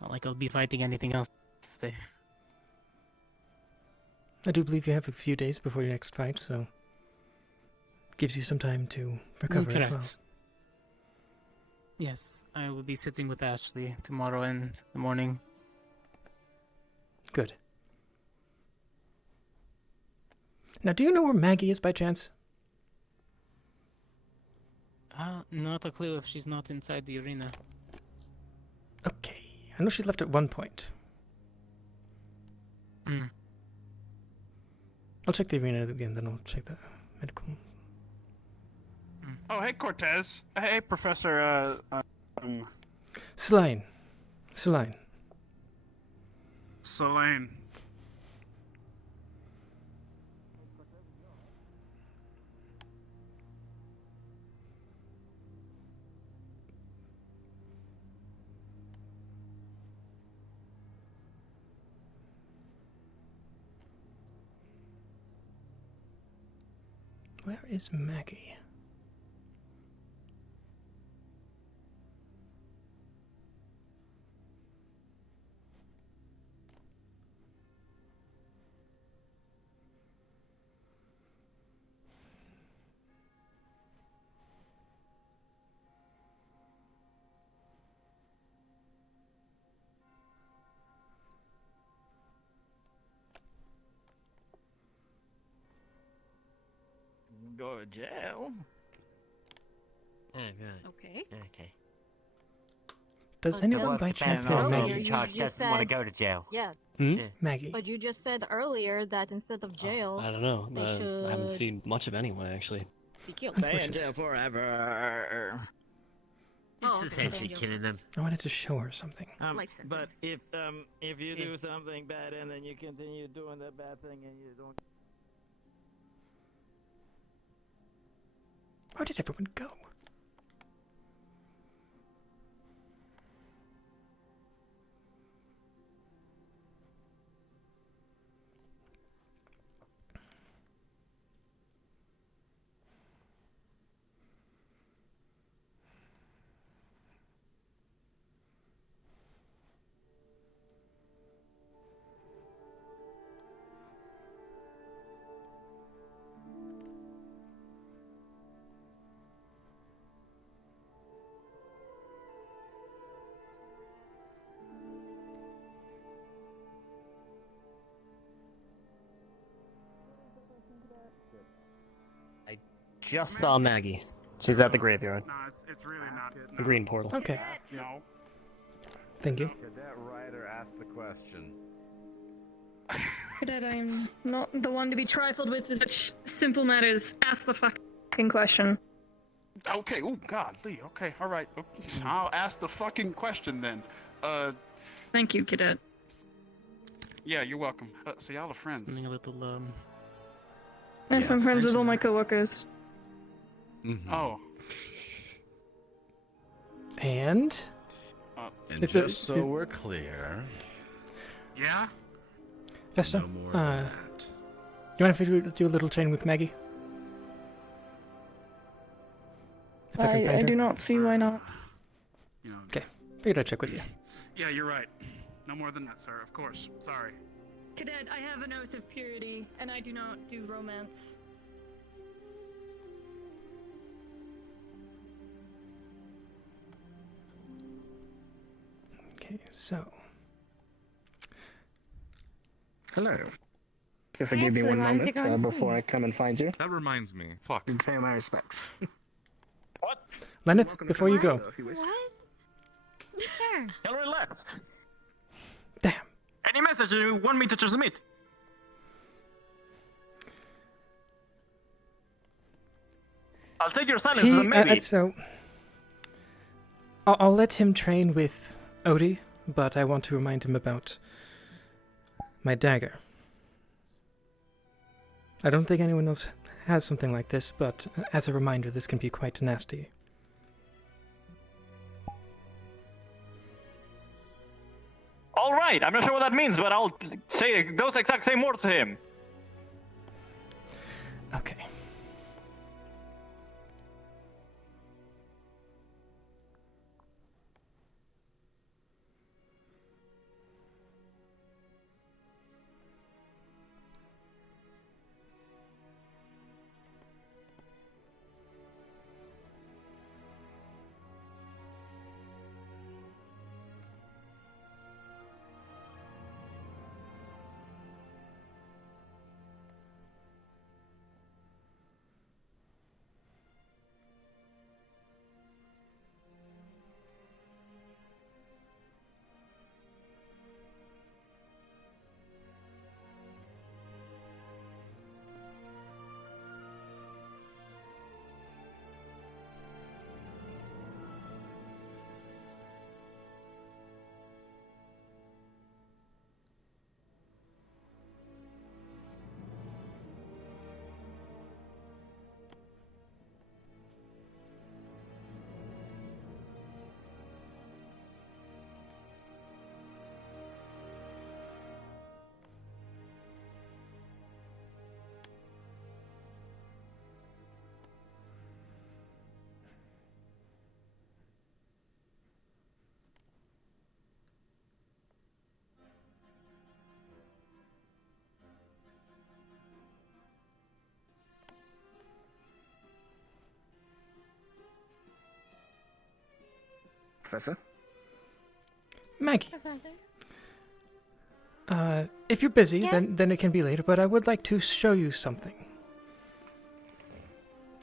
Not like I'll be fighting anything else today. I do believe you have a few days before your next fight, so gives you some time to recover as well. Yes, I will be sitting with Ashley tomorrow and the morning. Good. Now, do you know where Maggie is by chance? Not a clue if she's not inside the arena. Okay. I know she left at one point. I'll check the arena again, then I'll check the medical. Oh, hey, Cortez. Hey, Professor, Sûlain. Where is Maggie? to jail. Oh, right. Okay. Okay. Does anyone by chance know Maggie? in charge doesn't want to go to jail. Yeah. Maggie. But you just said earlier that instead of jail, I don't know. they should I haven't seen much of anyone actually. be killed. Stay in jail forever. It's essentially killing them. I wanted to show her something. But if you do something bad and then you continue doing that bad thing and you don't. Where did everyone go? Just saw Maggie. She's at the graveyard. No, it's really not. The green portal. Okay. No. Thank you. Cadet Ryder asked the question. Cadet, I am not the one to be trifled with such simple matters. Ask the fucking question. Okay. Oh God, Lee. Okay. All right. Okay. I'll ask the fucking question then. Thank you, Cadet. Yeah, you're welcome. So y'all are friends. Something a little Yes, I'm friends with all my coworkers. Oh. And? And just so we're clear. Yeah? Vesta, No more than you want to do a little training with Maggie? If I can find I her? do not see why not. Okay, figured I'd check with you. Yeah, you're right. No more than that, sir. Of course. Sorry. Cadet, I have an oath of purity, and I do not do romance. Okay, so. Hello. If you give me one moment before I come and find you. That reminds me. Fuck. And pay my respects. Lenneth, before you go. What? Sure. Hillary left. Damn. Any message you want me to transmit? I'll take your silence as a maybe. So. I'll let him train with Odie, but I want to remind him about my dagger. I don't think anyone else has something like this, but as a reminder, this can be quite nasty. All right, I'm not sure what that means, but I'll say those exact same words to him. Okay. Professor? Maggie. If you're busy, then it can be later, but I would like to show you something.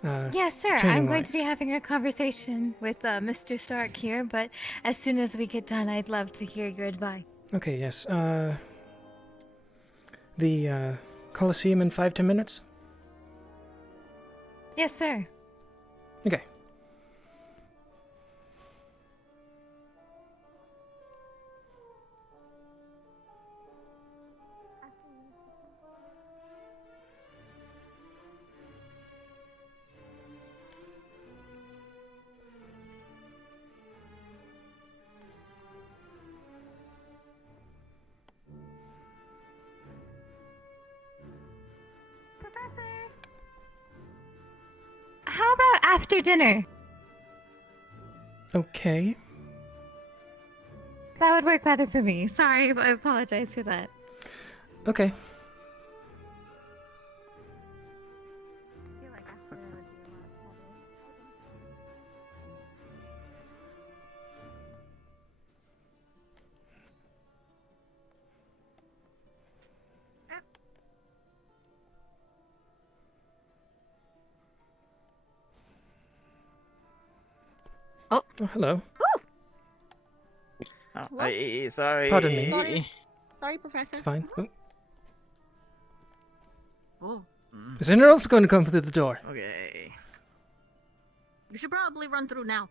Yes, sir. I'm training going to be wise. having a conversation with Mr. Stark here, but as soon as we get done, I'd love to hear your advice. Okay, yes. The Colosseum in 5-10 minutes? Yes, sir. Okay. How about after dinner? Okay. That would work better for me. Sorry, I apologize for that. Okay. Oh, hello. Sorry. Pardon me. Sorry, Professor. It's fine. Oh. Oh. Is anyone else going to come through the door? Okay. You should probably run through now.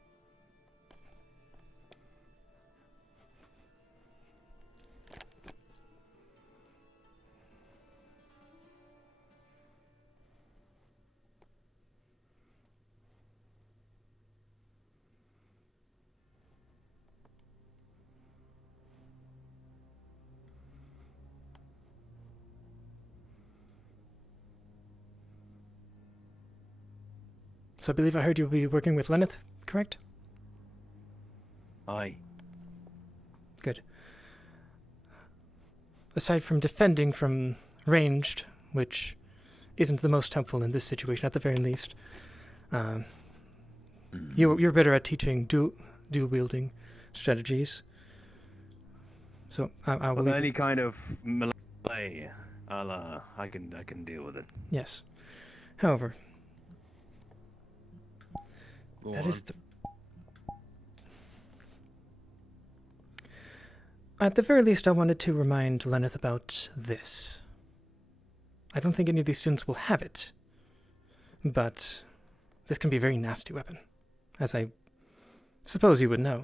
So I believe I heard you'll be working with Lenneth, correct? Aye. Good. Aside from defending from ranged, which isn't the most helpful in this situation, at the very least, you're better at teaching dual wielding strategies. So I will. Well, any kind of melee, I can deal with it. Yes. However, Go that on. is the. At the very least, I wanted to remind Lenneth about this. I don't think any of these students will have it, but this can be a very nasty weapon, as I suppose you would know.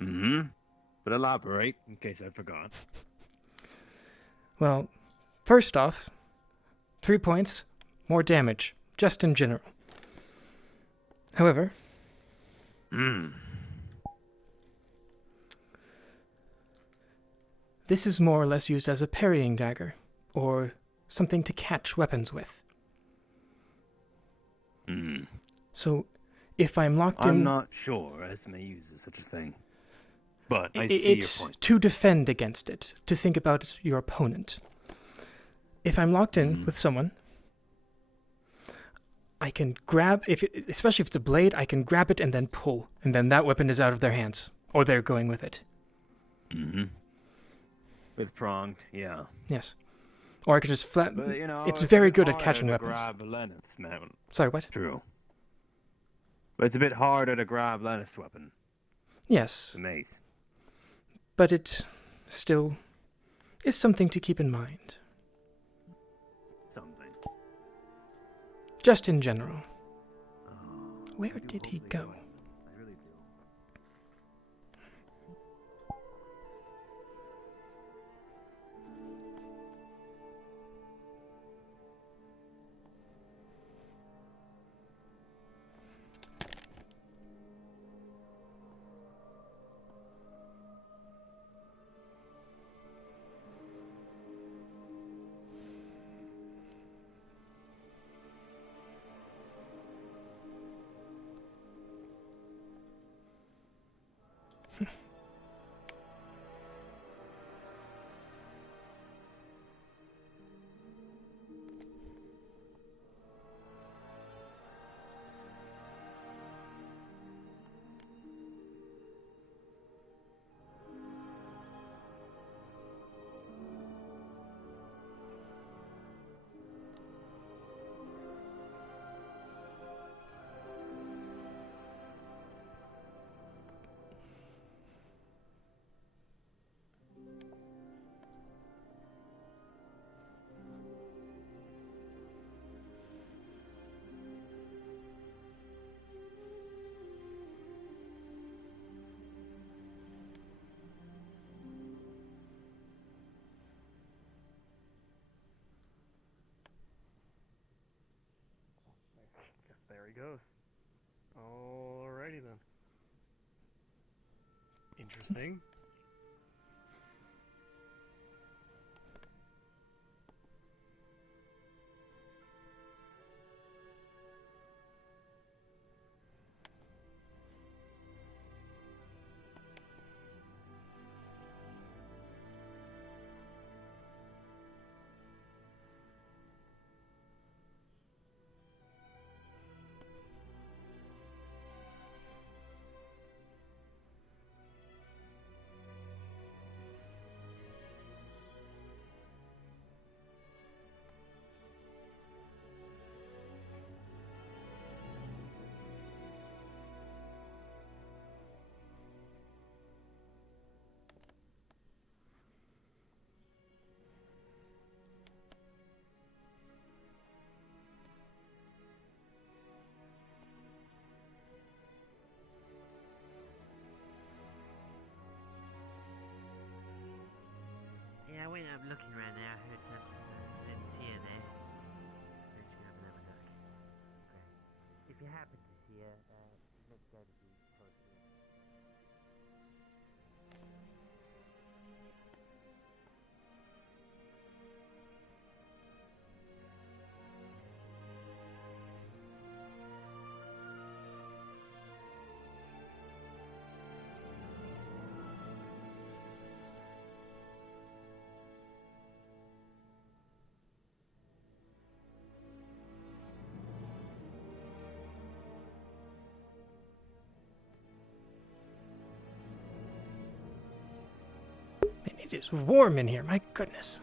But elaborate, in case I forgot. Well, first off, 3 points, more damage, just in general. However, this is more or less used as a parrying dagger, or something to catch weapons with. So, if I'm locked in... I'm not sure Esme uses such a thing. But I see it's your point. to defend against it, to think about your opponent. If I'm locked in with someone, I can grab, especially if it's a blade, I can grab it and then pull, and then that weapon is out of their hands, or they're going with it. With pronged, yeah. Yes. Or I could just flat... But, you know, it's a very bit good at harder catching to weapons. grab Lenneth's weapon. Sorry, what? True. But it's a bit harder to grab Lenneth's weapon. Yes. The mace. But it still is something to keep in mind. Something. Just in general. Where did he go? goes. Alrighty then. Interesting. Yeah, when I'm looking around there, I heard something. Didn't see her there. Mention have another look. Okay. If you happen to see her, let's go to the post. It is warm in here, my goodness.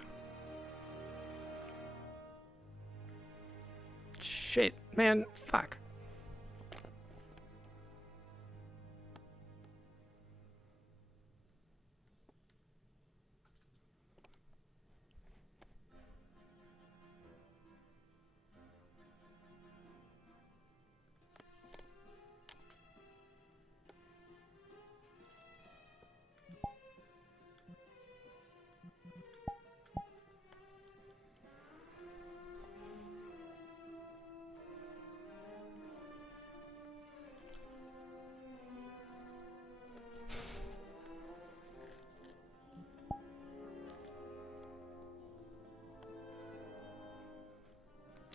Shit, man, fuck.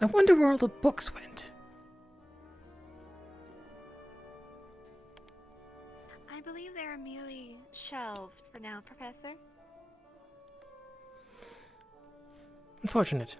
I wonder where all the books went. I believe they are merely shelved for now, Professor. Unfortunate.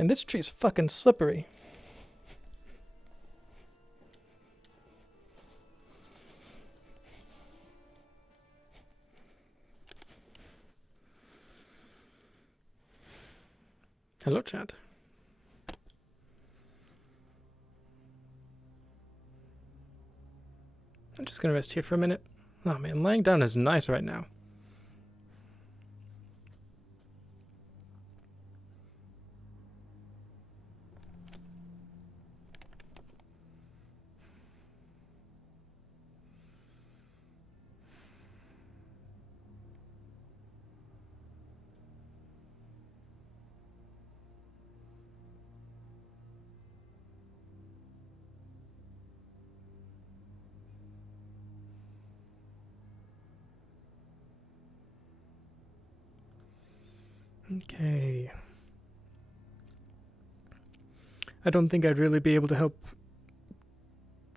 And this tree's fucking slippery. Hello, chat. I'm just gonna rest here for a minute. Oh man, laying down is nice right now. Okay. I don't think I'd really be able to help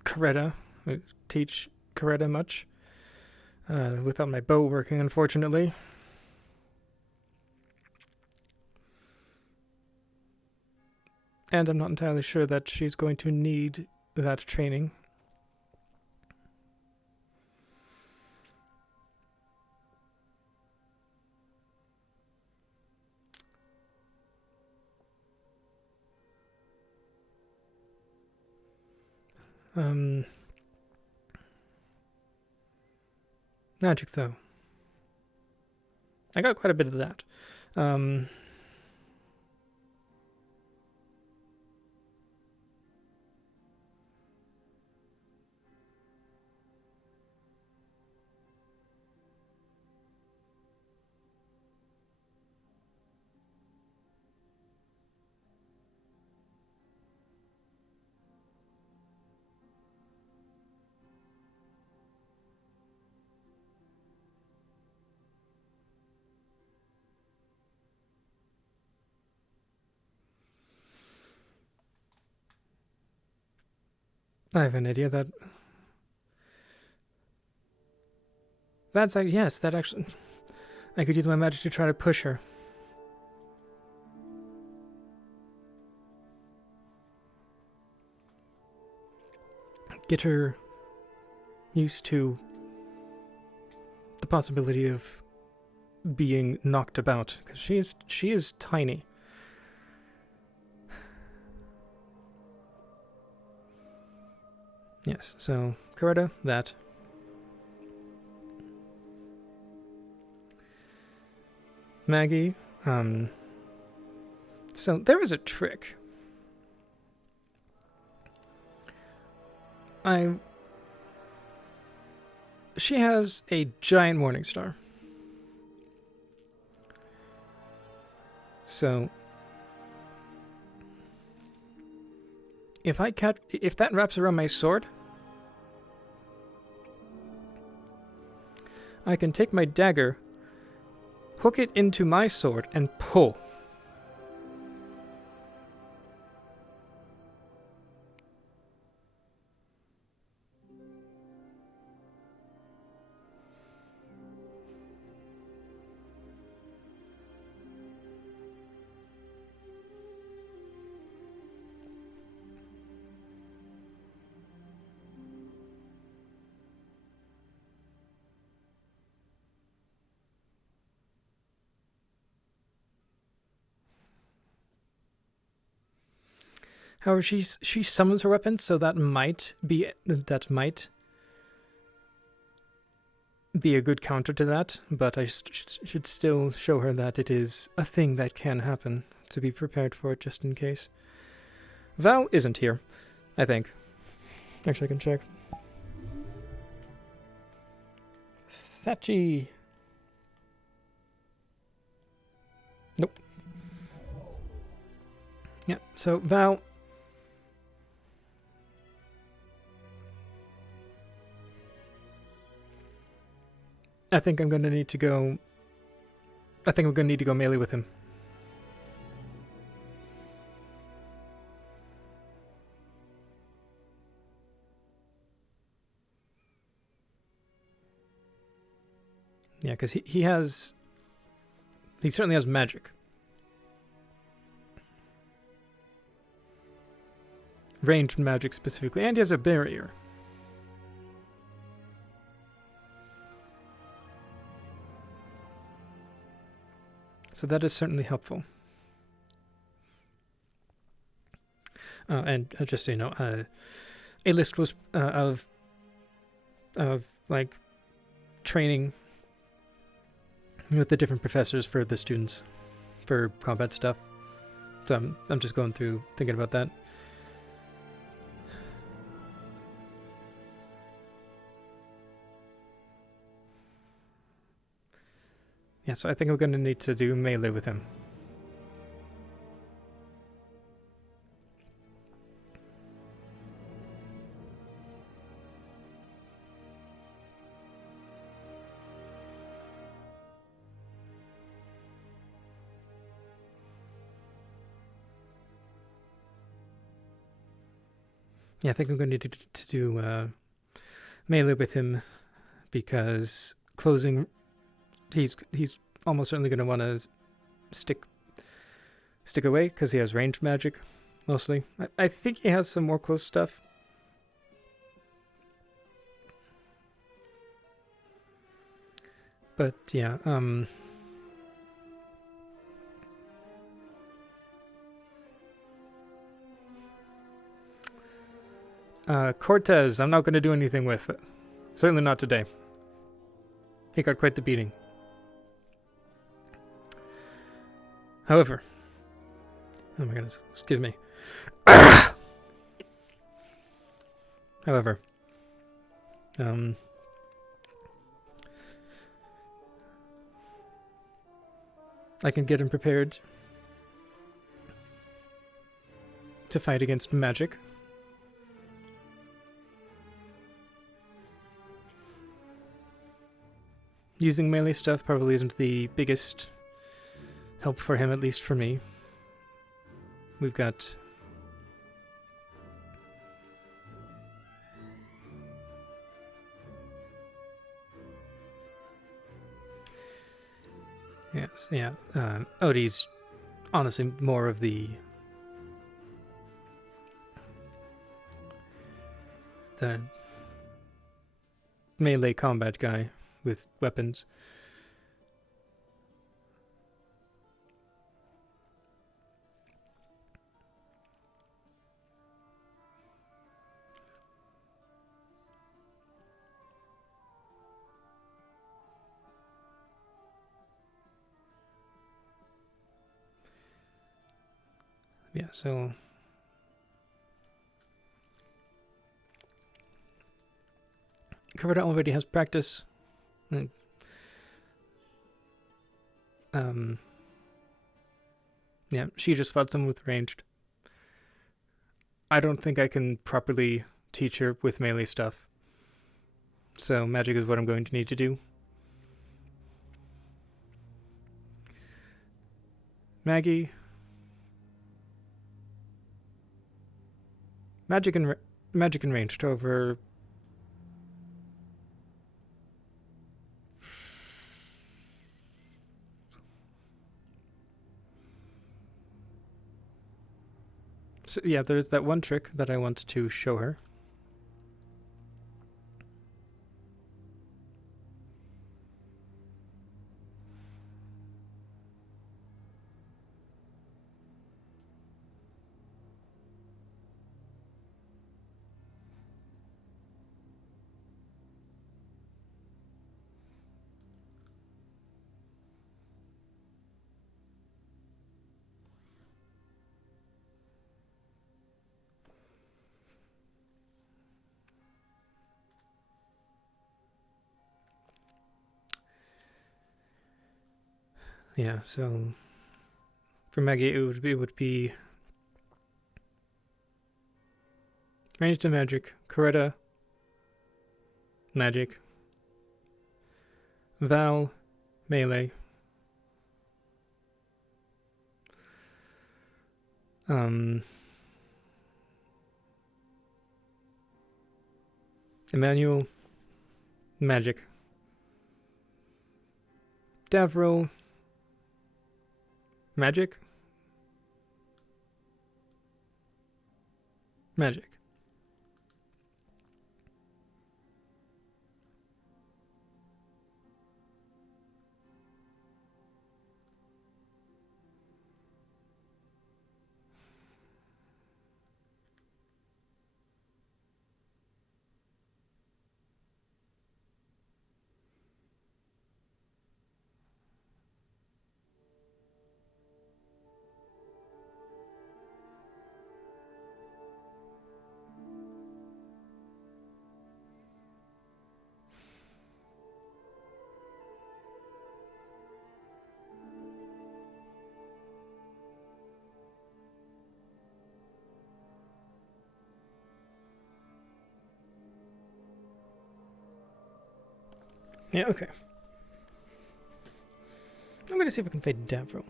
Coretta, teach Coretta much, without my bow working, unfortunately. And I'm not entirely sure that she's going to need that training. Magic, though. I got quite a bit of that. I have an idea that... That's like, yes, that actually... I could use my magic to try to push her. Get her used to the possibility of being knocked about, because she is tiny. Yes, so Coretta, that. Maggie, so there is a trick. She has a giant morning star. So if that wraps around my sword, I can take my dagger, hook it into my sword, and pull. However, she summons her weapon, so that might be a good counter to that. But I should still show her that it is a thing that can happen, to be prepared for it just in case. Val isn't here, I think. Actually, I can check. Sachi. Nope. Yeah. So Val. I think I'm going to need to go... I think I'm going to need to go melee with him. Yeah, because he certainly has magic. Ranged magic specifically, and he has a barrier. So that is certainly helpful. And just so you know, a list was of like training with the different professors for the students for combat stuff. So I'm just going through thinking about that. Yeah, so I think I'm going to need to do melee with him. Yeah, I think I'm going to need to do melee with him because closing. He's almost certainly going to want to stick away because he has ranged magic mostly. I think he has some more close stuff. But yeah, Cortez, I'm not going to do anything with. Certainly not today. He got quite the beating. However, oh my goodness, excuse me. However, I can get him prepared to fight against magic. Using melee stuff probably isn't the biggest help for him, at least for me. We've got yes, yeah. Odie's honestly more of the melee combat guy with weapons. Yeah, so Coretta already has practice. Yeah, she just fought someone with ranged. I don't think I can properly teach her with melee stuff. So magic is what I'm going to need to do. Maggie. Magic and ranged over. So, yeah, there's that one trick that I want to show her. Yeah, so for Maggie it would be ranged to magic, Coretta magic, Val melee, Emmanuel magic, Davril magic, magic. Yeah, okay. I'm gonna see if I can fade Davril.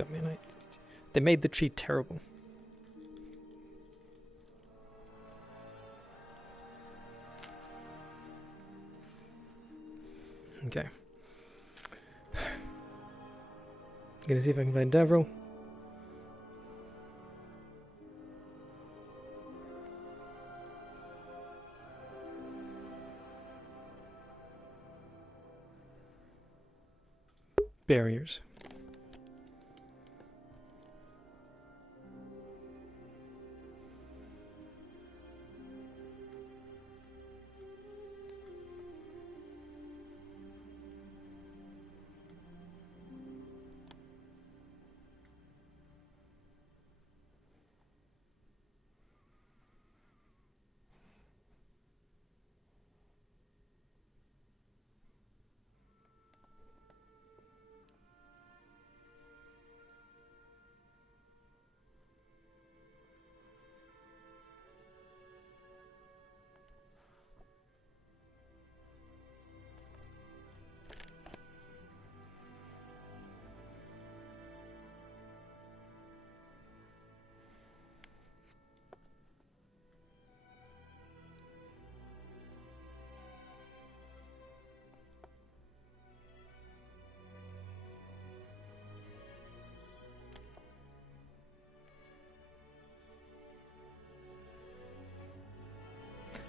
Oh man, they made the tree terrible. Okay. Gonna see if I can find Devril. Barriers.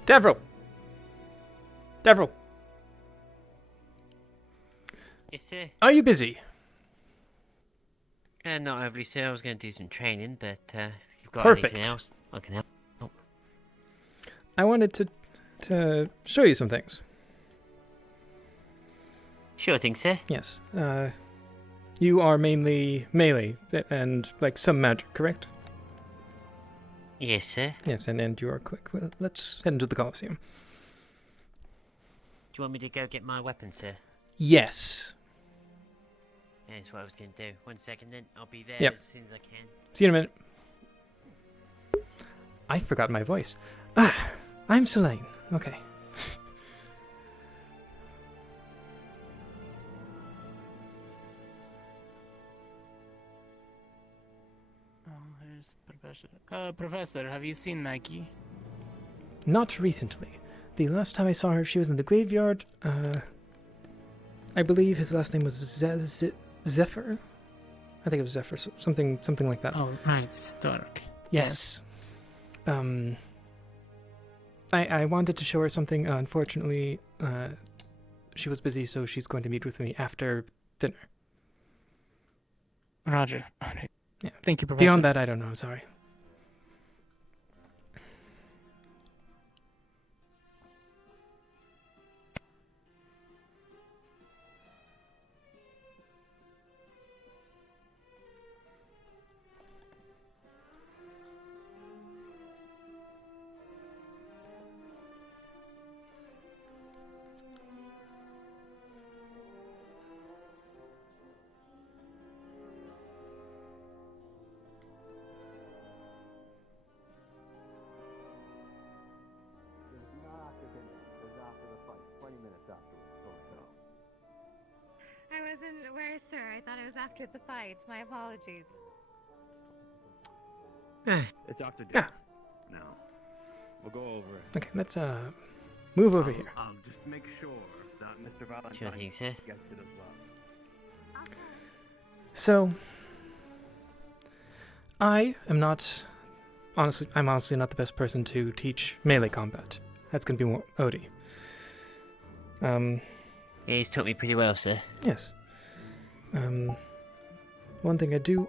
Devril! Devril! Yes, sir. Are you busy? Not overly, sir. I was going to do some training, but if you've got Perfect. anything else, I can help. Oh. I wanted to show you some things. Sure thing, sir. Yes. You are mainly melee and like some magic, correct? Yes, sir. Yes, and you are quick. Well, let's head into the Colosseum. Do you want me to go get my weapon, sir? Yes. That's what I was going to do. 1 second, then I'll be there Yep. as soon as I can. See you in a minute. I forgot my voice. I'm Sûlain. Okay. Here's Professor. Professor, have you seen Maggie? Not recently. The last time I saw her, she was in the graveyard. I believe his last name was Zephyr. I think it was Zephyr, something like that. Oh, right, Stark. Yes. I wanted to show her something. Unfortunately, she was busy, so she's going to meet with me after dinner. Roger. All right. Yeah. Thank you, Professor. Beyond that, I don't know. I'm sorry. I wasn't aware, sir. I thought it was after the fight. My apologies. It's after dinner. Now, we'll go over it. Okay, let's move over here. I'll just make sure that Mr. Valentine Sure thing, sir. gets it as well. So, I'm honestly not the best person to teach melee combat. That's going to be more Odie. Yeah, he's taught me pretty well, sir. Yes. One thing I do,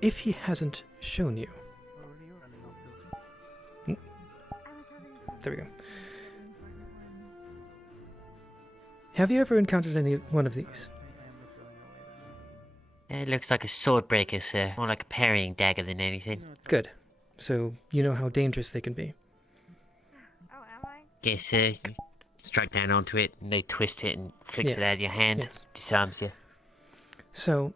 if he hasn't shown you. There we go. Have you ever encountered any one of these? It looks like a sword breaker, sir. More like a parrying dagger than anything. Good. So you know how dangerous they can be. Yes, sir. You strike down onto it, and they twist it and flicks it Yes. out of your hand. Yes. Disarms you. So,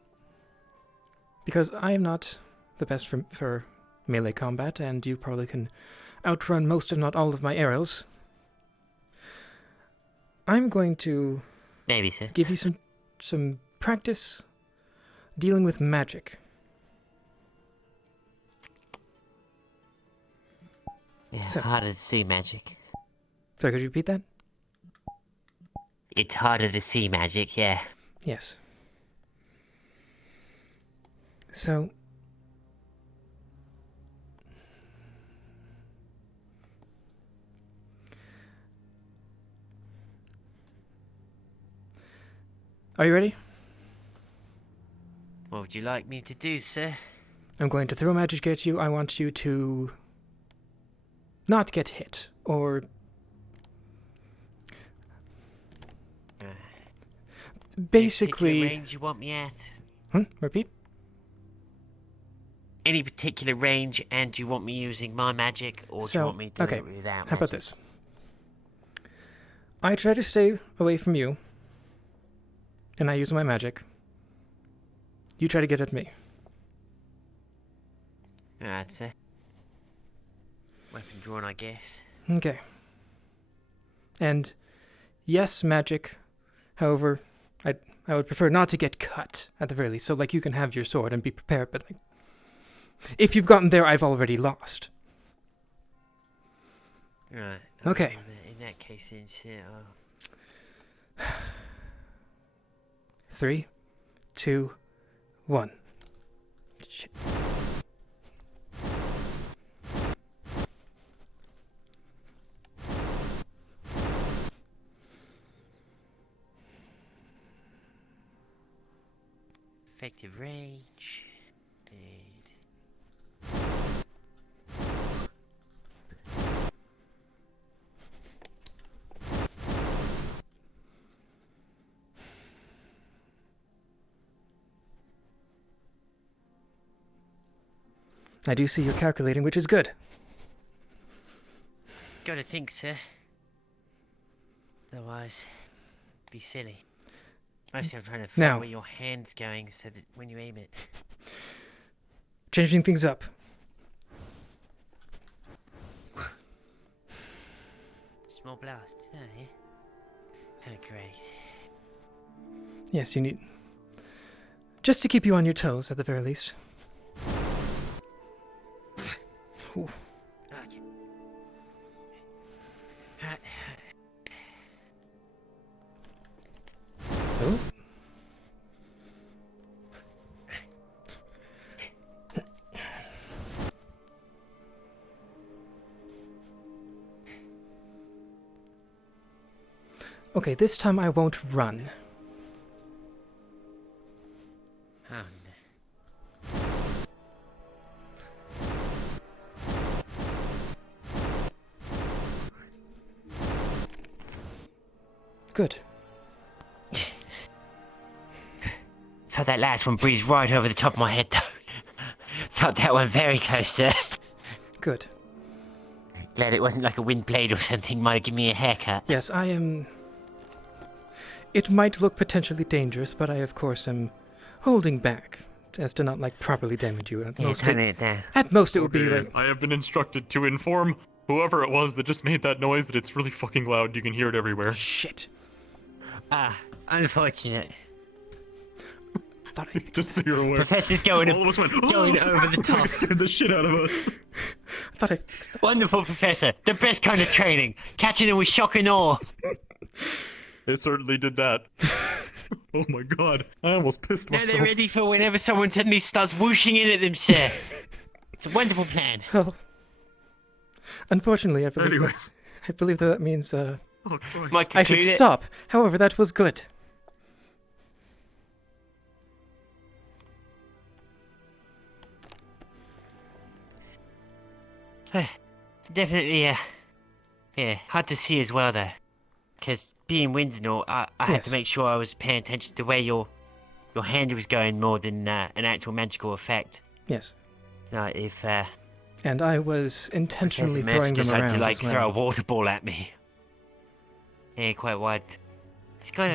because I am not the best for melee combat, and you probably can outrun most, if not all, of my arrows, I'm going to Maybe, sir. give you some practice dealing with magic. Yeah, So- harder to see magic. Sorry, could you repeat that? It's harder to see magic, yeah. Yes. So, are you ready? What would you like me to do, sir? I'm going to throw magic at you. I want you to not get hit, or basically. Any particular range you want me at? Repeat. Any particular range, and do you want me using my magic, or do you want me to do it without how about magic? this? I try to stay away from you, and I use my magic. You try to get at me. Alright, sir. Weapon drawn, I guess. Okay. And yes, magic. However, I would prefer not to get cut at the very least. So, like, you can have your sword and be prepared, but like, if you've gotten there, I've already lost. Right. Okay. In that case, then, sir, 3, 2, 1. Shit. effective range. I do see you're calculating, which is good. Gotta think, sir. Otherwise, it'd be silly. Mostly I'm trying to find Now- where your hand's going so that when you aim it. Changing things up. Small blast, yeah. Oh, great. Yes, you need... Just to keep you on your toes, at the very least. Ooh. Oh. Okay, this time I won't run. Oh, Good. Thought that last one breezed right over the top of my head, though. Thought that one very close, sir. Good. Glad it wasn't like a wind blade or something. Might have given me a haircut. Yes, I am... It might look potentially dangerous, but I, of course, am holding back as to not, like, properly damage you. At Yeah, most, turn it down. At most, it would be Okay, like... I have been instructed to inform whoever it was that just made that noise that it's really fucking loud. You can hear it everywhere. Shit. Ah, unfortunate. Just so you're aware. Professor's going, All of us went, going "Oh!" over the top. Scared the shit out of us. I thought I fixed that. Wonderful, Professor. The best kind of training. Catching them with shock and awe. It certainly did that. Oh my god. I almost pissed Now myself. they're ready for whenever someone suddenly starts whooshing in at them, sir. It's a wonderful plan. Oh. Unfortunately, I believe, Anyways. I believe that means, Oh, Christ. Might I should conclude it. stop. However, that was good. Definitely, yeah, hard to see as well, though. Because being wind and all, I had to Yes. make sure I was paying attention to where your hand was going more than an actual magical effect. Yes. Like if And I was intentionally Professor Murphy throwing them decided around to like as well. throw a water ball at me. Yeah, quite wide. It's got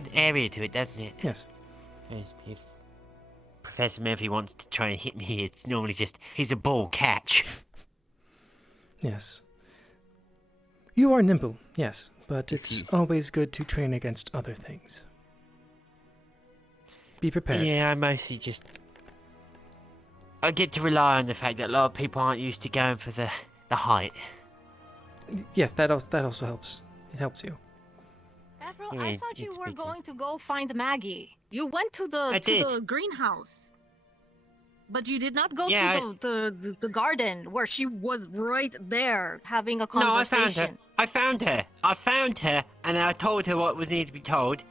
an area to it, doesn't it? Yes. If Professor Murphy wants to try and hit me, it's normally just he's a ball catch. Yes. You are nimble, yes, but it's always good to train against other things. Be prepared. Yeah, I mostly just I get to rely on the fact that a lot of people aren't used to going for the height. Yes, that also helps. It helps you. April, Yeah, I thought you it's were bigger. going to go find Maggie. You went to I did. the greenhouse. But you did not go Yeah, to the garden where she was right there having a No, conversation. I found her, and I told her what was needed to be told,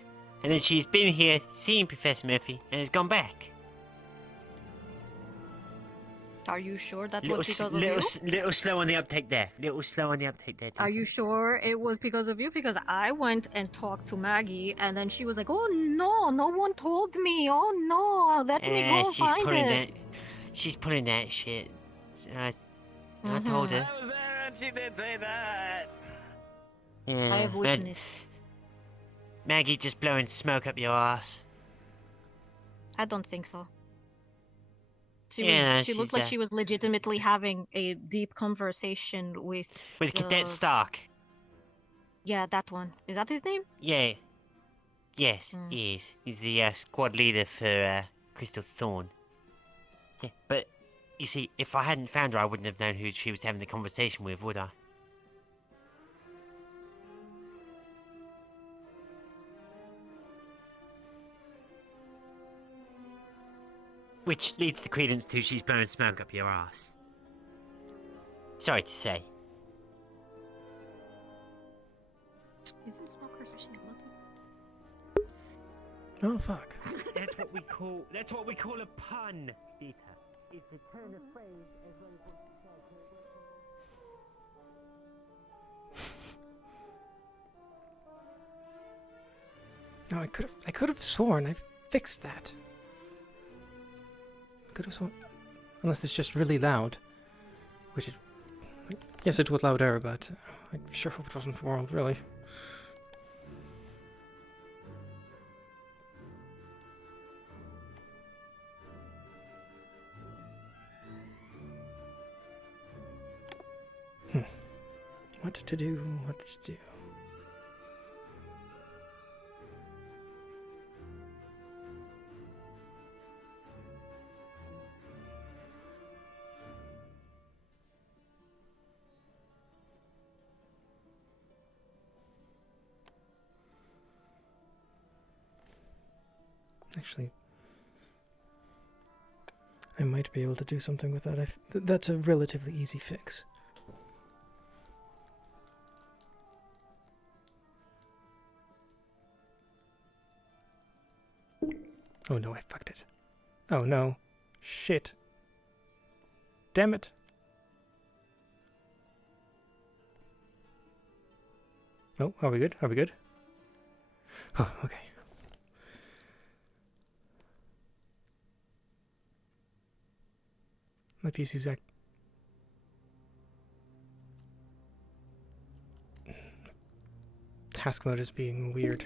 and then she's been here, seen Professor Murphy, and has gone back. Are you sure that Little, was because of you? little slow on the uptake there. Are you sure it was because of you? Because I went and talked to Maggie, and then she was like, "Oh no, no one told me. Oh no, let me go She's find pulling it." She's pulling that shit. I told her. I was there and she did say that. Yeah, I have witnessed. Maggie just blowing smoke up your ass. I don't think so. She looked like she's, she was legitimately having a deep conversation with Cadet Stark. Yeah, that one. Is that his name? Yeah. Yes, he is. He's the squad leader for Crystal Thorn. Yeah, but you see, if I hadn't found her, I wouldn't have known who she was having the conversation with, would I? Which leads to credence to she's blowing smoke up your ass. Sorry to say. Isn't Smoker such a Oh fuck. That's what we call a pun, Dita. It's a turn of phrase as well as what you said. No, I could have sworn I fixed that. Could have sworn, unless it's just really loud, which it. Yes, it was louder, but I sure hope it wasn't world, really. What to do? What to do? Actually, I might be able to do something with that. That's a relatively easy fix. Oh no, I fucked it. Oh no. Shit. Damn it. Oh, are we good? Are we good? Oh, okay. My PC's task mode is being weird.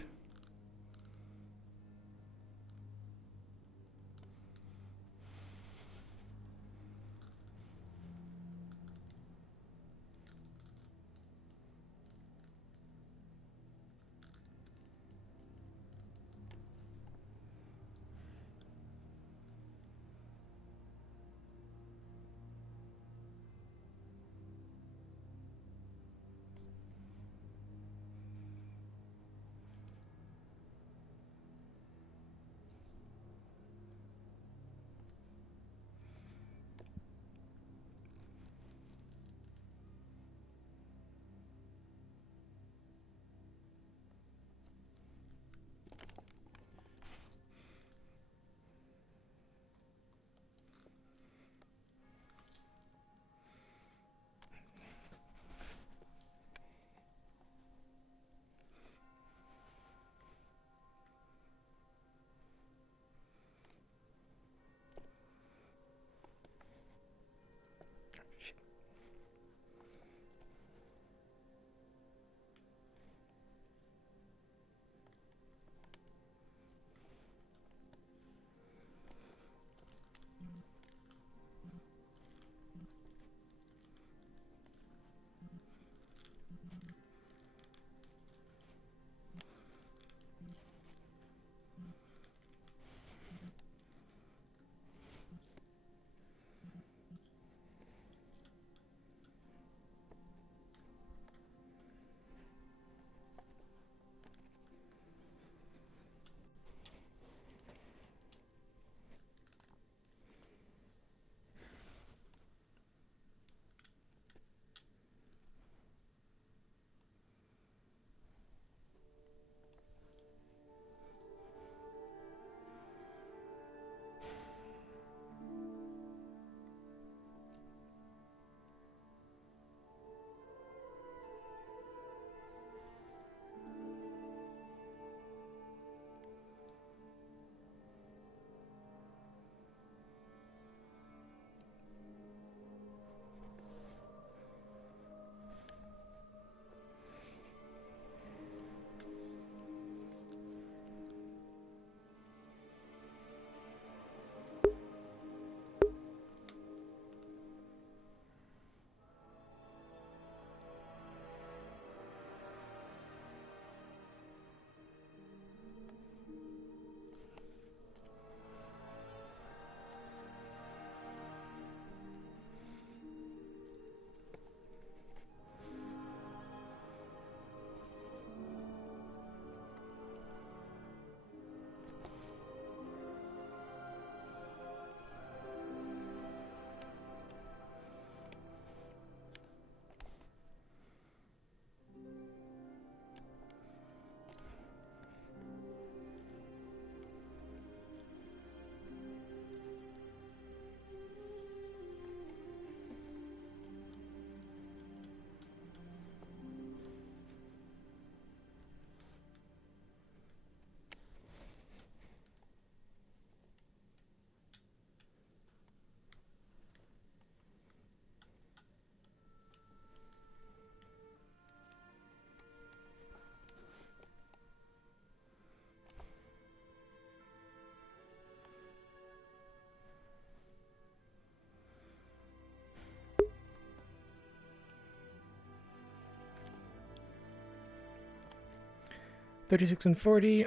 36 and 40,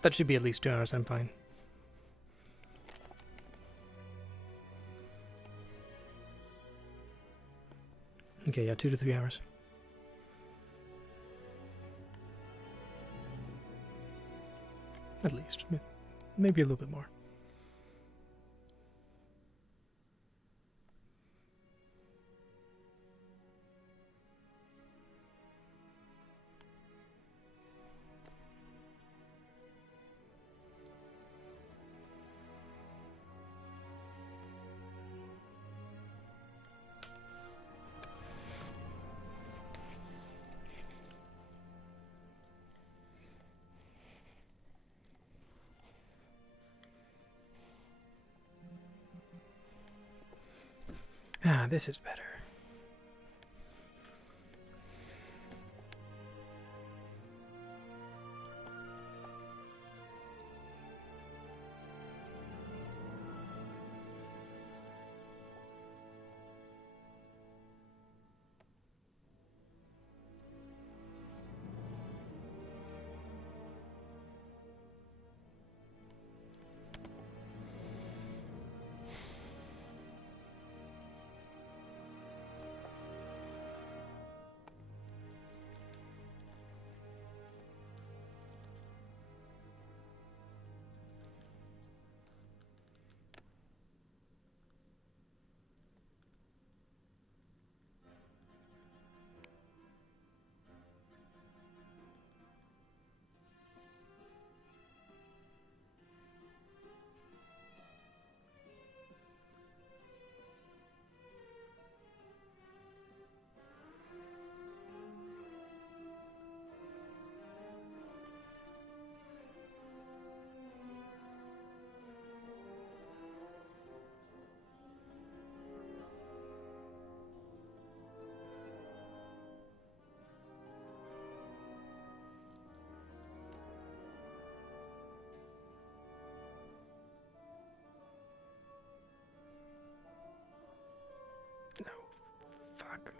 that should be at least 2 hours, I'm fine. Okay, yeah, 2 to 3 hours. At least. Maybe a little bit more. Ah, this is better. Fuck.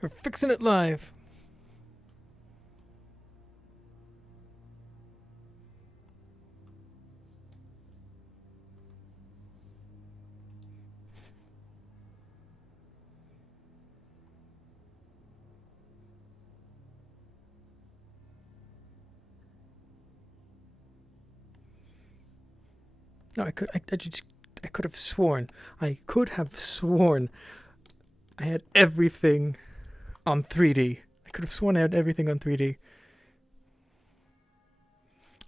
We're fixing it live. No, I could have sworn. I could have sworn I had everything on 3D. I could have sworn I had everything on 3D.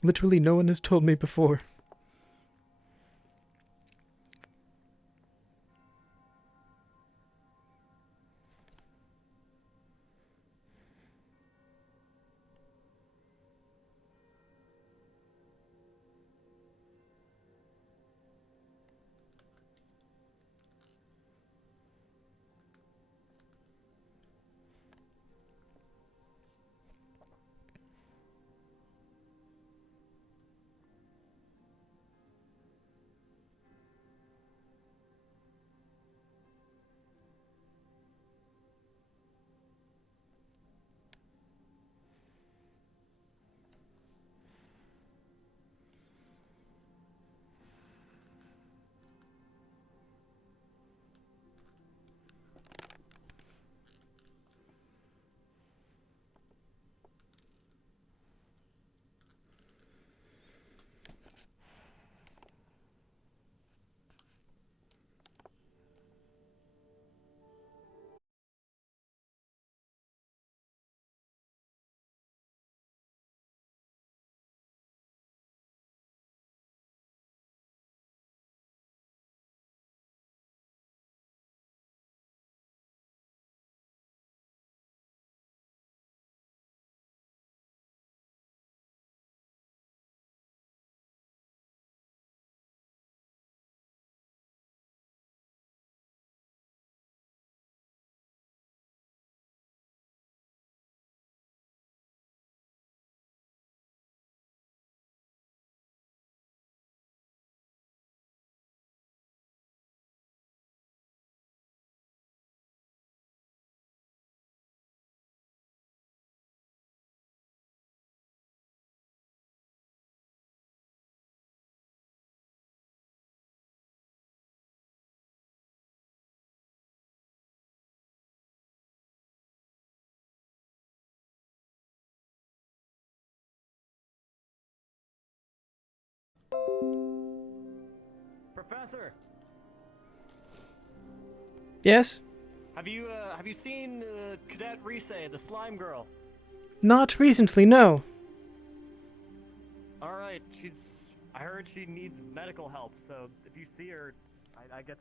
Literally no one has told me before. Professor, Yes? have you seen Cadet Rise, the slime girl? Not recently, no. All right, I heard she needs medical help, so if you see her, I guess.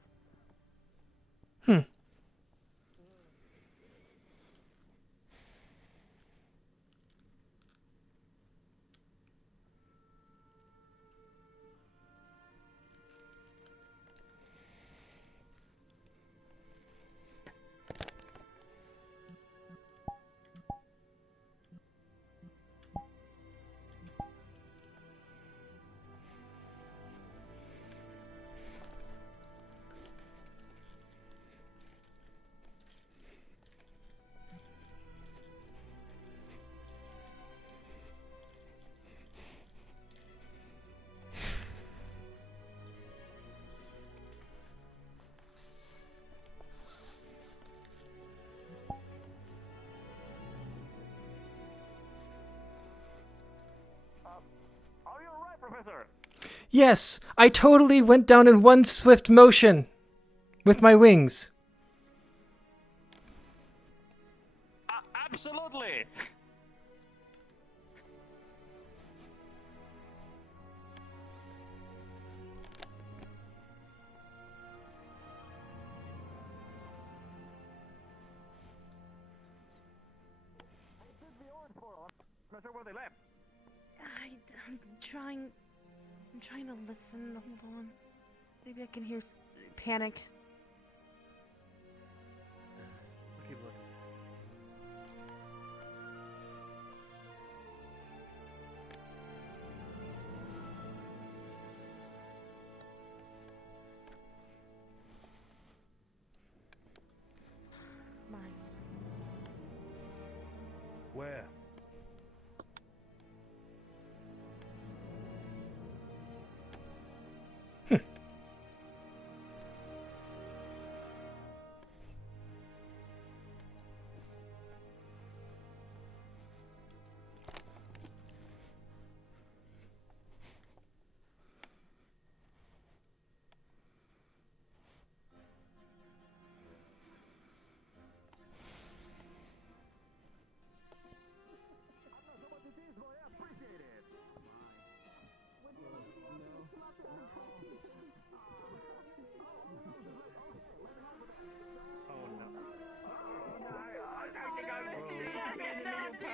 Professor. Yes, I totally went down in one swift motion with my wings. Absolutely. Professor, where they left? I'm trying to listen. Hold on. Maybe I can hear panic. Keep looking. Mine. Where?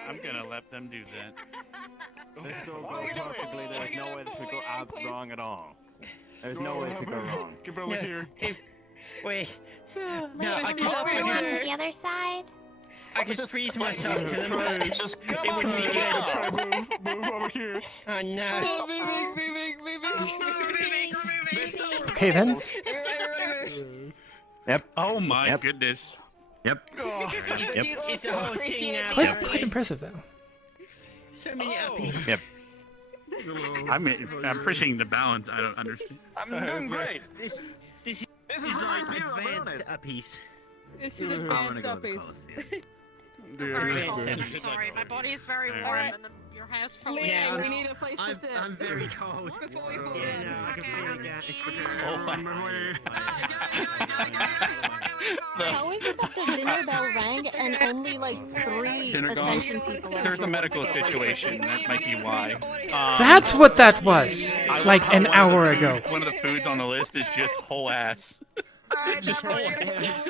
I'm gonna let them do that. This will go perfectly. There's no way this could go wrong at all. There's no way this could go wrong. Keep over here. Wait. No, I can everyone to the other side? I can freeze myself to them. Just It wouldn't be good. Move over here. Oh no. Okay then. Yep. Oh my goodness. Yep. It's a whole thing now. Quite impressive though. So many uppies. Yep. I'm appreciating the balance. I don't understand. I'm doing great. This is like advanced uppies. This is advanced uppies. I'm sorry, my body is very warm and your hair's probably... Yeah, we need a place to sit. I'm very cold. Before we fall Yeah, in. no, I completely get it. How is it that the dinner bell rang and only like 3 Dinner gone. Ascension people are There's a medical situation. That might be why. That's what that was. Like an hour ago. One of the foods on the list is just whole ass. Just whole ass.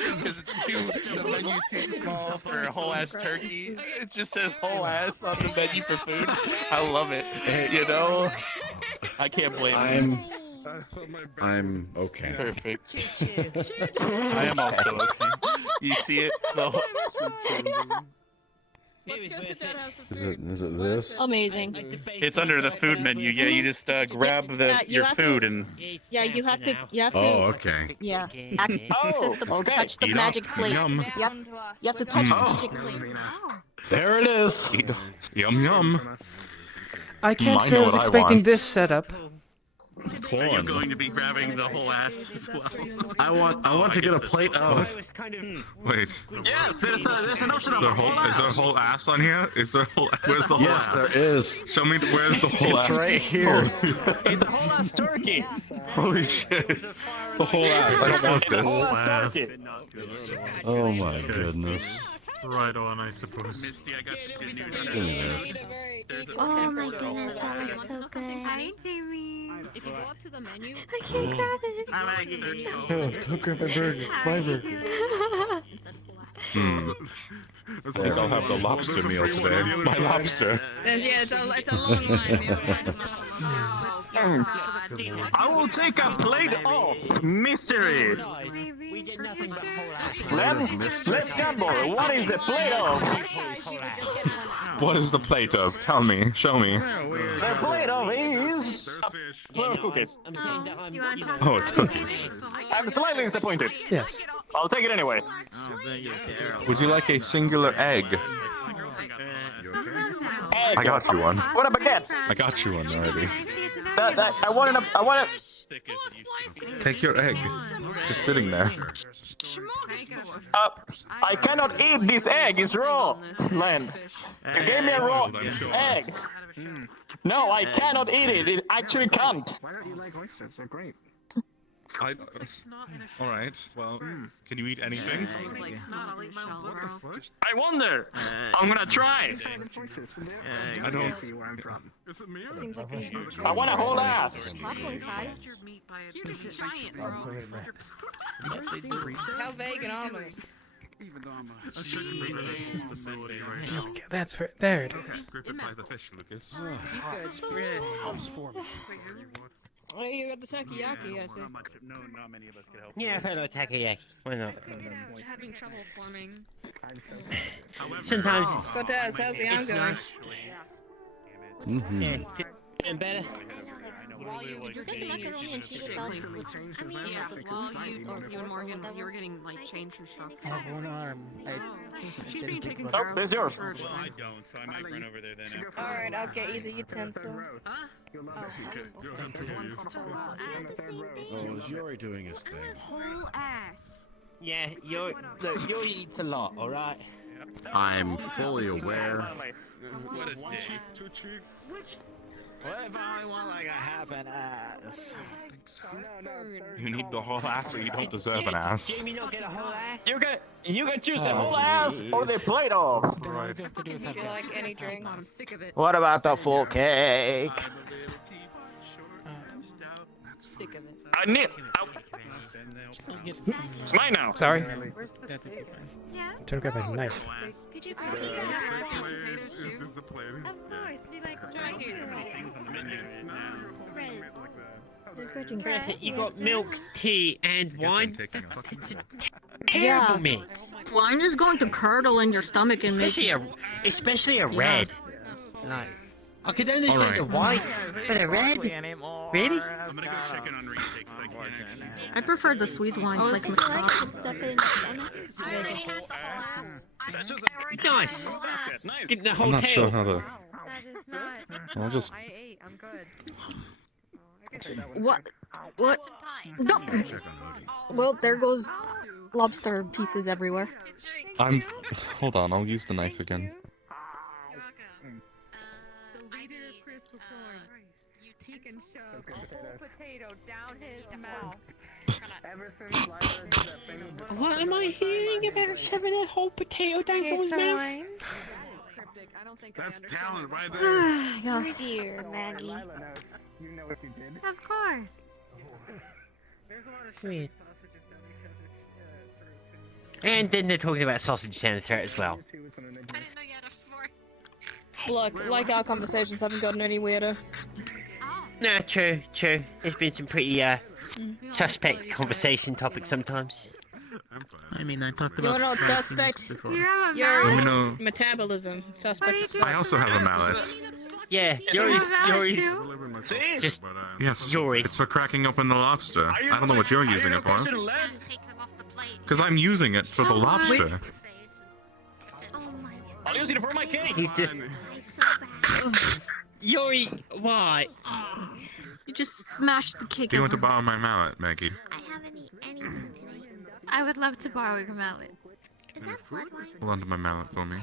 Because the menu's too small for a whole ass turkey. It just says whole ass on the menu for food. I love it. You know? I can't blame you. I'm okay. Perfect. I am also okay. You see it? No. Is it this? Amazing. It's under the food menu. Yeah, you just grab your food and. Yeah, you have to. Oh, okay. Yeah. Touch the magic plate. Yum. Yep. You have to touch the magic plate. There it is. Yum yum. I can't I say know I was what I expecting want. this setup. Corn. Are you going to be grabbing the whole ass as well? I want to get a plate of. Wait. Yes, there's an option of Is there a whole ass on here? Is there a whole? Where's the whole Yes, ass? there is. Show me where's the whole It's ass. right here. It's a whole ass turkey. Holy shit! The whole ass. I don't want this. Oh my goodness. Right on, I suppose. Misty, I got some good news. Give me this. Oh my goodness, that looks so good. Hi, Jamie. If you go up to the menu, I can't grab it. Oh, don't grab my burger. My burger. I think I'll have the lobster meal today. My lobster. yeah, it's a long line meal. I will take a plate of mystery. Let's gamble. What is the plate of? What is the plate of? Tell me. Show me. The plate of is a plate of cookies. Oh, it's cookies. I'm slightly disappointed. Yes. I'll take it anyway. Would you like a singular egg? Egg. I got you one. What a baguette. I got you one already. I want it. Take your egg. Just sitting there. I cannot eat this egg. It's raw. Land. You gave me a raw egg. No, I cannot eat it. It actually can't. Why don't you like oysters? They're great. All right. Well, can you eat anything? I wonder. I'm gonna try. I don't. I want a whole ass. How vague and almost. There we go. That's where. There it is. Oh, you got the takoyaki, I see. Not many of us could help. Yeah, I've had a takoyaki. Why not? Having trouble forming. Sometimes it's. So, Daz, how's the arm it's going? nice. Mm-hmm. Yeah, feeling better. While you were getting your shit clean. Yeah, while you and Morgan, you were getting, like, changed and stuff. I have one arm. She's being taken Oh, care of. there's yours. Well, I don't, so I might run over there then. Alright, I'll get you the utensil. Huh? Oh, is Yori doing his thing? Whole ass. Yeah, Yori eats a lot, alright? I'm fully aware. What a day. What if I want like a half an ass? You need the whole ass, or you don't deserve an ass. Jamie, not get a whole ass? You can choose a whole ass or the plate of. Right. If you like any drink, I'm sick of it. What about the full cake? Sick of it. I need. It's mine now. Sorry. Yeah? I'm trying to grab my knife. Could you Is this the plate? Of course, we like Greta, you got milk, tea, and wine? That's a Yeah. terrible mix. Wine is going to curdle in your stomach and make Especially a red. Like, I could understand the white, but a red? Really? I'm gonna go check in on Reese because I can't actually. I prefer the sweet wines like Moscato. Stuff in the stomach. Nice. Nice. Get the I'm whole not sure tail. how to. That is not. I'll just. I ate. I'm good. What? What? No. Well, there goes lobster pieces everywhere. I'm. Hold on. I'll use the knife again. He can shove a whole potato down his mouth. What am I hearing about shoving a whole potato down someone's mouth? That's talent right there. You're dear, Maggie. You know what you did. Of course. Weird. And then they're talking about sausage down the throat as well. Look, like our conversations haven't gotten any weirder. Nah, true. There's been some pretty, suspect conversation topics sometimes. I mean, I talked You about know what sex and suspect? before. Let me know. Metabolism. Suspect as I also have a mallet. Yeah, Yori's See? just Yes. Yori. It's for cracking open the lobster. I don't know what you're using it for. Because I'm using it for the lobster. I'll use it for my cake. He's just Yori. Why? just smash the cake. Do you want to borrow my mallet, Maggie? I haven't eaten anything today. I would love to borrow your mallet. Is that blood wine? Hold on to my mallet for me.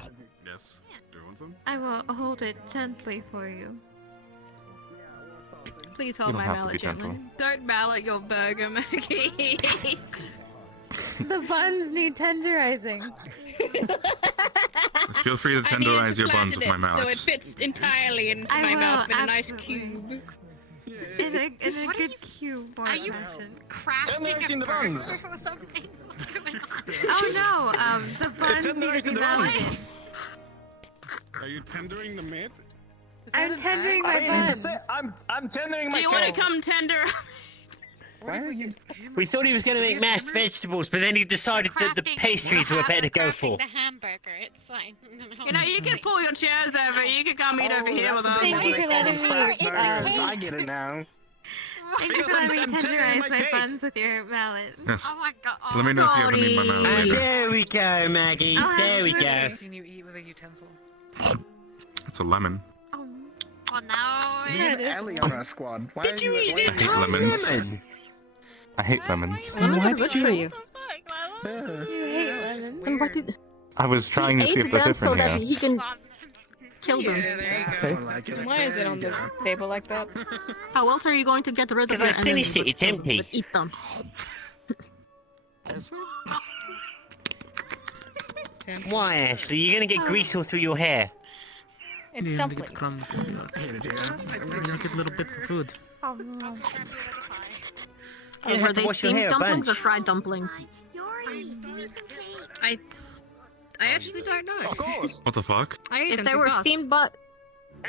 Yes. Do you want some? I will hold it gently for you. Please You hold don't my have to mallet be gently. gentle. Don't mallet your burger, Maggie. The buns need tenderizing. Just feel free to I need tenderize to your buns flatten with my it so it mallet. fits entirely into I my will, mouth in a nice absolutely. cube. In a good cube or Are you fashion. crafting a buns. burger or something? What's going on? Oh no, the buns need to be malleted. Are you tendering the meat? I'm tendering my I didn't buns. say- I'm tendering my Do you want to cake. come tender? Why are you? We thought he was going to make mashed vegetables, but then he decided that the pastries were better to go for. The hamburger, it's fine. You know, you can pull your chairs over. You can come eat over here with us. Thank you for letting me. I get it now. Thank you for letting me tenderize my buns with your mallet. Yes. Oh my god. Let me know if you ever need my mallet And later. there we go, Maggie. Oh, There we go. absolutely. Seen you eat with a utensil. It's a lemon. Well, now We have Ellie on our squad. Why Did are you eat why the are hate lemons. lemon? I hate lemons. Lemons are good for you. You hate lemons. Then what did I was trying to see if ate they're them so different that here. he can kill them? Yeah, there you go. Why is it on the table like that? How else are you going to get rid of Because your I finished it. enemies It's empty. but eat them? Why, Ashley? You're going to get grease all through your hair. It's You dumpling. get the crumbs. You get little bits of food. Oh no. You Were have to they wash your steamed hair a dumplings or bunch. fried dumplings? Yori, give me some cake. I actually don't know. Of course. What the fuck? I ate If them they too were fast. steamed, but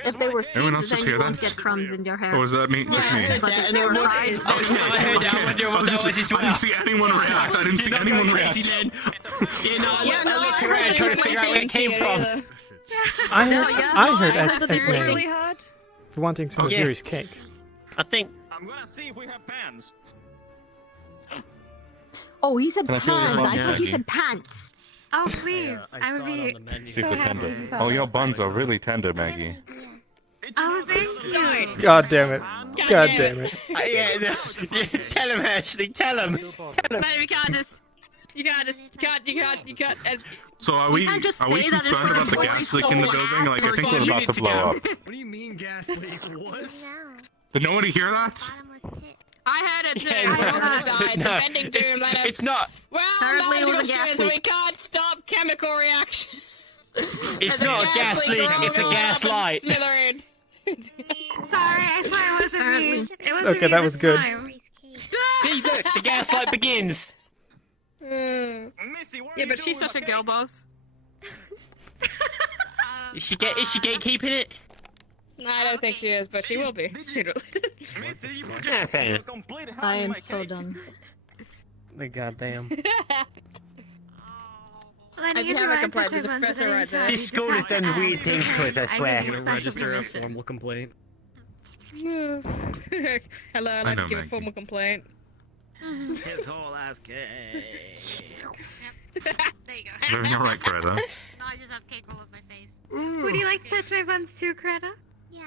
if they were steamed, Anyone else then just you hear won't that? get crumbs in your hair. Or was that me? Just me? But if they were fried, I heard that. I wonder what that was as well. I didn't see anyone react. I didn't see anyone react. Then. You know, Yeah, no, I look I around heard trying to it figure out where it came from. I heard I heard that they were Esme really hard. wanting some of Yeah. Yuri's cake. I think. I'm gonna see if we have pans. Oh, he said Can I feel your pants. bun, I thought he Maggie? said pants. Oh please, I would be See if so they're happy. tender. Oh, your buns are really tender, Maggie. Oh, thank you. God damn it. God damn it. Yeah, no, tell him, Ashley. Tell him. But you can't just. You can't. So are we can't just are we say that in concerned front about of the boys gas leak in the whole building? Like I ass think for we're about to 5 blow up. What do you mean gas leak? What? Did nobody hear that? Bottomless pit. I heard it too. Yeah, I rolled it died. no, The bending doom. it's not. Well, Apparently it was a magical gas students, we leak. can't stop chemical reactions. It's not a gas leak. It's a gas light. Smithereens. Sorry, I swear it wasn't me. It wasn't Okay, me that was this good. time. See, look, the gas light begins. Missy, what are Yeah, you but she's doing such a with girl my boss. Is she gatekeeping it? No, I don't think she is, but she will be. Sooner or later. cake? Missy, you Yeah, forget fair the enough. complete hand I in am my so cake. done. Goddamn. Letting If you you have a try complaint, touch there's a my buns professor at any right there. time. This You school just has have done to weird ask things to us, I I swear. need We're special gonna register a permission. formal complaint. Hello, I'd I like know, to give a Maggie. formal complaint. His whole ass cake. There you go. Doing all right, Greta. Now I just have cake all over my face. Would you like to touch my buns too, Greta? Yeah.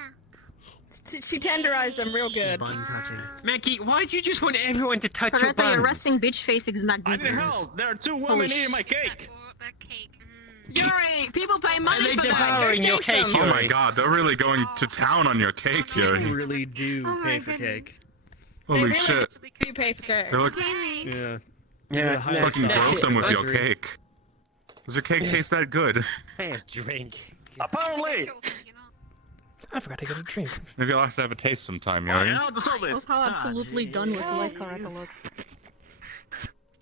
She tenderized them real good. Bun touching. Maggie, why do you just want everyone to touch your Correct, your buns? resting bitch face is not I good. need help. There are two Holy women eating my cake. The cake. Yuri, people pay money Are they for that. devouring Go your take cake, them. Oh my Yuri? god, they're really going to town on your cake, You Yuri. really do Oh my pay for goodness. cake. Holy really shit. You pay for cake. They look Jamie. Yeah. Yeah, High no, fucking that's broke it. them with your Agree. cake. Does your cake taste that good? Have a drink. Apparently. I forgot to get a drink. Maybe I'll have to have a taste sometime, I Yuri. know how to solve Look this. how absolutely done with life Karaka looks.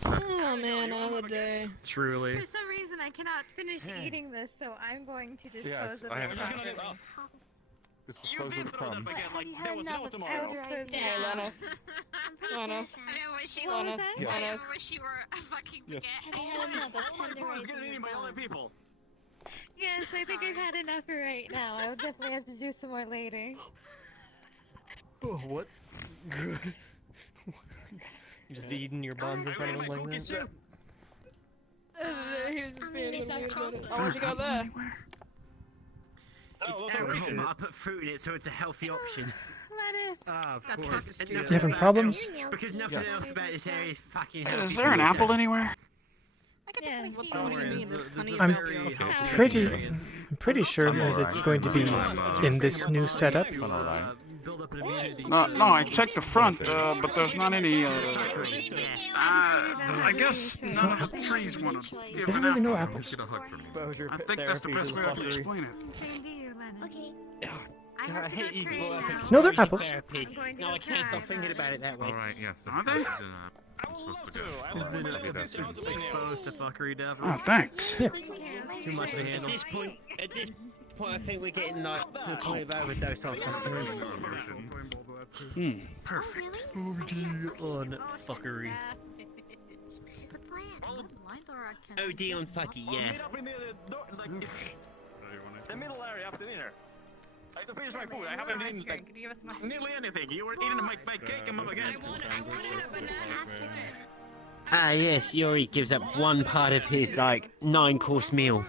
Oh man, another day. Truly. For some reason, I cannot finish eating this, so I'm going to dispose Yes, of I it. have- properly. This You did throw that baguette like You there had was enough no of tomorrow. tenderizing Yeah, my Lana. buns. I Lana. remember when she What was was. that? I remember when she were a fucking Yes. baguette. Have you had enough of tenderizing Getting your eaten by other buns? people. Yes, I think I've had enough for right now. I will definitely have to do some more later. Oh, what? Just eating your buns in front of him like that? He was just being a weird about it. Oh, where'd you go there? It's Oh, alcohol, delicious. but I put fruit in it, so it's a healthy option. Ah, of That's course. fucking You having problems? Because nothing Yes. else about this area is fucking Is there an apple anywhere? I'm pretty sure that it's going to be in this new setup. No, I checked the front, but there's not any. I guess none of the trees want to give There's an really apple. no apples. I think that's the best way I can explain it. Okay. God, I hate you. No, they're apples. No, I can't stop thinking about it that way. Alright, yes. Are they? I'm supposed to go. He's been Maybe that's exposed to fuckery, Davin. Oh, thanks. Yeah. Too much to handle. At this point, I think we're getting like to the point of overdose on fuckery. Perfect. On fuckery. OD on fucky, yeah. The middle area after dinner. I have to finish my food. I haven't eaten like nearly anything. You were eating my cake and my baguette. Ah, yes, Yori gives up one part of his, like, 9-course meal.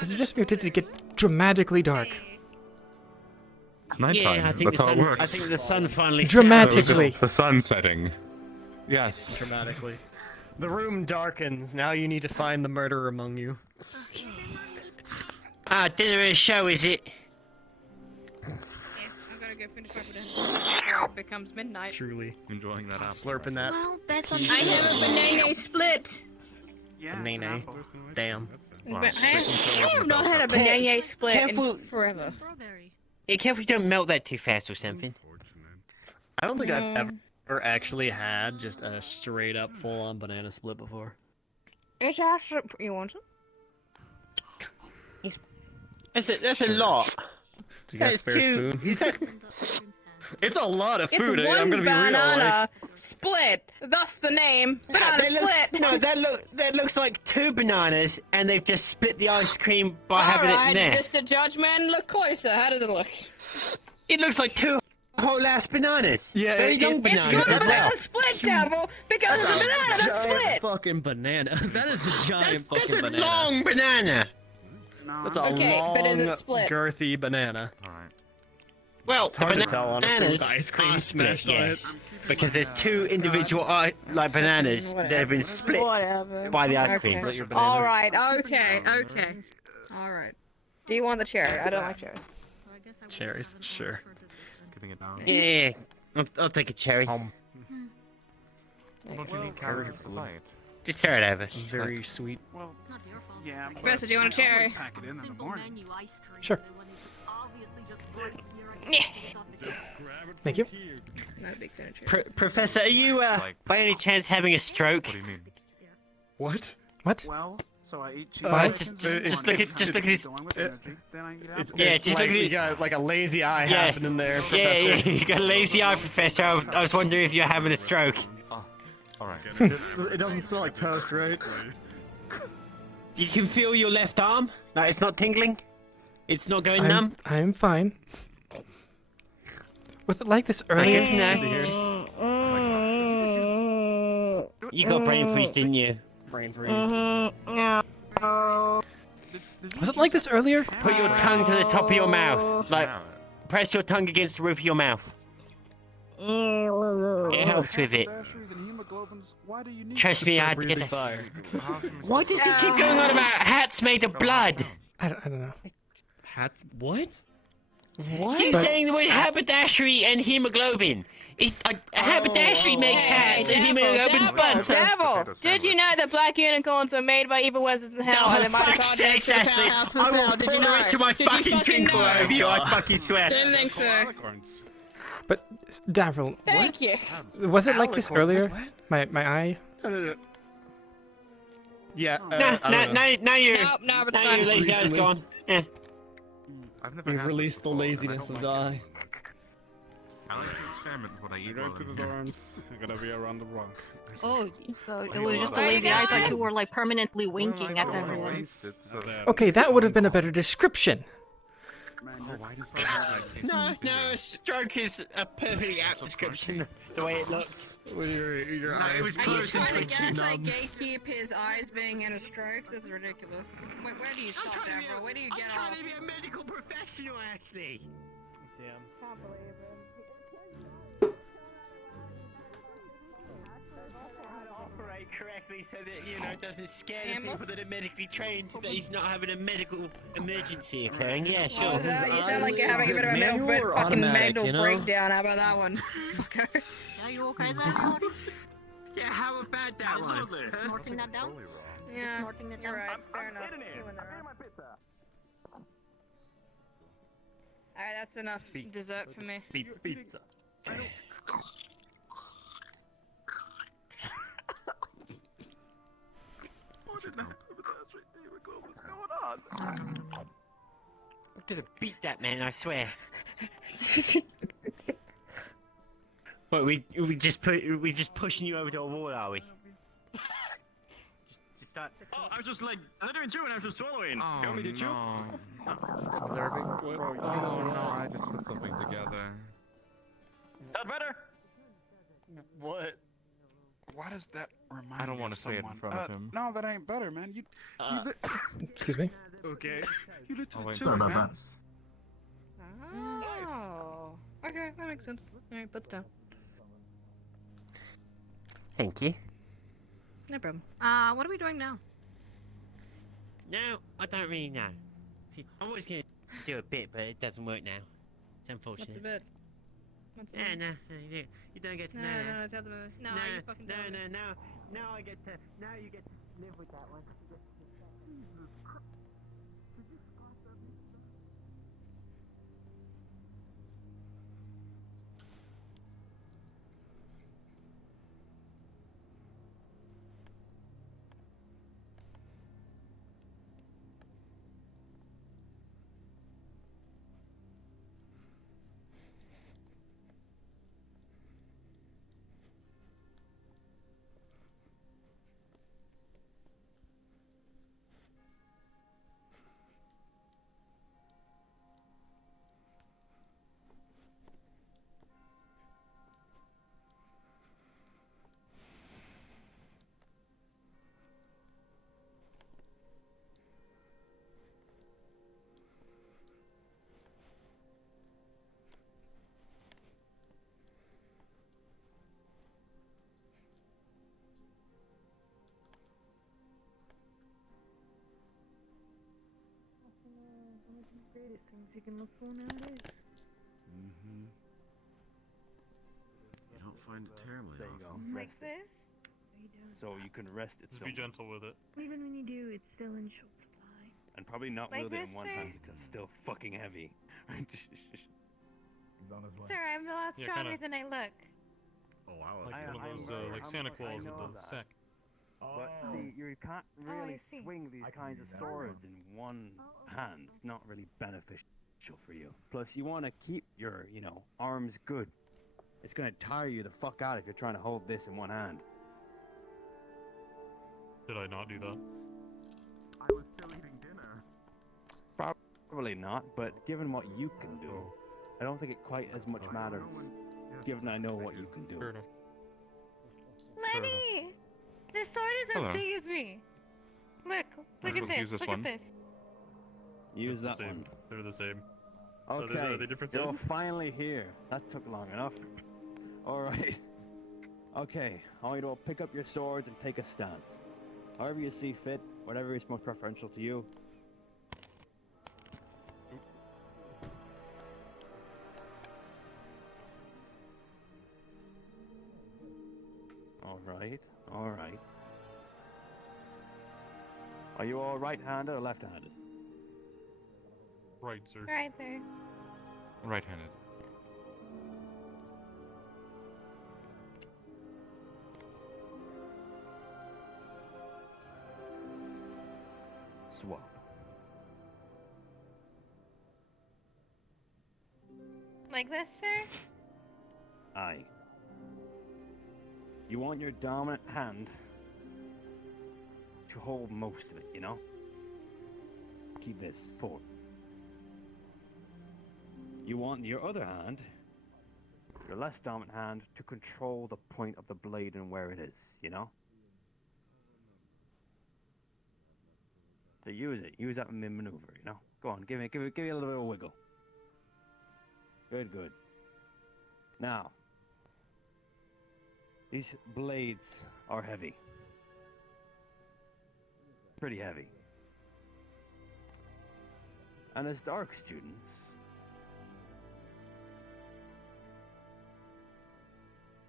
Is it just me or did it get dramatically dark? It's nighttime. Yeah, I think That's the how sun, it works. I think the sun finally Dramatically. The sun setting. Yes. Dramatically. The room darkens. Now you need to find the murderer among you. Ah, dinner and a show, is it? Yes, I'm gonna go finish my dinner before it becomes midnight. Truly. Enjoying that apple. Slurping that. Well, that's on I have a banana split. Banana. Damn. But I have not had a banana split Careful. in forever. Yeah, careful you don't melt that too fast or something. I don't think I've ever actually had just a straight up full on banana split before. It's actually you want it? That's a lot. Do you got a spare spoon? It's a lot of food. It's one I'm gonna be real. banana split. Thus the name. Banana split. That looks like 2 bananas, and they've just split the ice cream by having it in there. Mr. Judgman, look closer. How does it look? It looks like 2 whole ass bananas. Yeah, very young bananas It's as called a well. banana split, devil, because it's a banana that's split. Fucking banana. That is a giant That's fucking a banana. long banana. That's a Okay, long, but is it split? girthy banana. Alright. Well, It's hard to tell, honestly, with bananas ice cream are split, smashed on it. yes. Because there's 2 individual like bananas that have been split Whatever. by the ice cream. Okay. All right. Okay. All right. Do you want the cherry? I don't like cherries. Cherries, sure. Giving it down. Yeah, I'll take a cherry. What do you need carrots for light? Just tear it over. Very sweet. Well, yeah. Professor, do you want a cherry? Pack it in the morning. Sure. Thank you. Not a big fan of cherries. Professor, are you by any chance having a stroke? What do you mean? What? What? Well, so I eat cheese. Just look at his. Yeah, Yeah, just look at You it. got like a lazy eye Yeah. happening there, Yeah, Professor. you got a lazy eye, Professor. I was wondering if you're having a stroke. Alright. It doesn't smell like toast, right? You can feel your left arm? Like it's not tingling? It's not going numb? I'm fine. Was it like this earlier? Good to know. You got brain freeze, didn't you? Brain freeze. Was it like this earlier? Put your tongue to the top of your mouth. Like, press your tongue against the roof of your mouth. It helps with it. Trust me, I had to get the fire. Why does he keep going on about hats made of blood? I don't know. Hats? What? What? Keep saying the word haberdashery and hemoglobin. Haberdashery makes hats and hemoglobin's buns. Devil, did you know that black unicorns are made by evil wizards in hell? No, and for fuck's sake, Ashley! I will pour the rest of my fucking drink all over you, I fucking swear. Didn't think so. But Davril, Thank you. was it like this earlier? My eye? Yeah. Now your lazy eye's Nope, gone. Yeah. We've released the laziness of the eye. I like to experiment with what I eat. Go to the dorms. You're gonna be around the block. Oh, so it was just a lazy eye. I thought you were like permanently winking at everyone. Okay, that would have been a better description. No, a stroke is a perfectly apt description. The way it looked. Your No, eye it was closed trying into to a guess like numb. gatekeep his eyes being in a stroke? This is ridiculous. Wait, where do you stop, Deborah? Where do you get off? to be a medical professional, actually. Damn. Can't believe it. Operate correctly so that, you know, it doesn't scare the Ammo? people that are medically trained that he's not having a medical emergency occurring. Yeah, sure. What was that? You sound like you're having a bit of a fucking mental breakdown. How about that one? Fucker. Are you okay there, Jordy? Yeah, how about that one? Snorting that down? Yeah. Snorting that You're down? right. Fair enough. You and the Alright, that's enough dessert for me. Pizza. I'm gonna beat that man, I swear. What, we just pushing you over to a wall, are we? Just start. Oh, I was just like littering too, and I was just swallowing. Oh, You want me to chew? Observing? Oh no, I just put something together. Is that better? What? Why does that remind I don't me want of to say it in someone? front of him. No, that ain't better, man. Excuse me? Okay. You literally wait. chewed, Sorry about man. that. Oh. Okay, that makes sense. Alright, put it down. Thank you. No problem. What are we doing now? No, I don't really know. See, I was gonna do a bit, but it doesn't work now. It's unfortunate. What's a bit? What's a Yeah, bit? no, you don't get to know that. No, tell them. No, you fucking don't. Now I get to, now you get to live with that one. Greatest things you can look for nowadays. Mm-hmm. You don't find it terribly There you go. often. Rest it. So you can rest it Just be somewhere. gentle with it. Even when you do, it's still in short supply. And probably not Like wield it this, in one sir? hand because it's still fucking heavy. Sir, I'm a lot Yeah, stronger kinda. than I look. Oh wow. Like one of those, like Santa Claus with the sack. But see, you can't really see. swing these kinds of swords in one hand. It's not really beneficial for you. Plus, you want to keep your, arms good. It's gonna tire you the fuck out if you're trying to hold this in one hand. Did I not do that? I was still eating dinner. Probably not, but given what you can do, I don't think it quite as much matters. Given I know what you can do. Fair enough. Lenny! The sword is Hello. as big as me. Look Am I at supposed to this. use this Look one? at this. Use They're that the same. one. They're the same. Okay, Are they different you're sizes? finally here. That took long enough. Alright. Okay, I want you to all pick up your swords and take a stance. However you see fit, whatever is most preferential to you. Alright, alright. Are you all right-handed or left-handed? Right, sir. Right there. Right-handed. Swap. Like this, sir? Aye. You want your dominant hand to hold most of it, you know? Keep this forward. You want your other hand, your less dominant hand, to control the point of the blade and where it is, you know? So use it. Use that maneuver, you know? Go on, give me a little bit of a wiggle. Good, good. Now, these blades are heavy. Pretty heavy. And as dark students,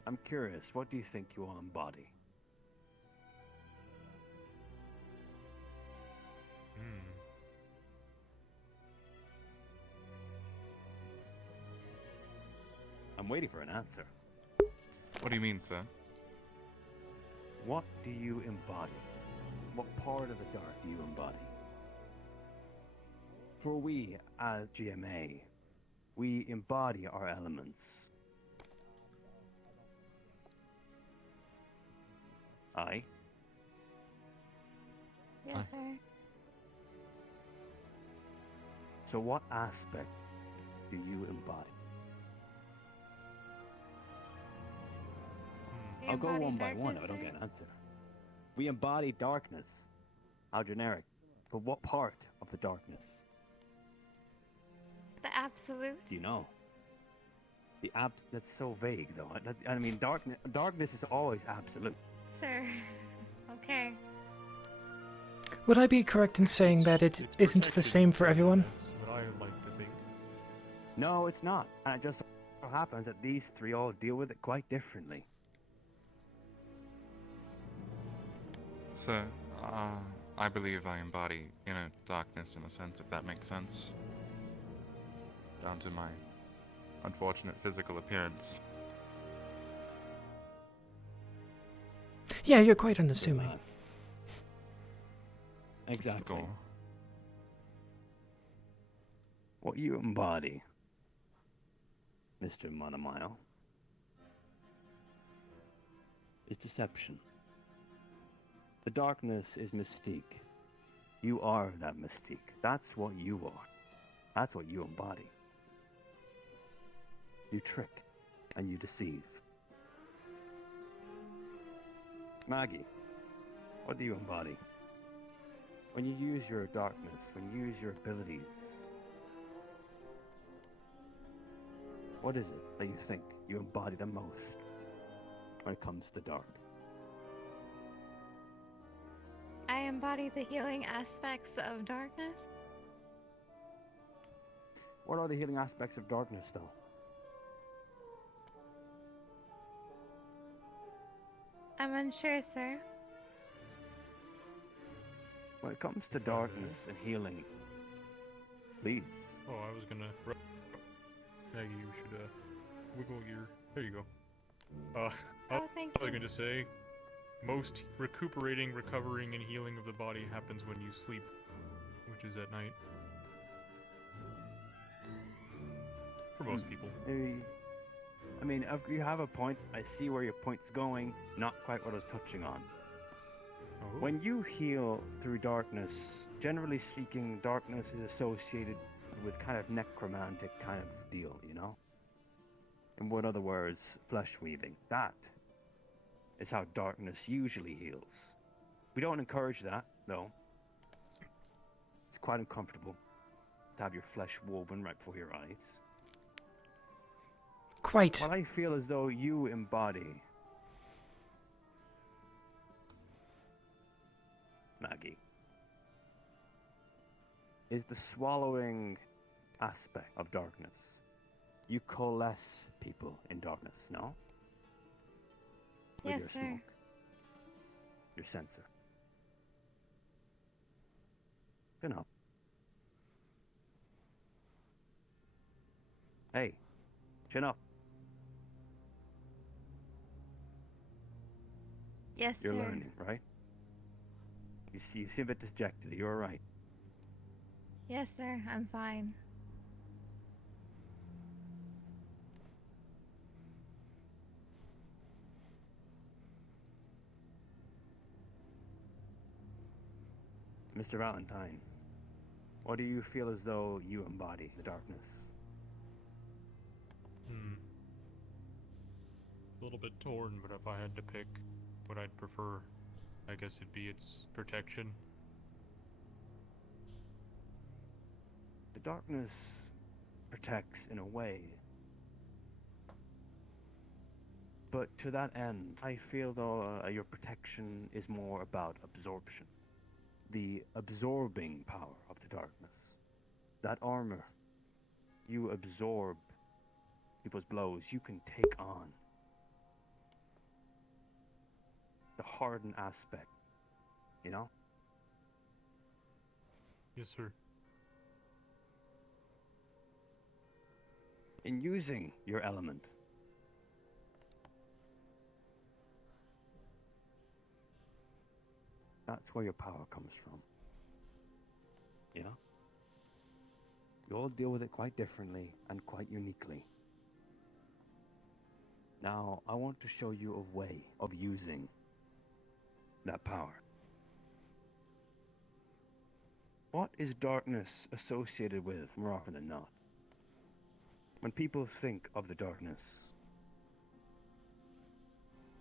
I'm curious, what do you think you all embody? I'm waiting for an answer. What do you mean, sir? What do you embody? What part of the dark do you embody? For we, as GMA, we embody our elements. Aye? Yes, sir. So what aspect do you embody? You I'll go embody one by one if I darkness, don't sir? get an answer. We embody darkness. How generic. But what part of the darkness? The absolute. Do you know? That's so vague, though. I mean, darkness is always absolute. Sir. Okay. Would I be correct in saying that it isn't the same for everyone? That's what I like to think. No, it's not. And it just so happens that these three all deal with it quite differently. Sir, I believe I embody inner darkness in a sense, if that makes sense. Down to my unfortunate physical appearance. Yeah, you're quite unassuming. Exactly. What you embody, Mr. Monomile, is deception. The darkness is mystique. You are that mystique. That's what you are. That's what you embody. You trick and you deceive. Maggie, what do you embody? When you use your darkness, when you use your abilities, what is it that you think you embody the most when it comes to dark? I embody the healing aspects of darkness. What are the healing aspects of darkness, though? I'm unsure, sir. When it comes to darkness and healing, please. Oh, I was gonna. Maggie, you should wiggle your. There you go. Thank I was you. going to say, most recuperating, recovering, and healing of the body happens when you sleep, which is at night. For most people. I mean, you have a point. I see where your point's going. Not quite what I was touching on. Oh. When you heal through darkness, generally speaking, darkness is associated with kind of necromantic kind of deal, you know? In what other words, flesh weaving. That is how darkness usually heals. We don't encourage that, though. It's quite uncomfortable to have your flesh woven right before your eyes. Quite. What I feel as though you embody, Maggie, is the swallowing aspect of darkness. You coalesce people in darkness, no? With Yes, your sir. smoke. Your sensor. Chin up. Hey, chin up. Yes, You're sir. learning, right? You seem a bit dejected. You're alright. Yes, sir. I'm fine. Mr. Valentine, what do you feel as though you embody the darkness? A little bit torn, but if I had to pick what I'd prefer, I guess it'd be its protection. The darkness protects in a way, But to that end, I feel though your protection is more about absorption. The absorbing power of the darkness. That armor, you absorb people's blows, you can take on the hardened aspect, you know? Yes, sir. In using your element, that's where your power comes from. You know? You all deal with it quite differently and quite uniquely. Now, I want to show you a way of using that power. What is darkness associated with more often than not? When people think of the darkness,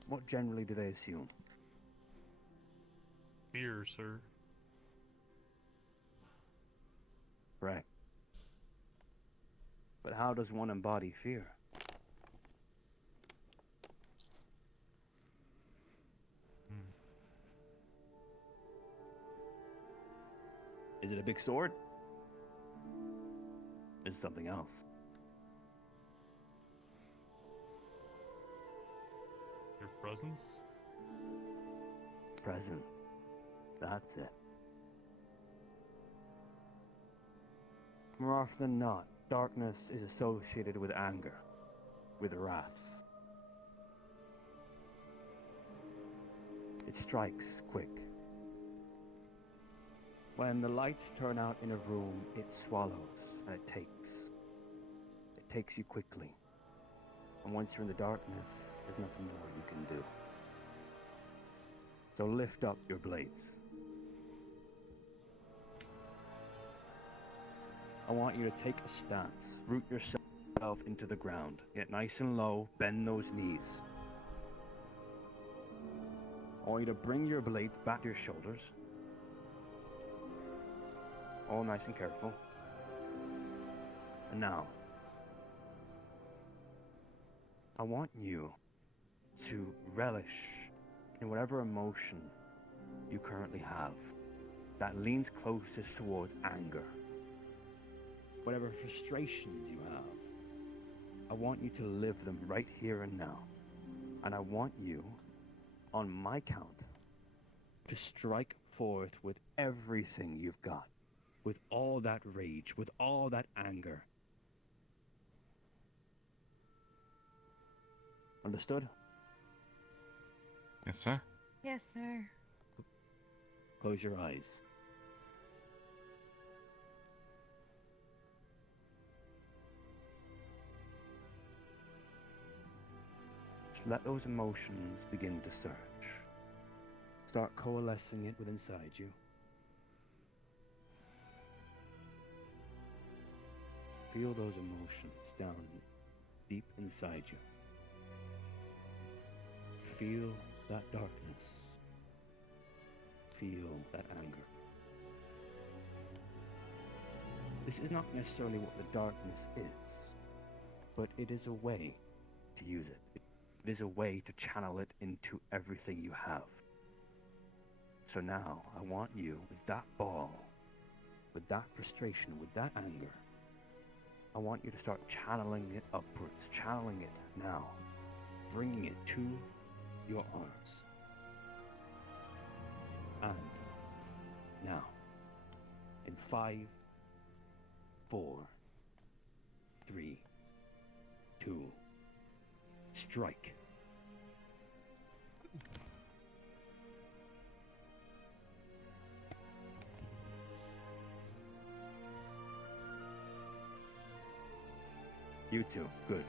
what generally do they assume? Fear, sir. Correct. But how does one embody fear? Is it a big sword? Is it something else? Your presence? Presence. That's it. More often than not, darkness is associated with anger, with wrath. It strikes quick. When the lights turn out in a room, it swallows and it takes. It takes you quickly. And once you're in the darkness, there's nothing more you can do. So lift up your blades. I want you to take a stance. Root yourself into the ground. Get nice and low, bend those knees. I want you to bring your blades back to your shoulders. All nice and careful. And now, I want you to relish in whatever emotion you currently have that leans closest towards anger. Whatever frustrations you have, I want you to live them right here and now. And I want you, on my count, to strike forth with everything you've got. With all that rage, with all that anger. Understood? Yes, sir. Yes, sir. Close your eyes. Let those emotions begin to surge. Start coalescing it within inside you. Feel those emotions down deep inside you. Feel that darkness. Feel that anger. This is not necessarily what the darkness is, but it is a way to use it. It is a way to channel it into everything you have. So now, I want you, with that ball, with that frustration, with that anger, I want you to start channeling it upwards, channeling it now, bringing it to your arms. And now, in 5, 4, 3, 2, strike. You too. Good.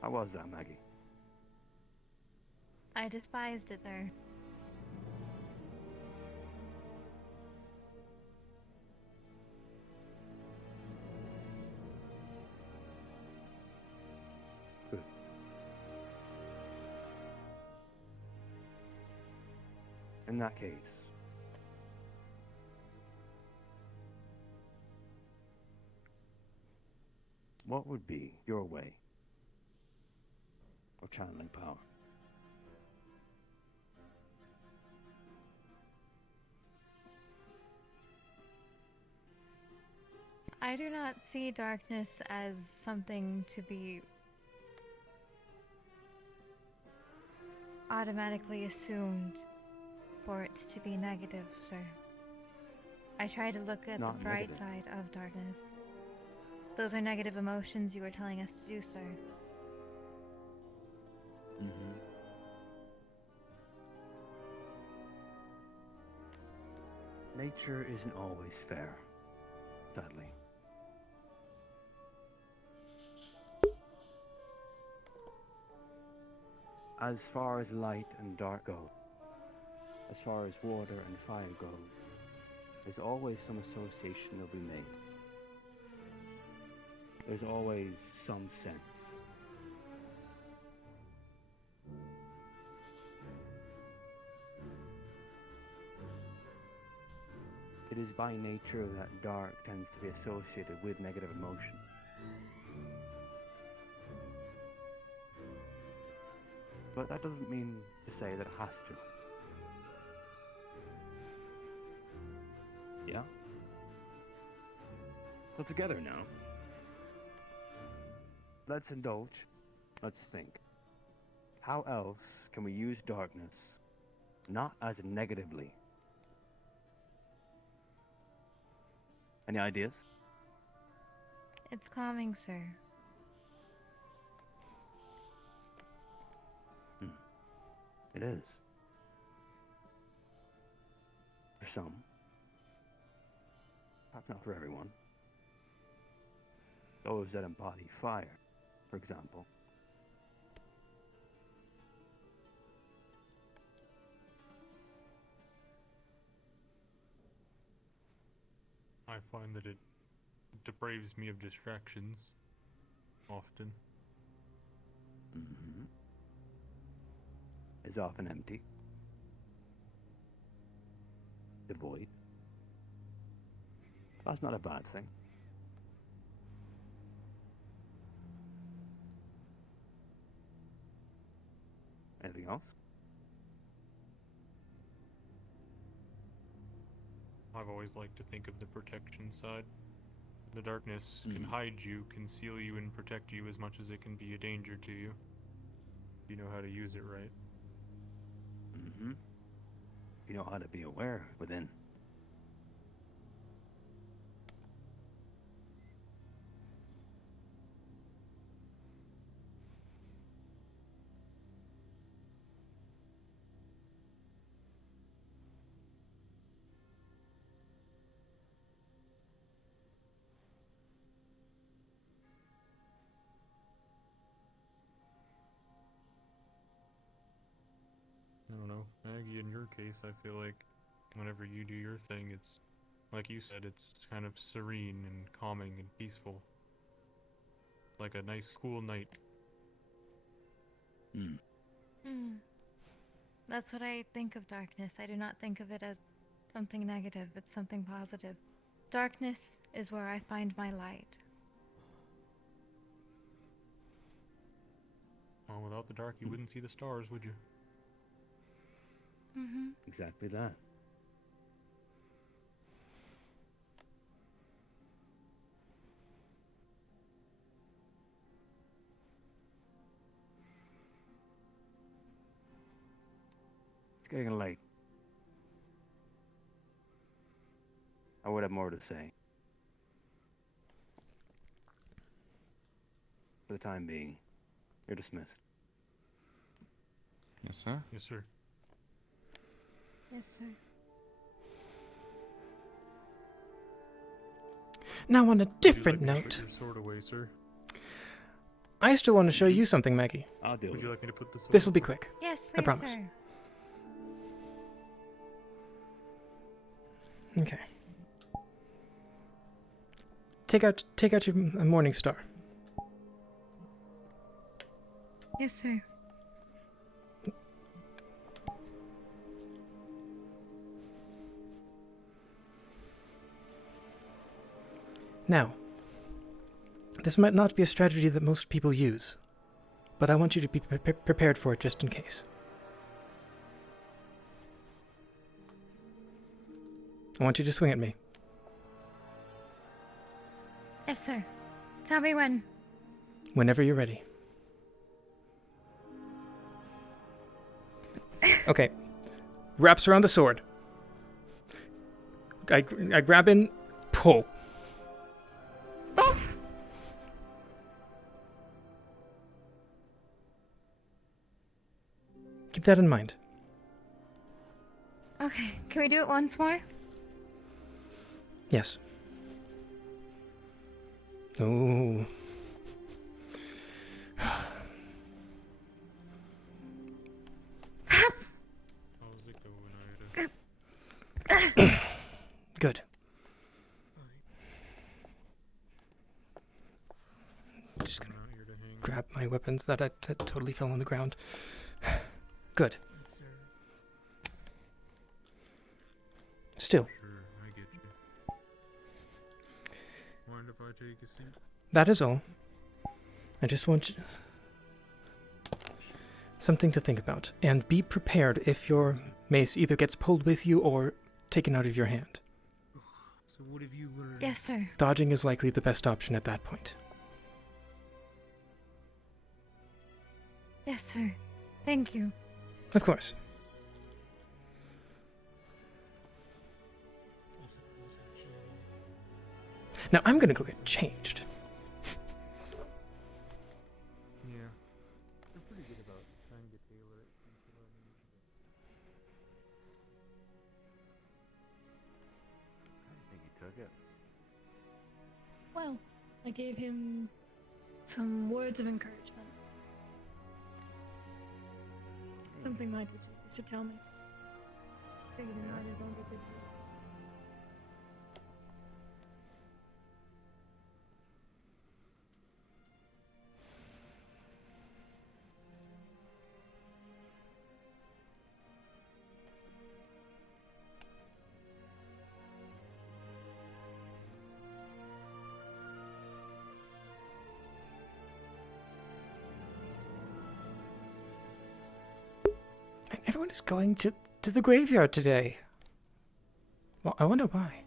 How was that, Maggie? I despised it there. Good. In that case, what would be your way of channeling power? I do not see darkness as something to be automatically assumed for it to be negative, sir. I try to look at Not the bright negative. side of darkness. Those are negative emotions you were telling us to do, sir. Mm-hmm. Nature isn't always fair, sadly. As far as light and dark go, as far as water and fire goes, there's always some association that'll be made. There's always some sense. It is by nature that dark tends to be associated with negative emotion. But that doesn't mean to say that it has to. Yeah? So together now, let's indulge, let's think. How else can we use darkness, not as negatively? Any ideas? It's calming, sir. It is. For some. Perhaps not for everyone. Those that embody fire, for example. I find that it depraves me of distractions, often. Mm-hmm. Is often empty. Devoid. That's not a bad thing. Anything else? I've always liked to think of the protection side. The darkness can hide you, conceal you, and protect you as much as it can be a danger to you. You know how to use it right. Mm-hmm. You know how to be aware within. I don't know, Maggie, in your case, I feel like whenever you do your thing, it's, like you said, it's kind of serene and calming and peaceful. Like a nice, cool night. That's what I think of darkness. I do not think of it as something negative. It's something positive. Darkness is where I find my light. Well, without the dark, you wouldn't see the stars, would you? Exactly that. It's getting late. I would have more to say. For the time being, you're dismissed. Yes, sir? Yes, sir. Yes, sir. Now, on a different Would you like me note, to put your sword away, sir? I still want to show you something, Maggie. I'll do Would you like me to put this away? This will be quick. Yes, I please, promise. sir. Okay. Take out your morning star. Yes, sir. Now, This might not be a strategy that most people use, but I want you to be prepared for it just in case. I want you to swing at me. Yes, sir. Tell me when. Whenever you're ready. Okay. Wraps around the sword. I grab in, pull. Oh. Keep that in mind. Okay, can we do it once more? Yes. Oh. Good. Just gonna grab my weapons that totally fell on the ground. Good. Still. Sure, I get you. Mind if I take a seat? That is all. I just want you... something to think about. And be prepared if your mace either gets pulled with you or taken out of your hand. So what have you learned? Yes, sir. Dodging is likely the best option at that point. Yes, sir. Thank you. Of course. Now I'm gonna go get changed. Yeah. They're pretty good about trying to tailor it. I think he took it. Well, I gave him some words of encouragement. Something my teacher used to tell me. Figured he might as well get good. Everyone is going to the graveyard today. Well, I wonder why.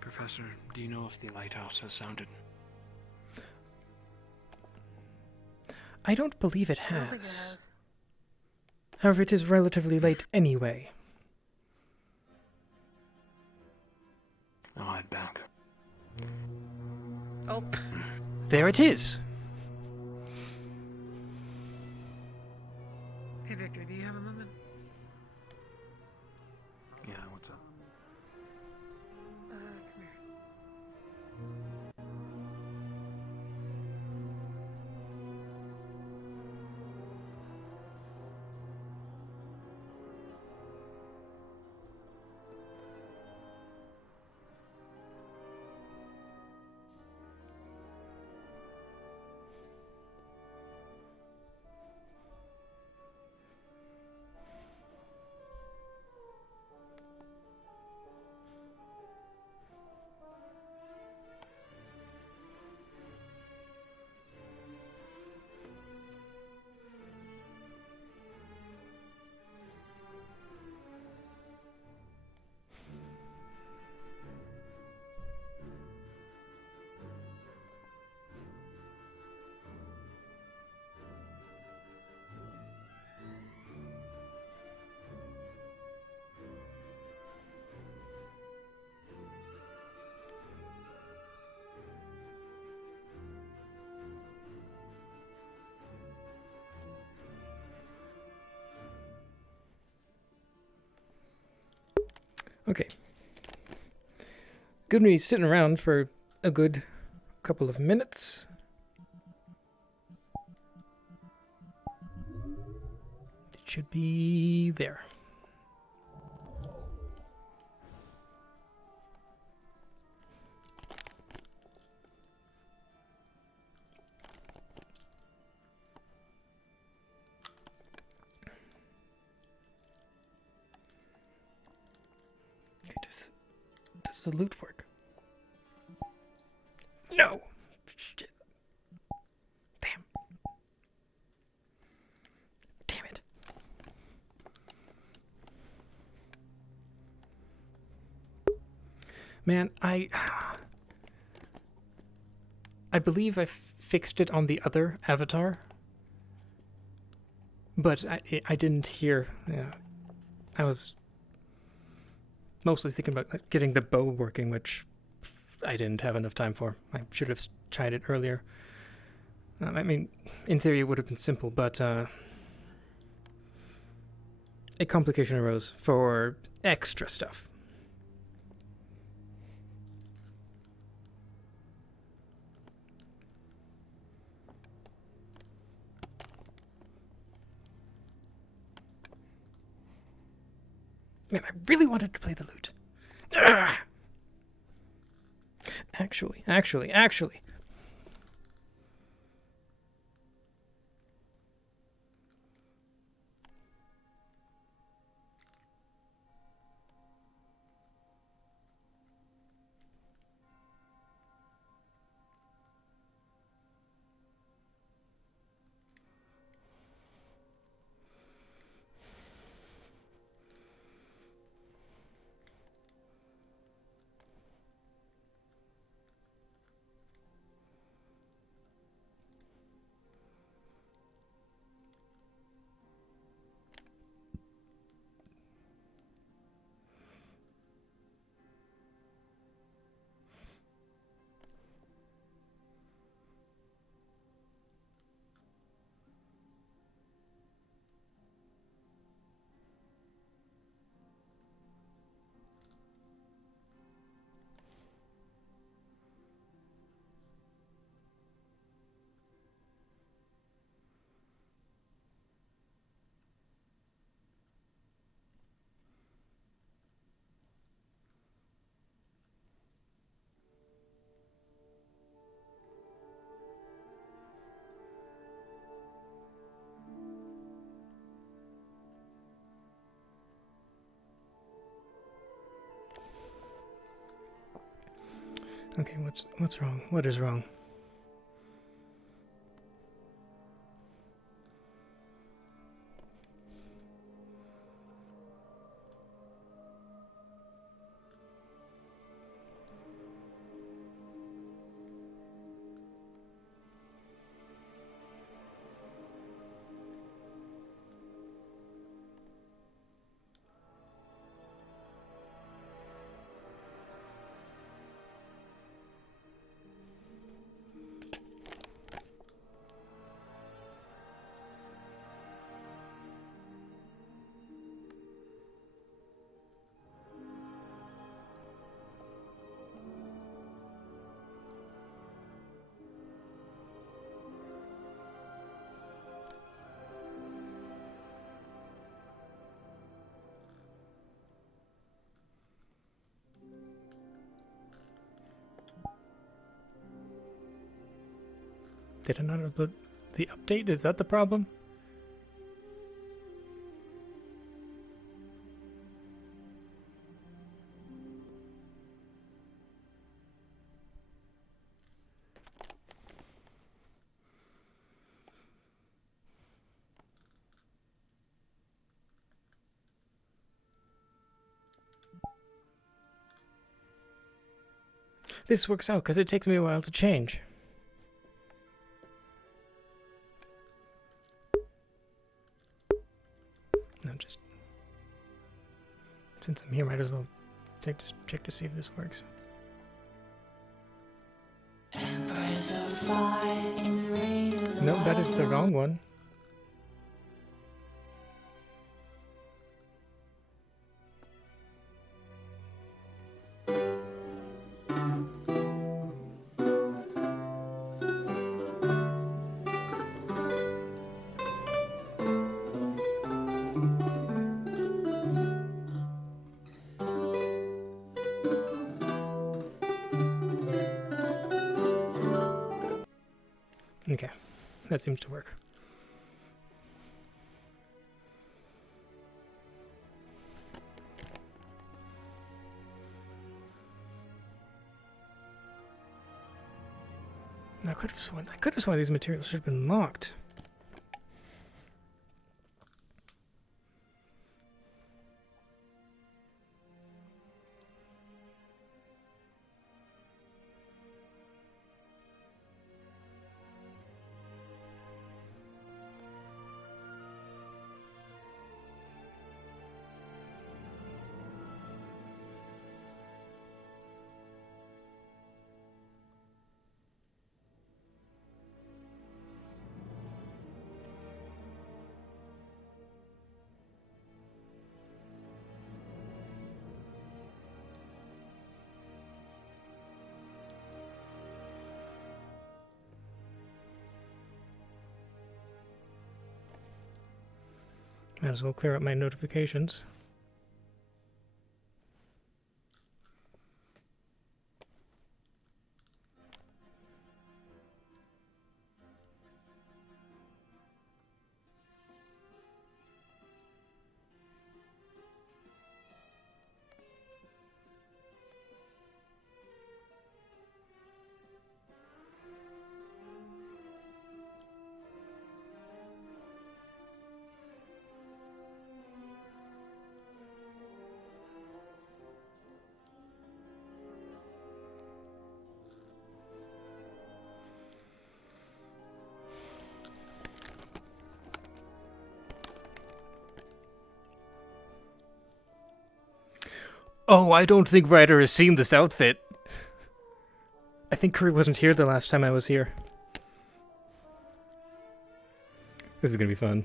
Professor, do you know if the lighthouse has sounded? I don't believe it has. However, it is relatively late anyway. I'll head back. Oh. There it is. Hey, Victor, do you have a moment? Yeah, what's up? Come here. Okay. Good me sitting around for a good couple of minutes. It should be there. Does the loot work? No! Shit. Damn. Damn it. Man, I believe I fixed it on the other avatar, but I didn't hear. Yeah, I was mostly thinking about getting the bow working, which I didn't have enough time for. I should have tried it earlier. I mean, in theory it would have been simple, but a complication arose for extra stuff. Man, I really wanted to play the lute. Ugh! Actually. Okay, what's wrong? What is wrong? Did I not upload the update? Is that the problem? This works out because it takes me a while to change. I'm just... Since I'm here, might as well check to see if this works. No, that is the wrong one. Okay, that seems to work. I could have sworn these materials should have been locked. Might as well clear up my notifications. Oh, I don't think Ryder has seen this outfit. I think Curry wasn't here the last time I was here. This is gonna be fun.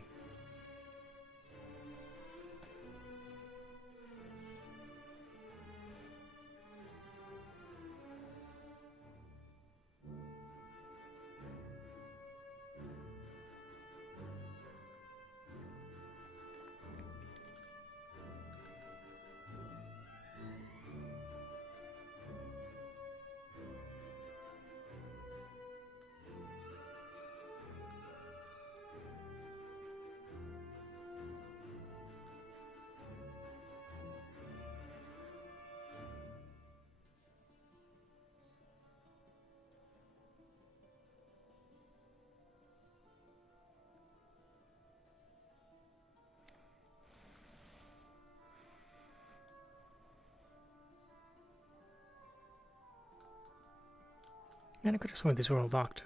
Man, I could have sworn these were all locked.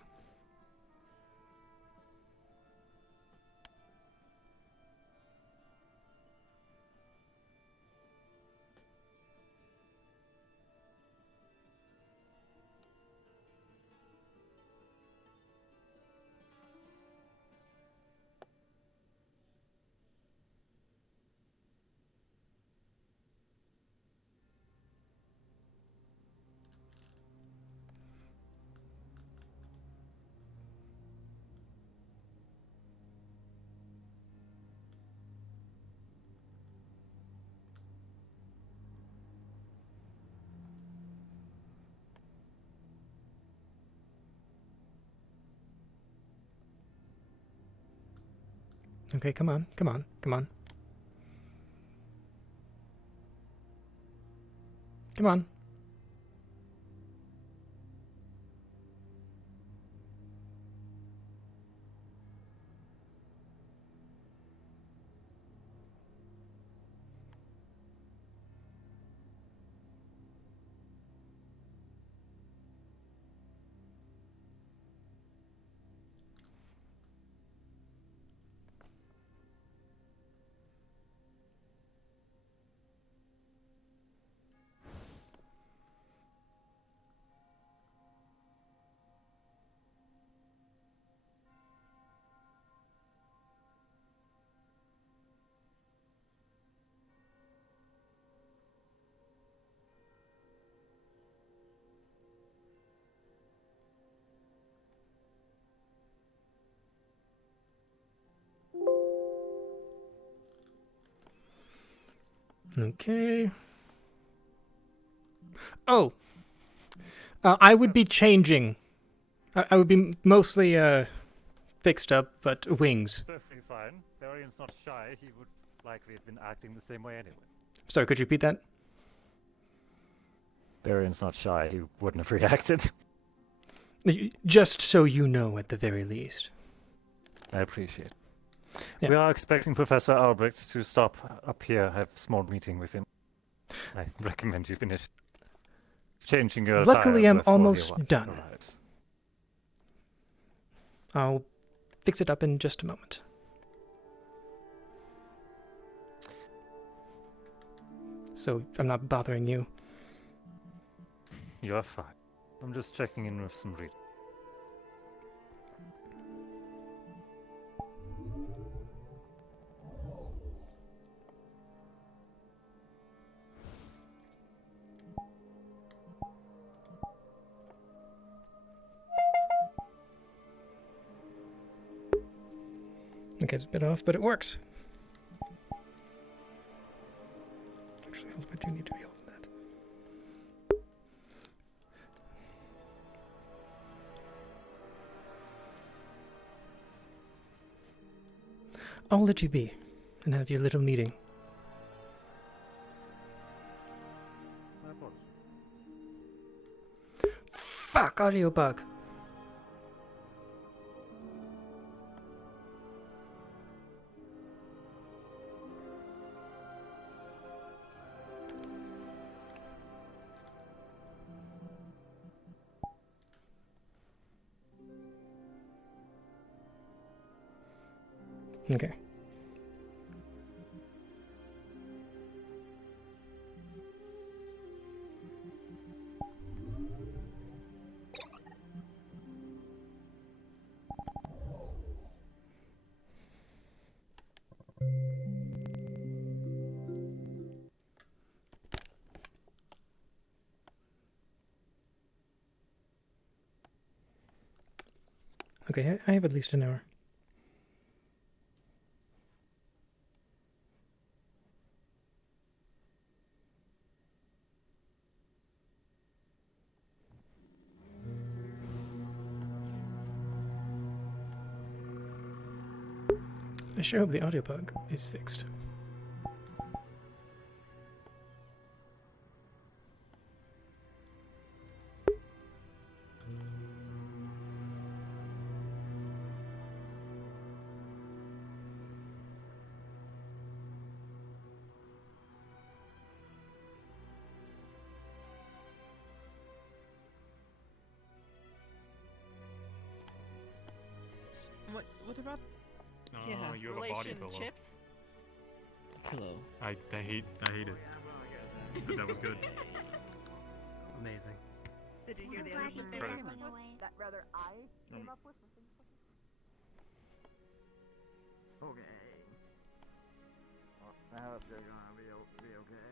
Okay, come on, come on, come on. Come on. Okay. Oh! I would be changing. I would be mostly, fixed up, but wings. Perfectly fine. Varian's not shy. He would likely have been acting the same way anyway. Sorry, could you repeat that? Varian's not shy. He wouldn't have reacted. Just so you know, at the very least. I appreciate it. Yeah. We are expecting Professor Albrecht to stop up here, have a small meeting with him. I recommend you finish changing your Luckily, attire I'm before he almost done. arrives. I'll fix it up in just a moment. So I'm not bothering you. You're fine. I'm just checking in with some reading. Okay, it's a bit off, but it works. Actually, I do need to be holding that. I'll let you be and have your little meeting. Fuck, audio bug. Okay. Okay, I have at least an hour. I sure hope the audio bug is fixed. What about No, you have a body pillow. relationships? Hello. I hate it. But that was good. Amazing. Did you hear the other shit they Credit. came up with? That rather I came up with? Okay. I hope they're gonna be okay.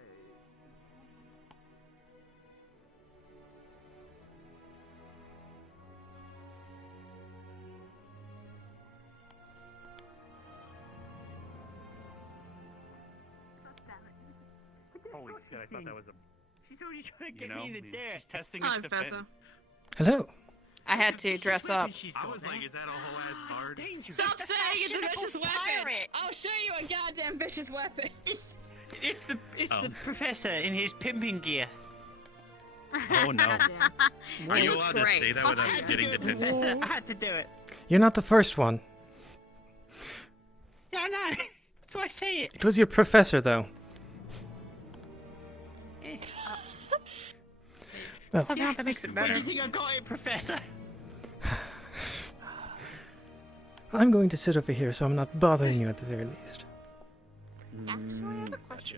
Holy shit, I thought that was a... She's already trying to You get know, me in the dare. she's testing Hi, its Professor. Hello. I had to dress up. I was like, is that a whole ass bard? Stop saying it's a vicious weapon! pirate. I'll show you a goddamn vicious weapon! It's the professor in his pimping gear. Oh no. Are you looks allowed to great. say that I without had to getting do it, detention? Professor. I had to do it. You're not the first one. Yeah, I know. So I say it. It was your professor, though. Well, Somehow that makes it better. Where do you think I got it, Professor? I'm going to sit over here so I'm not bothering you at the very least. Gotcha.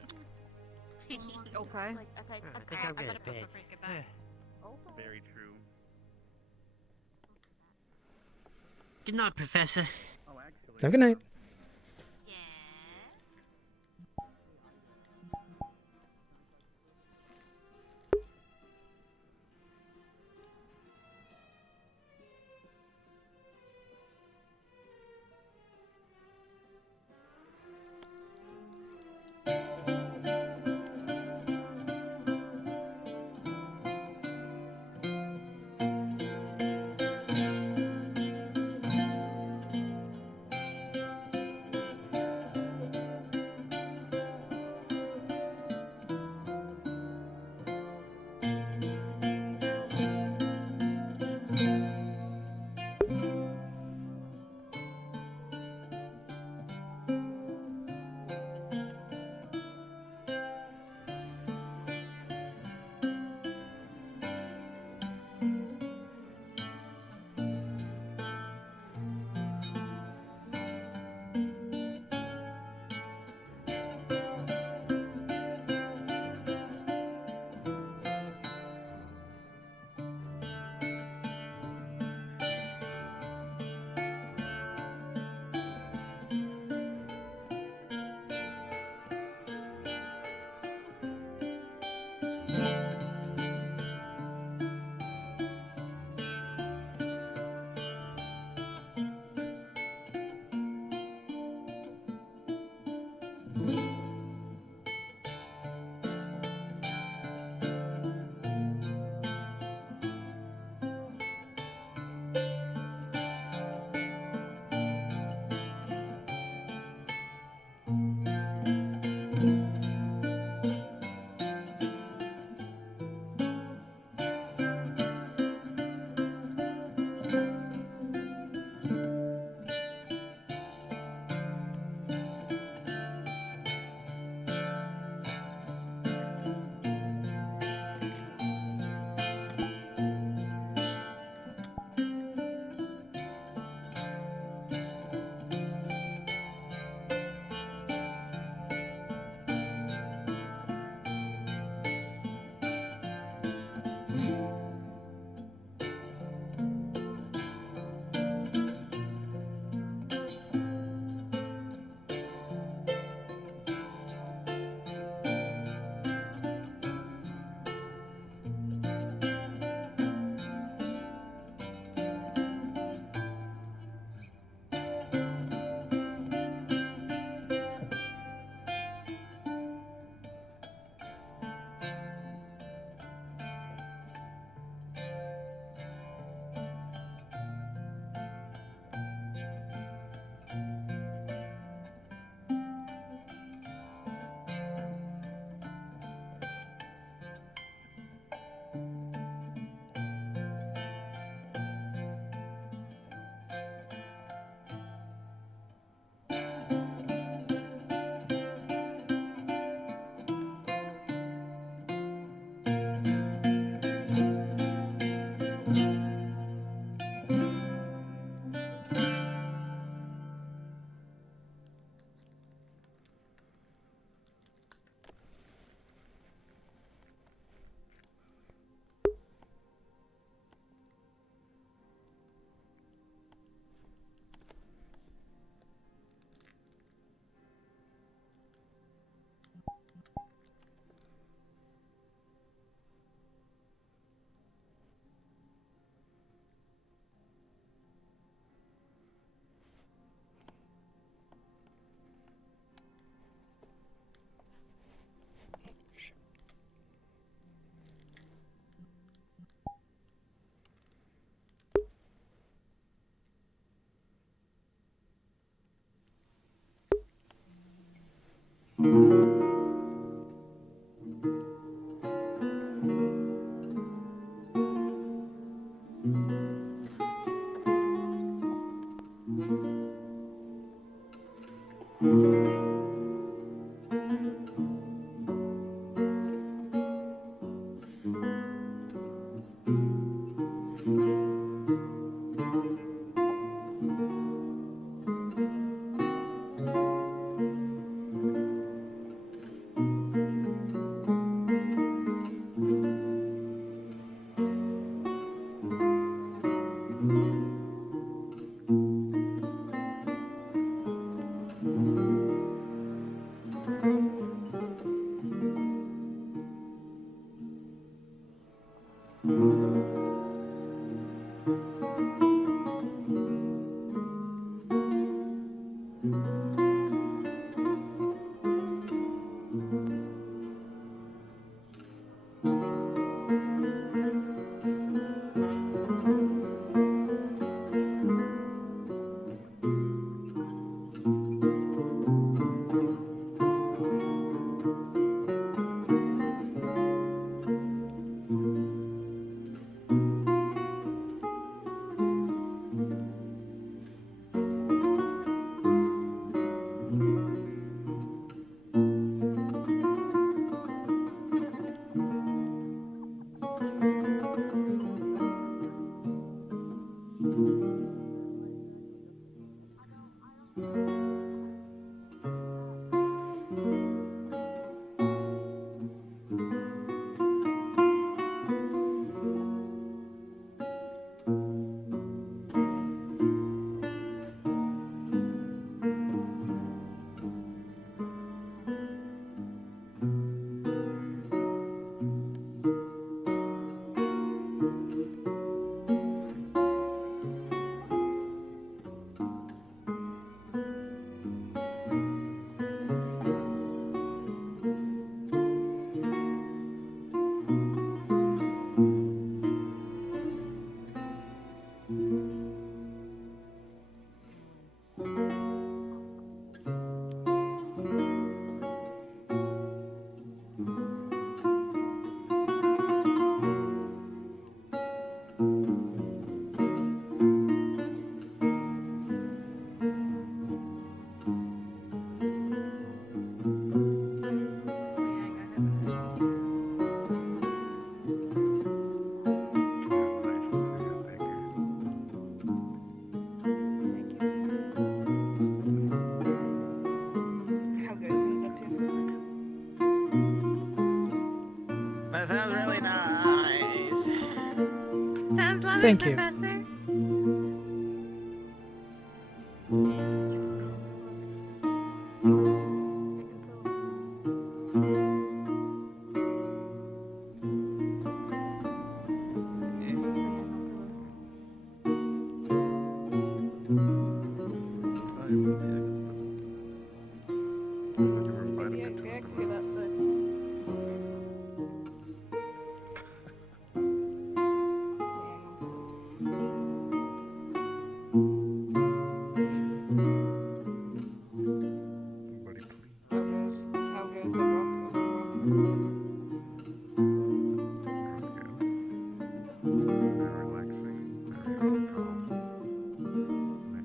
Okay. I think I'm gonna bed. Very true. Good night, Professor. Have a good night. Thank you. Professor.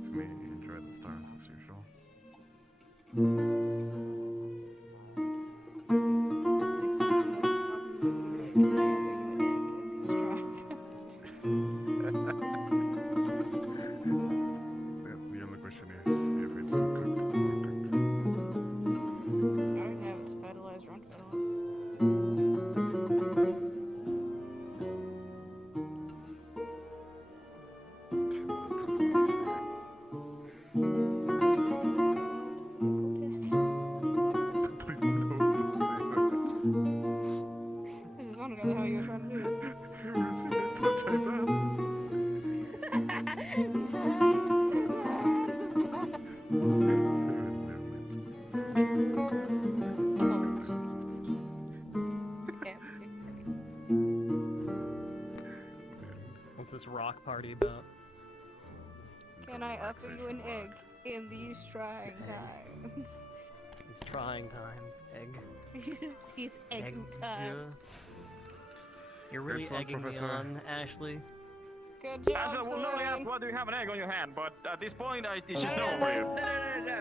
Makes me enjoy the stars as usual. The only question is if it's cooked or cooked. I don't know if it's fertilized or unfertilized. This is one of how you're trying to do this. What's this rock party about? Can I offer you an egg in these trying times? These trying times. Egg. He's egging Egg. times. You're really Good luck, egging me Professor. on, Ashley. Good job, Ashley, I would normally Sûlain. ask why do you have an egg on your hand, but at this point, it's just no for you. No.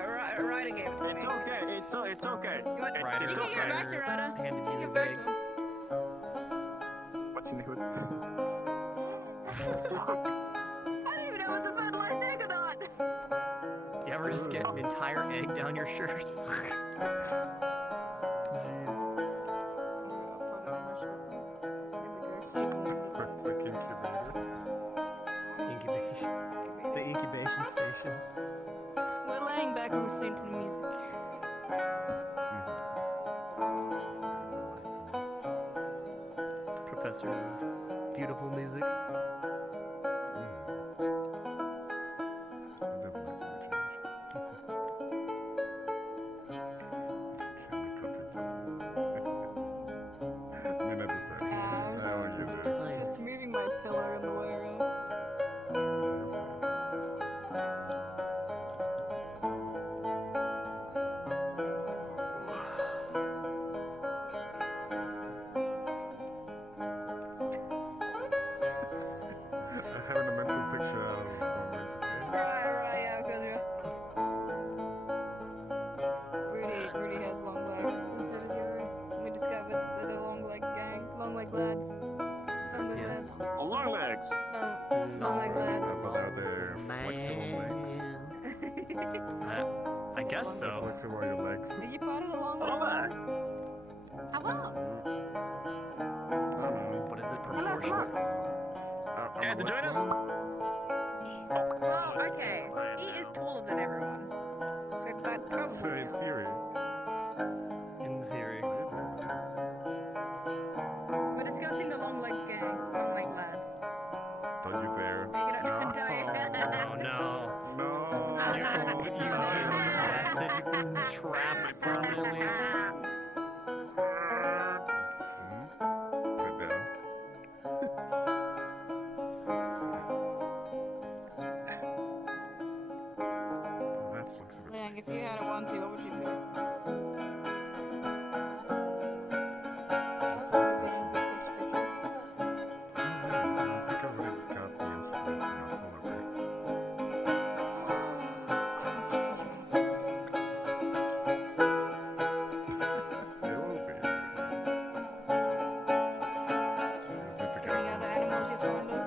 Ryder gave it to me. It's okay. It's okay. Ryder, It's You can give it back to okay. Ryder. handed you Give his it back egg. to him. What's in the hood? I don't even know if it's a fertilized egg or not. You ever just get an entire egg down your shirt? Jeez. Quick incubator. Incubation. The incubation station. We're laying back and listening to the music. Professor's beautiful music. Just moving my pillow in the way around. I'm having a mental picture out of this moment, okay? Right, yeah, because Rudy has long legs instead of yours. We discovered the long leg gang, long leg lads. Long leg lads. Oh, long legs. Long leg lads. But are they flexible legs? I guess so. Flexible are your legs? Are you part of the long Hello leg there. lads? Hello. But is it Hello, proportional? Care to join us? Well, okay. He is taller than everyone. So that probably So in counts. theory. In theory. We're discussing the long leg gang, long leg lads. Don't you dare. Oh no. No. You've been arrested. You've been trapped permanently. Put down. That looks a bit. Liang, if you had a onesie, what would you pick? I think I would have got the emphasis enough over. There will be. Just need to get Any other animals you're fond of?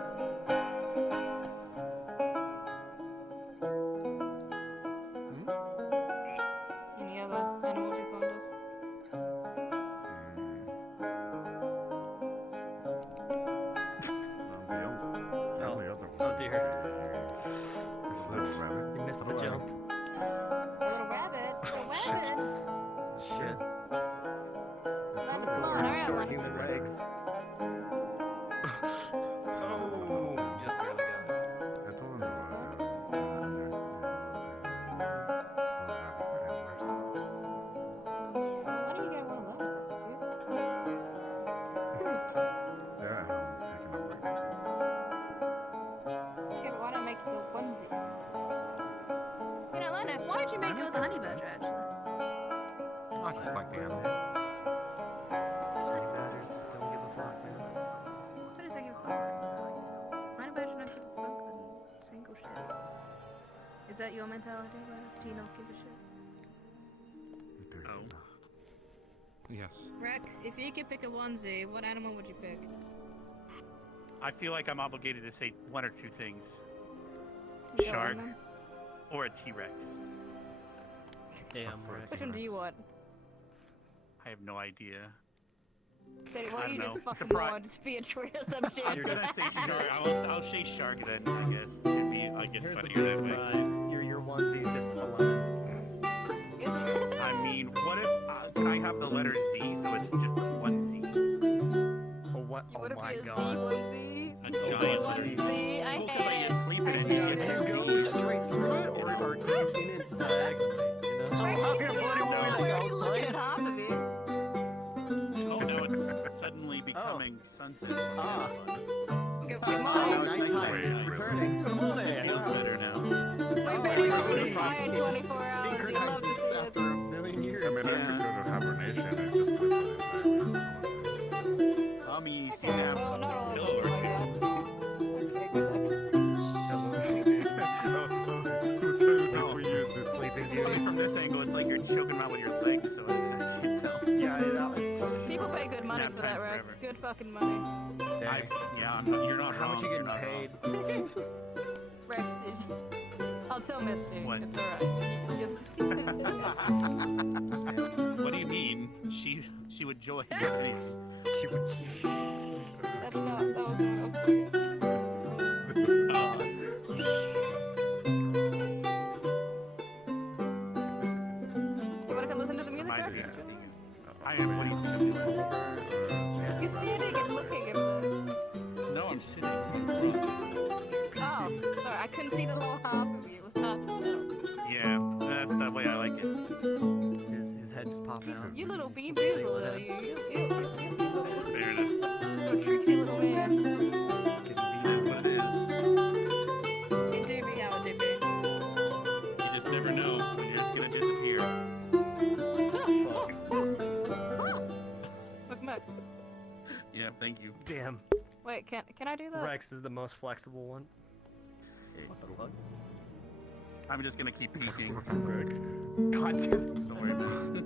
that one. Human legs. Oh, just barely got it. I told him Why don't you get one of those? they're at home picking up like Yeah, but why not make the onesie? You know, Lena, why don't you make yours a honey badger, actually? I just like the animal. Honey badgers just don't give a fuck, man. What does that give a fuck? Honey badger don't give a fuck and single shit. Is that your mentality, Lena? Do you not give a shit? Oh. Yes. Rex, if you could pick a onesie, what animal would you pick? I feel like I'm obligated to say one or two things. Yeah, Shark man. or a T-Rex. Damn, Rex. Which one do you want? I have no idea. Say, I why don't you know. just fucking Surprise. want be a tree or some shit? You're gonna say shark. I'll say shark then, I guess. It'd be, I guess, Here's the funnier big that way. surprise. Your onesie is just a lemon. I mean, what if can I have the letter Z so it's just one Z? Oh what? You Oh wanna my be a god. onesie? A giant letter Z. Onesie, I Well, 'cause I hate just sleep in it. Yeah, and you get go Z. straight through it, or are you in it diagonally? You know? So how can a bloody woman No. like outside at half of it? Oh, now it's suddenly becoming sunset. Ah. Good Now morning. nighttime is returning. Good morning. It feels better now. We've been here for the entire 24 hours. You love to see it. After a million years. I mean, I could go to hibernation and just live with it. Mummies, Okay, yeah. well, not all of Pillow us or like two. that. Okay, good. If we use this Sleeping Funny Beauty. from this angle, it's like you're choking them out with your legs, so I can't tell. Yeah, it's... People pay good money Nap for that, time Rex. forever. Good fucking money. Yeah, I'm not, you're not How wrong. much you You're getting not paid? Rex, I'll tell Misty. What? It's alright. wrong. What do you mean? She would join. She would... That's not. That was not okay. You wanna come listen to the music, Rex? I am. What do you think? You're standing and looking at the. No, I'm sitting. Oh, sorry. I couldn't see the little half of you. It was half the middle. Yeah, that's the way I like it. His head just popped out. You little bean boozle, though. You Fair enough. little tricksy little man. It is what it is. It do be how it do be. You just never know when you're just gonna disappear. Look, Mac. Yeah, thank you. Damn. Wait, can I do that? Rex is the most flexible one. What the fuck? I'm just gonna keep peeking. God damn. Don't worry about it.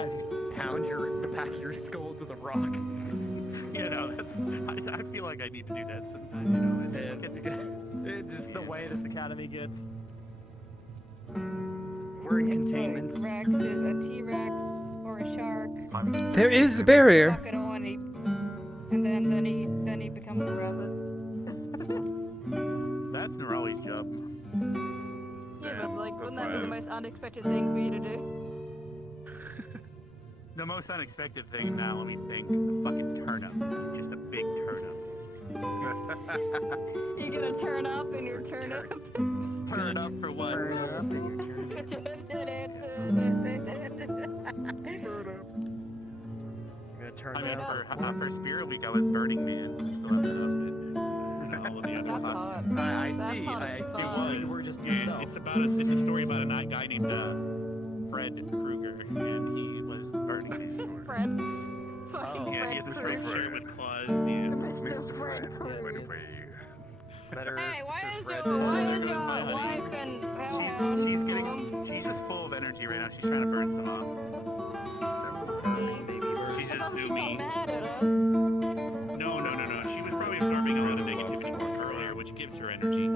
As you pound the back of your skull to the rock. You know, I feel like I need to do that sometime, you know. It's just the way this academy gets. We're in containment. Rex is a T-Rex or a shark. There is a barrier. Fuck it on, and then he becomes a rabbit. That's Nerali's job. Yeah, but like, wouldn't that be the most unexpected thing for you to do? The most unexpected thing now, let me think. A fucking turnip. Just a big turnip. You gonna turn up in your turnip? Turn up for what? Turn up in your You're gonna turn I mean, up. for Spirit Week, I was Burning Man. Still have that outfit. And all of the other That's costumes. hot. I That's see. hot I as see. fuck. Well, you were just Yeah, yourself. it's a story about a guy named Fred Krueger, and he was Burning Man. Fred. Fucking Yeah, Fred he has this Krueger. red shirt with claws. Yeah. Mr. Fred Krueger. Better. Hey, why is Fred your There goes my honey. wife and She's just full of energy right now. She's trying to burn some off. She's just zoomy. mad at us? No. She was probably absorbing a lot of negativity earlier, which gives her energy.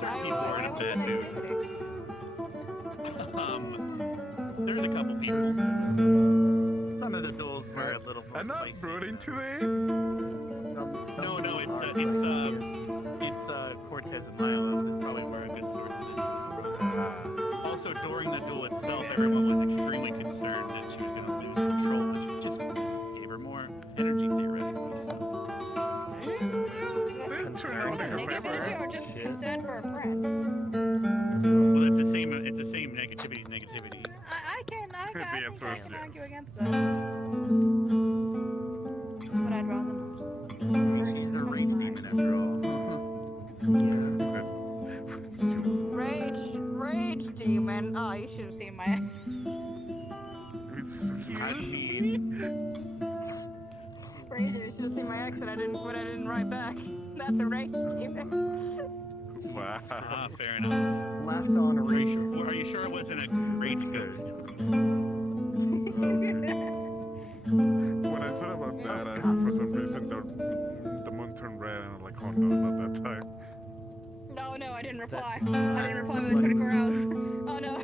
Certain people are in a bad mood. There's a couple people. Some of the duels were a little more spicy. burning today? No, it's Cortez and Milo is probably where a good source of it is. Also, during the duel itself, everyone was extremely concerned that she was going to lose. Negativity or just concern for a friend? Well, that's the same. It's the same negativity as negativity. I think I can argue against that. But I'd rather not. She's the rage demon after all. Rage demon. Oh, you should have seen my. Rage, you should have seen my ex, and I didn't write back. That's a rage demon. Wow. Fair enough. Left on a rage. Are you sure it wasn't a rage ghost? When I thought about that, for some reason the moon turned red, and I'm like, oh no, not that time. No, I didn't reply. I didn't reply within 24 hours. Oh no.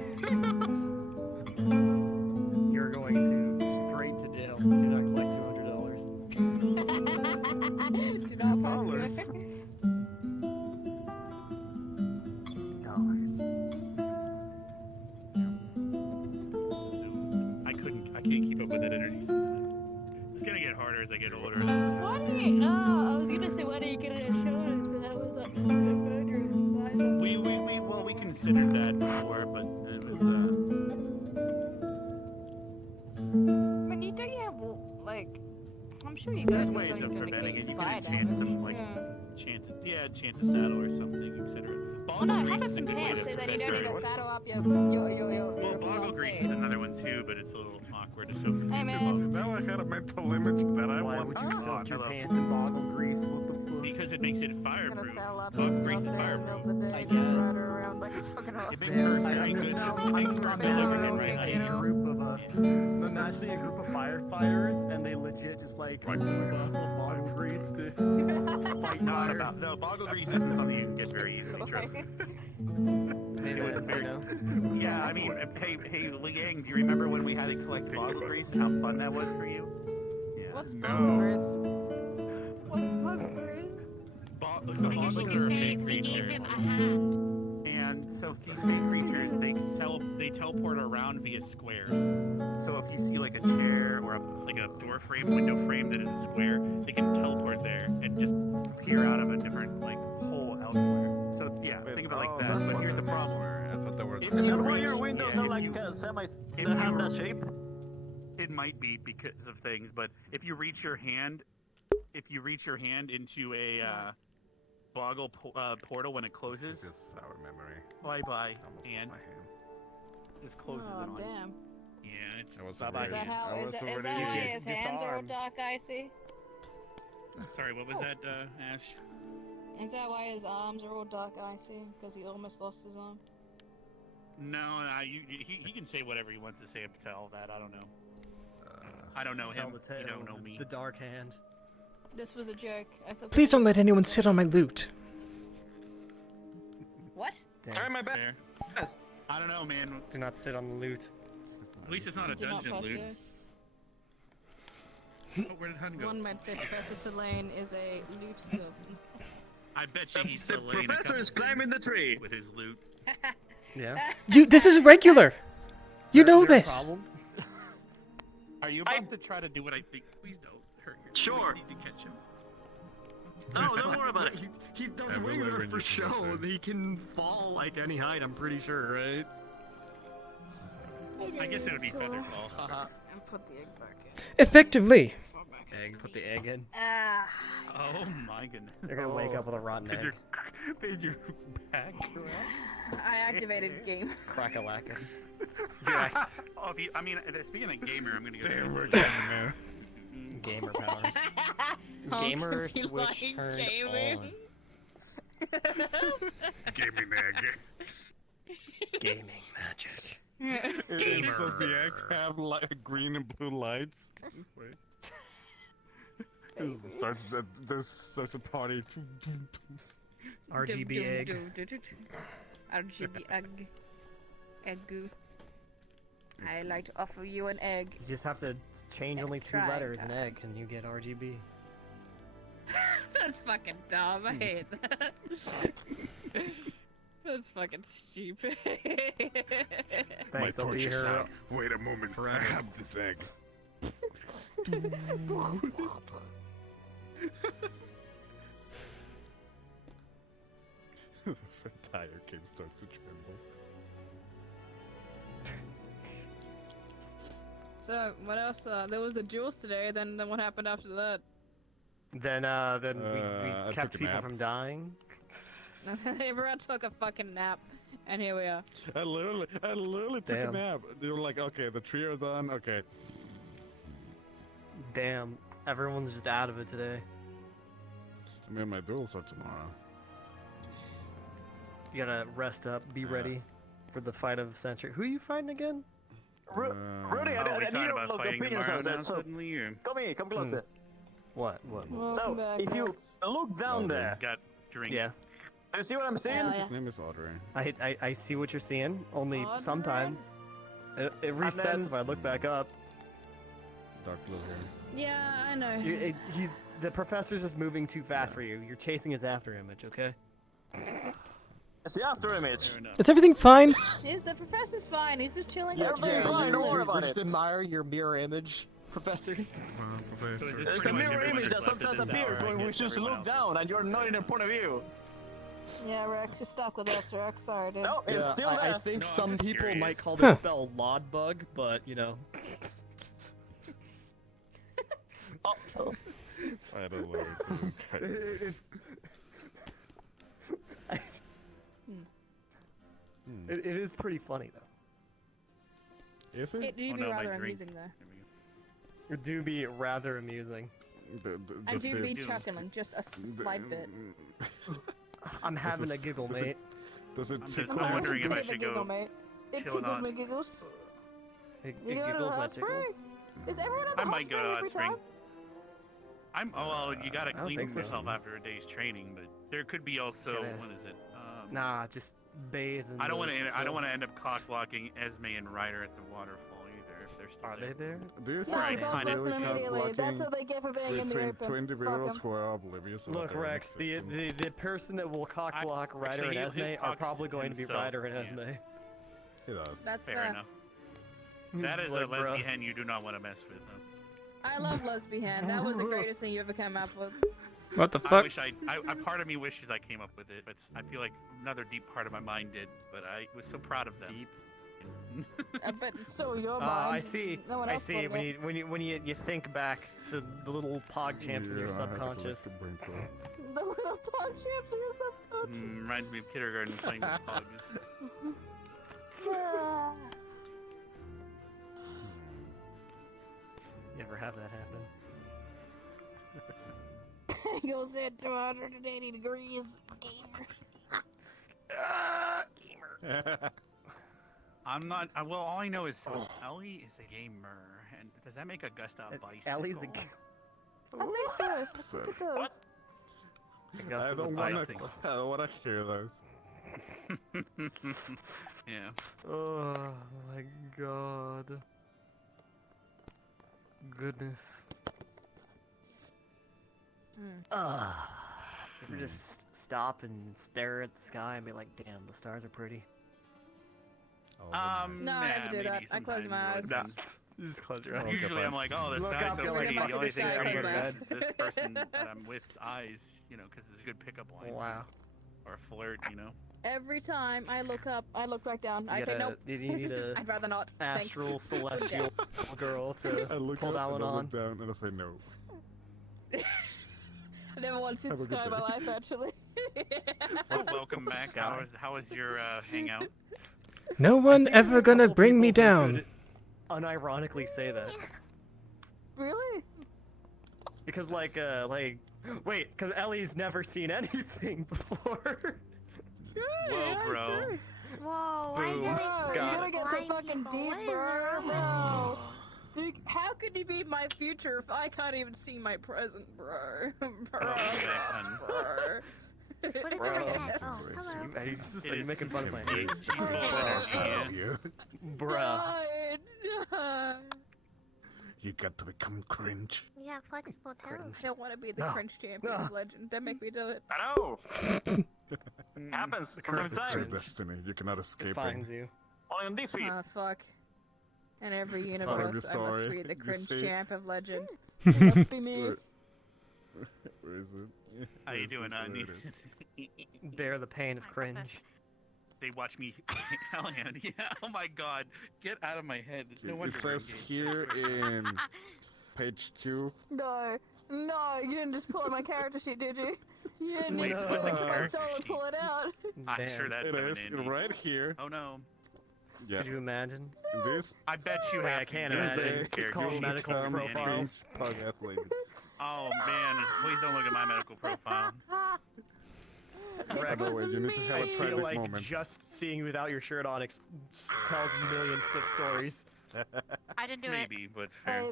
You're going to straight to jail. Do not collect $200. Do not post $200. I can't keep up with that energy sometimes. It's gonna get harder as I get older. Why do you? Oh, I was gonna say, why do you get it insurance? But that was like We considered that before, but it was But you don't have like. I'm sure you guys there's know ways of something to preventing it. You fire can enchant some like damage. enchant a saddle or something, etc. Oh no, how about some pants so that you don't need to saddle up your Well, boggle grease is another one too, but it's a little awkward to soak. Hey man. Now I had a mental image that I Why want. would you soak your pants in boggle grease? What the fuck? Because it makes it fireproof. Saddle up Boggle grease is fireproof. I Ride guess. around like a fucking It makes her very good. It makes her Imagine right. a group of imagine a group of firefighters, and they legit just like boggle grease to fight fires. No, boggle grease isn't something you can get very easily. Trust me. It was very. Yeah, I mean, hey, Liang, do you remember when we had to collect boggle grease and how fun that was for you? Yeah. What's boggle grease? What's boggle grease? So boggles are a fake creature. And so these fake creatures, they teleport around via squares. So if you see like a chair or like a door frame, window frame that is a square, they can teleport there and just appear out of a different like hole elsewhere. So yeah, think of it like that. But here's the problem. I thought they were. Is that why your windows are like semi that have that shape? It might be because of things, but if you reach your hand into a boggle portal when it closes. It's a sour memory. Bye, hand. Just closes it on. Damn. Yeah, it's I was bye-bye. Is that how? I Is was that already why his hands are all disarmed. dark icy? Sorry, what was that, Ash? Is that why his arms are all dark icy? Because he almost lost his arm. No, he can say whatever he wants to say up to all that. I don't know. I don't know Tell him. the tale. You don't know me. The dark hand. This was a joke. I thought. Please don't let anyone sit on my loot. What? Try my best. Yes. I don't know, man. Do not sit on the loot. At least it's not a Do not dungeon touch loot. this. Oh, where did Hun go? One might say Professor Sûlain is a loot goblin. I bet you he's The Sûlain a professor couple is climbing the things tree. with his loot. Yeah. This is regular. You know There's a this. problem? Are you about to try to do what I think? Please don't hurt your Sure. You need to catch him. No, don't worry about it. He those wings are for show. He can fall like any height. I'm pretty sure, right? I guess it would be feathers fall. Haha. And put the egg back in. Effectively. Egg. Put the egg in. Ah. Oh my goodness. They're gonna wake up with a rotten egg. Did your back I activated game. Crack a lacquer. Yeah. Oh, I mean, speaking of gamer, I'm gonna go. Damn, we're getting there. Gamer powers. Gamer switch turned on. Gaming egg. Gaming magic. Does the egg have like green and blue lights? Wait. Starts a party. RGB egg. RGB egg. Egg. I like to offer you an egg. You just have to change only 2 Try letters in that. egg and you get RGB. That's fucking dumb. I hate that. That's fucking stupid. Thanks, I'll be here. Wait a moment. I have this egg. Entire game starts to tremble. So, what else? There was the jewels today, then what happened after that? Then we I kept took a people nap. from dying. Everyone took a fucking nap, and here we are. I literally took a Damn. nap. They were like, okay, the trio are done. Okay. Damn, everyone's just out of it today. I mean, my duels are tomorrow. You gotta rest up, be ready for the fight of the century. Who are you fighting again? Rudy, are we I talking need about look fighting opinions tomorrow on that. now So, suddenly, or? come here, come closer. What? So, if you look down there, Got drink. Yeah. do you see what I'm saying? His name is Audrey. I see what you're seeing. Only Audrey? sometimes it resets then- if I look back up. Dark blue hair. Yeah, I know. The professor's just moving too fast for you. You're chasing his after image, okay? It's the after image. Is everything fine? The professor's fine. He's just chilling. Yeah, everything's fine. Don't worry about We're it. just admiring your mirror image, Professor. So is this It's pretty a much mirror everyone image who's that left at sometimes this appears hour, I when we guess just everyone look else down and you're not in a point of view. Yeah, Rex, you're stuck with us, Rex. Sorry, dude. No, it's still there. I think No, I'm some just people curious. might call this spell Lod Bug, but you know. I don't know. It is pretty funny though. Is it? It do Oh, be no, my rather drink. amusing, though. It do be rather amusing. I do be Just- chuckling, just a slight bit. I'm having a is- giggle, does it- mate. Does it I'm just tickle? wondering if I Bit of a should giggle, go mate. It chill tickles out. me giggles. It You go to giggles the my hot spring? tickles. Is everyone at the I hot might go spring to every Hot Spring. time? Oh well, you gotta I don't clean think so. yourself after a day's training, but there could be also Gotta- what is it? Nah, just bathe. In I don't the want to. I don't filth. want to end up cock blocking Esme and Ryder at the waterfall either. If they're still Are they there? Do you No, think Right, it's don't kinda. block really them immediately. That's what they get for being in the between open. two individuals Fuck who are oblivious of Look, their own Rex, the existence? person that will cock block Ryder actually, and he Esme are cocks probably going to be himself, Ryder and yeah. Esme. He does. That's fair enough. That is Like, a lesbian bruh. hen you do not want to mess with. Though. I love lesbian. That was the greatest thing you ever came up with. What the I fuck? wish I part of me wishes I came up with it, but I feel like another deep part of my mind did. But I was so proud of them. Deep. But so your mind. I see. No one I else see. wanted it. When you think back to the little pog champs in your Yeah, I had to look subconscious. the brain cell. The little pog champs in your subconscious. Reminds me of kindergarten playing with pogs. You ever have that happen? He goes at 280 degrees. I'm not. Well, all I know is Ellie is a gamer, and does that make Augusta a bicycle? Ellie's a I think so. Look at those. I Augusta's a don't want to. bicycle. I don't want to hear those. Yeah. Oh my god. Goodness. Ever just stop and stare at the sky and be like, damn, the stars are pretty. No, I never do maybe that. I close my eyes. sometimes, Nah, just close your but eyes. Usually I'm like, oh, the Look sky's up, so you're like, pretty. fuck The only the thing sky, I close can my do eyes. is this person that I'm with's eyes, you know, because it's a good pickup line. Wow. Or a flirt, you know. Every time I look up, I look back down. I say nope. You need a I'd rather not. Thank- astral celestial girl to I look pull up that one and I on. look down and I say no. I never once seen Have the a good sky in my day. life, actually. Well, welcome back. Sky. How was your hangout? No one ever gonna Couple bring me people who down. could unironically say that. Really? Because wait, because Ellie's never seen anything before. Whoa, bro. Whoa, Boom. Bro, you Got gotta it. get so fucking deep, bro. Bro. How could you be my future if I can't even see my present, bro? Bro. Bro. What is it Bro. like that? Oh, hello. Are you making fun of my age? It's full of energy, yeah. Bruh. God. You got to become cringe. We got flexible toes. I don't want to be the No. cringe champion of legend. Don't make me do it. I know. Happens from curse time to of It's your time. destiny. You cannot escape it. Finds you. Only on this feed. Oh, fuck. In every Part of universe, your I must story. be the You cringe see? champ of legend. It must be me. Where is it? How you doing, Where Andy? it is. bear the pain of cringe. They watch me hellhand. Yeah. Oh my god. Get out of my head. No It wonder says we're engaged. here in page 2. No, you didn't just pull out my character sheet, did you? You didn't Wait, just what's a put my character soul and sheet? pull it out. I'm sure that's It coming is in. right here. Oh no. Yeah. Could you imagine? This. I bet you Wait, have I to can't do imagine. this It's character called sheet medical for me profiles. Pug athlete. Oh man, please don't look at my medical profile. Rex, By the way, you need to have I a feel tragic like moment. just seeing you without your shirt on tells a million slip stories. I didn't do Maybe, but fair.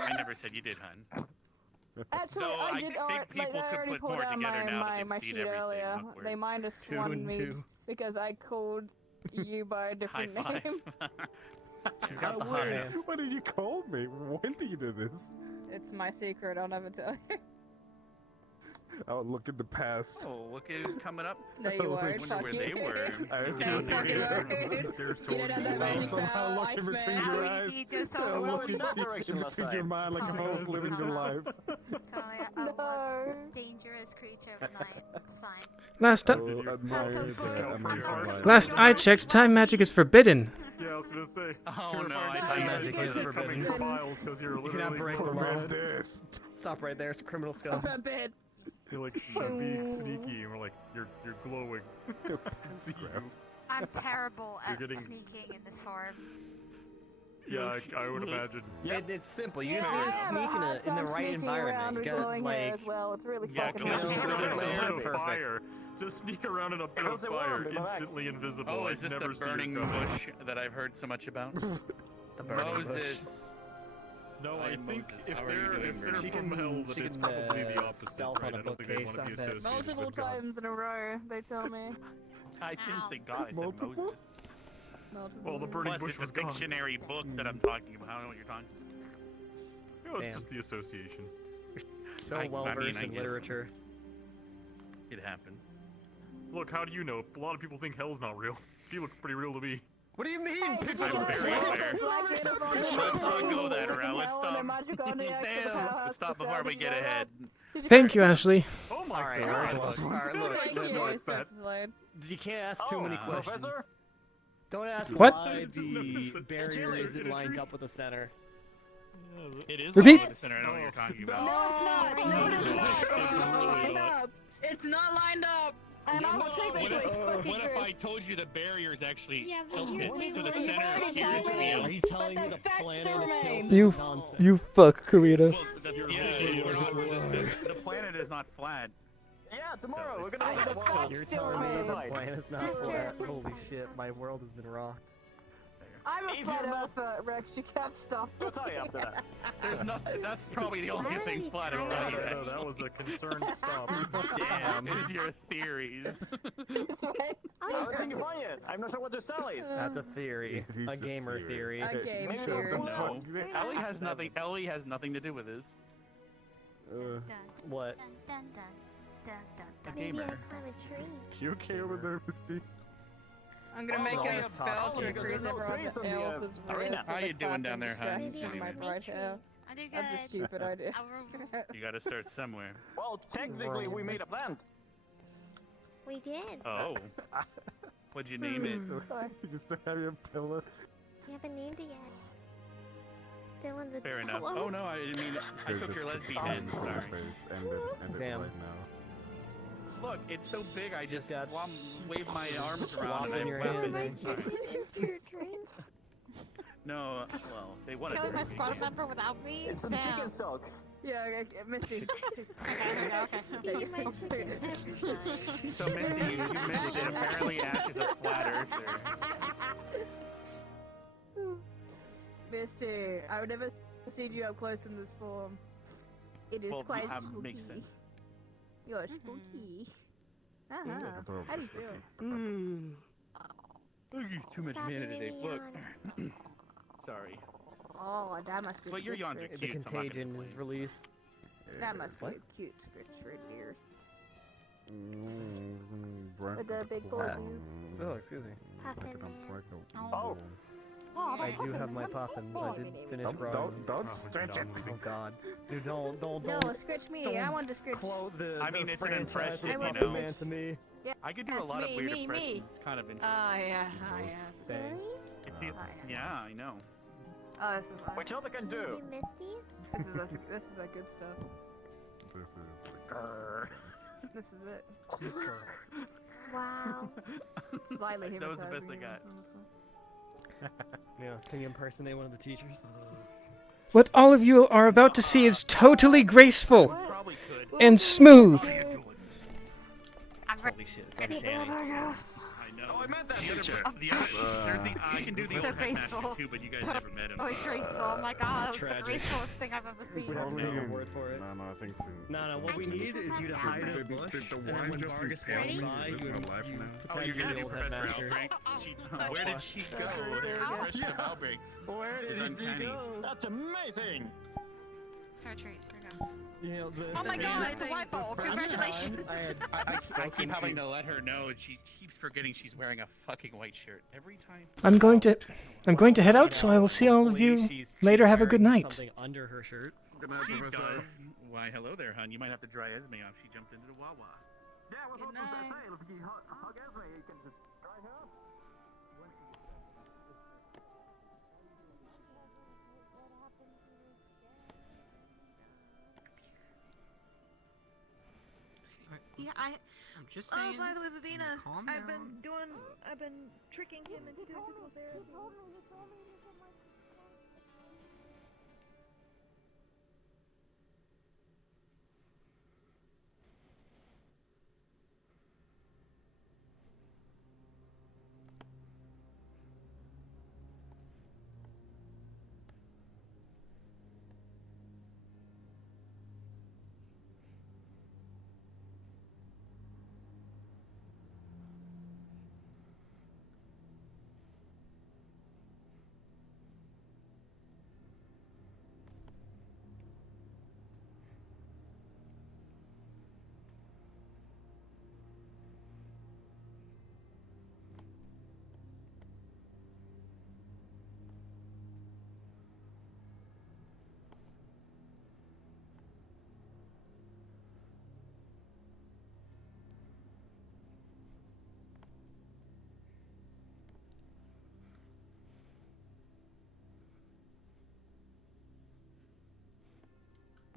I never said you did, hun. Actually, No, I I did. think Like, people I could already put pulled more out together now that my they've seen sheet everything earlier. awkward. They minus Two one and me two. because I called you by a different High name. She's got the hot Wait, hands. what did you call me? When did you do this? It's my secret. I'll never tell you. I'll look at the past. Oh, look who's coming up. No, you I won't. wonder Fuck where you. they were. I You don't fucking won't. They're so You don't have that evil. magic Somehow power, looking Iceman. between your eyes. so I'm well looking in that deep direction in last between your time. mind like if I was living your life. Talia, a what dangerous creature of night. It's fine. Last I last I checked, time magic is forbidden. Yeah, I was gonna say. Oh no, I Time thought magic is forbidden. You cannot break the law. Stop right there, it's criminal scum. Forbid. You're like, should be sneaky, and we're like, you're glowing. I'm terrible You're at getting- sneaking in this form. Yeah, I would imagine. It's simple. You just need to sneak in the right environment. You gotta hair like. as well. It's really Yeah, fucking come on. Just nice. around in a Perfect. bit of fire. Just sneak around in a bit of How's it fire, warm? Be back. instantly invisible. Oh, I've is this never the seen it burning coming. bush that I've heard so much about? The burning bush. Moses. No, Hi, I think Moses. if How are you they're doing, from She can- hell, then she it's can, probably the opposite, stealth right? on a I don't think I'd bookcase, want to be I bet. associated Multiple with God. times in a row, they tell me. I didn't say God, I said Multiple? Moses. Multiple. Well, the burning Plus, bush it's was a gone. dictionary book that I'm talking about. I don't know what you're talking about. Yeah, it's Damn. just the association. So well versed I in guess literature. It happened. Look, how do you know? A lot of people think hell's not real. He looks pretty real to me. What do you mean? I'm very aware. Let's not go that route. Let's stop. Let's stop before we get ahead. Thank you, Ashley. Oh my Alright, god. alright, look. Thank There's you, no- Slade. You can't ask too many questions. Professor? Don't ask What? why the barrier isn't lined up with the center. It is Repeat. the center. I know what you're talking No, about. it's not. No, it is not. It's not lined up. It's not lined up. And I will take that to a fucking What if group. I told you the barrier is actually Yeah, but tilted, you- so the you center already appears told to me be this. out? Are you telling me But the the facts planet still is remain. tilted? You Nonsense. you fuck, Karita. Well, the planet is not flat. Yeah, tomorrow we're gonna look at the facts world. You're still telling me the remain. planet's not flat. Holy shit, my world has been rocked. I'm a If flat you're not- earther, Rex. You can't stop I'll tell you after that. There's nothing. That's probably the only thing flat No, about no, it. no, that was a concerned stop. Damn, is your theories. It's fine. I don't think you find it. I'm not sure what this cell is. That's a theory. It is A a gamer theory. A game Maybe theory. the No, Ellie has nothing. Ellie has nothing to do with this. What? Dun, dun, dun, dun, dun, A dun. gamer. You okay over there, Misty? I'm gonna make Well, a let's spell talk to to increase you. everyone Trees on the, else's arena. wrist. How you doing down there, hun? Distracting my bright hair. I do good. That's a stupid idea. You gotta start somewhere. Well, technically we made a plan. We did. Oh. What'd you name it? You just have your pillow. We haven't named it yet. Still in the. Fair enough. Hello? Oh no, I didn't mean. I took your lesbian hand. Sorry. End it Damn. right now. Look, it's so big. I just got wave my arms around and in I your whip hand. it. Sorry. Your drink. No, well, they wanted Killing to my be. squad member without me? It's some Damn. chicken stock. Yeah, Misty. So Misty, you missed it. Apparently Ash is a flat earther. Misty, I would never seen you up close in this form. It is Well, quite spooky. makes sense. You're spooky. How do you feel? Look, you too much Stop mana making today. me Look. yawn. Sorry. Oh, that must be But your good yawns are script. The cute. so I'm not gonna contagion complain. is released. That must What? be a cute script right there. With With the big posies. Oh, excuse me. Puffin' man. Oh. I do have my puffins. I did finish growing them. Don't stretch it. Oh god. Dude, don't. No, scratch me. I want to scratch. Quote the I mean, it's an franchise impression, of you Puffin know. Man to me. Yeah. I could do a Yes, lot of me, weird me, impressions. me. It's kind of interesting. Yeah. Dang. Yeah, I know. Oh, this is Which other can do? this is that good stuff. This is it. Wow. Slightly That was the best hypnotizing I him, got. honestly. Yeah, can you impersonate one of the teachers? What all of you are about to see is totally graceful and smooth. Holy shit, it's uncanny. I know. Oh, I met that teacher. I can do the So old headmaster graceful. too, but you guys So- never met him. Oh, graceful. Oh my god, that was Tragic. the gracefulest thing I've ever seen. We'd have to take your word for it. No, I think so. No, what we need is you to hide in a bush, and then when Vargas walks by, you pretend you're you're gonna the do old Professor headmaster. Outbreak? Where did she go? Professor of Outbreak. Where is did he uncanny. go? That's amazing! Search rate. Here we go. You know, Oh my god, it's a white ball. Congratulations. I keep having to let her know, and she keeps forgetting she's wearing a fucking white shirt every time. I'm going to head out, so I will see all of you later. Have a good night. Something under her shirt. Good night, She Professor. does. Why, hello there, hun. You might have to dry Esme off. She jumped into the Wawa. Yeah, what's Good up with night. that? Hey, if you hug Ezra, you can just dry her up. Yeah, I'm just Oh, saying. by the way, Vivina, calm I've down. been tricking him into doing physical therapy.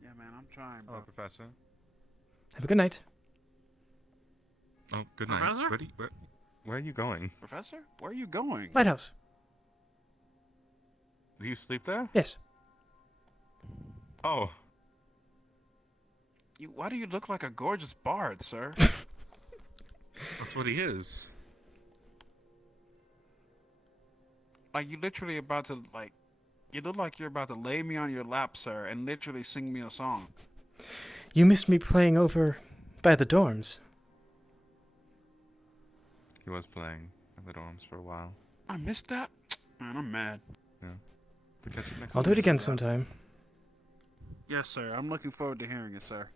Yeah, man, I'm trying, bro. Hello, Professor. Have a good night. Oh, good night. Professor? Where are you going? Professor, where are you going? Lighthouse. Do you sleep there? Yes. Oh. Why do you look like a gorgeous bard, sir? That's what he is. Like, you literally about to, like... You look like you're about to lay me on your lap, sir, and literally sing me a song. You missed me playing over by the dorms. He was playing at the dorms for a while. I missed that? Man, I'm mad. Yeah. We'll catch you next I'll do it time. again sometime. Yes, sir. I'm looking forward to hearing it, sir.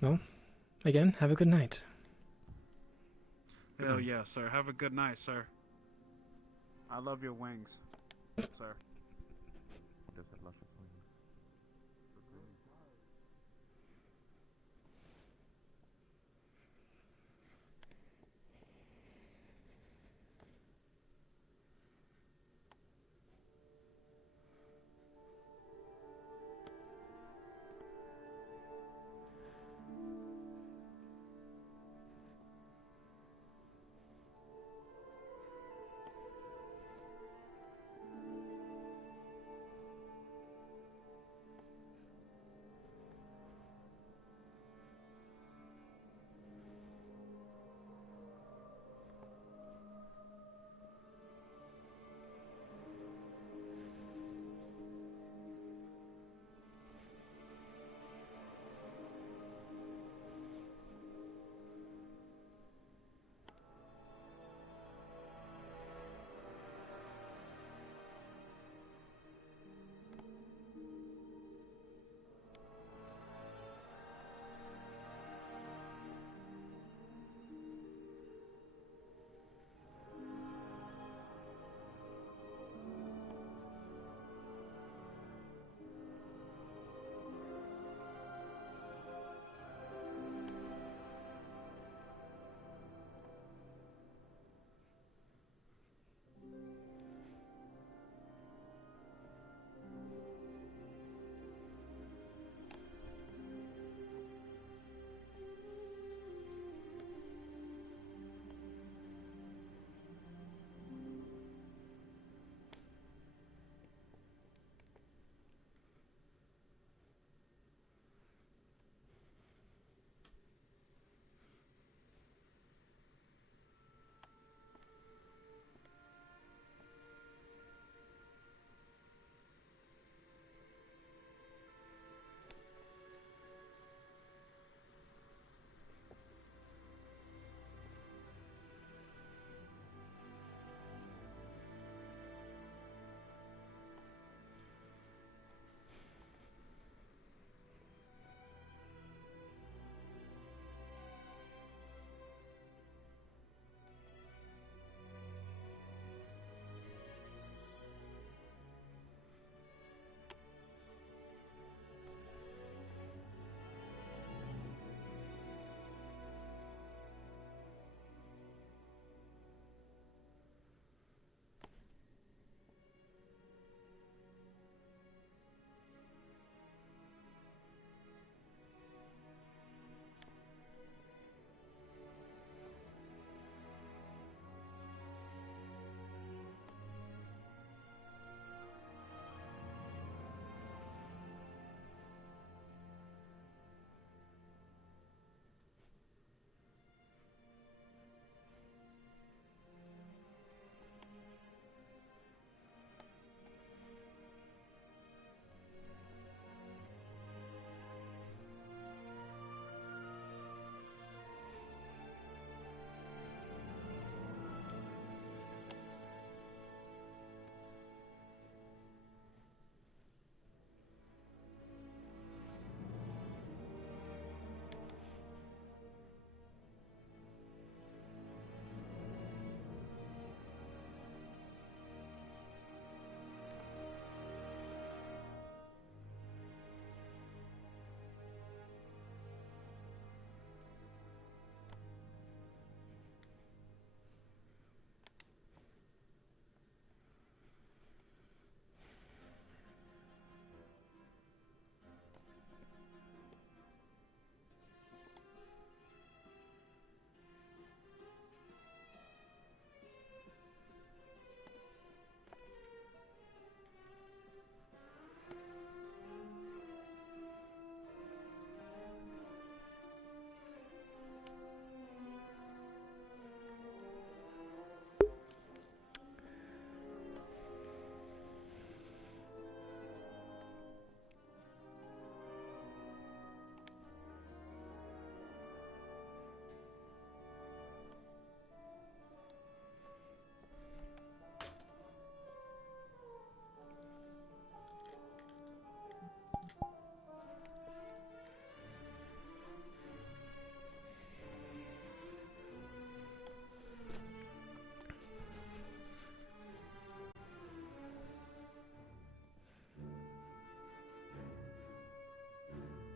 Well, again, have a good night. Hell yeah, sir. Have a good night, sir. I love your wings, sir.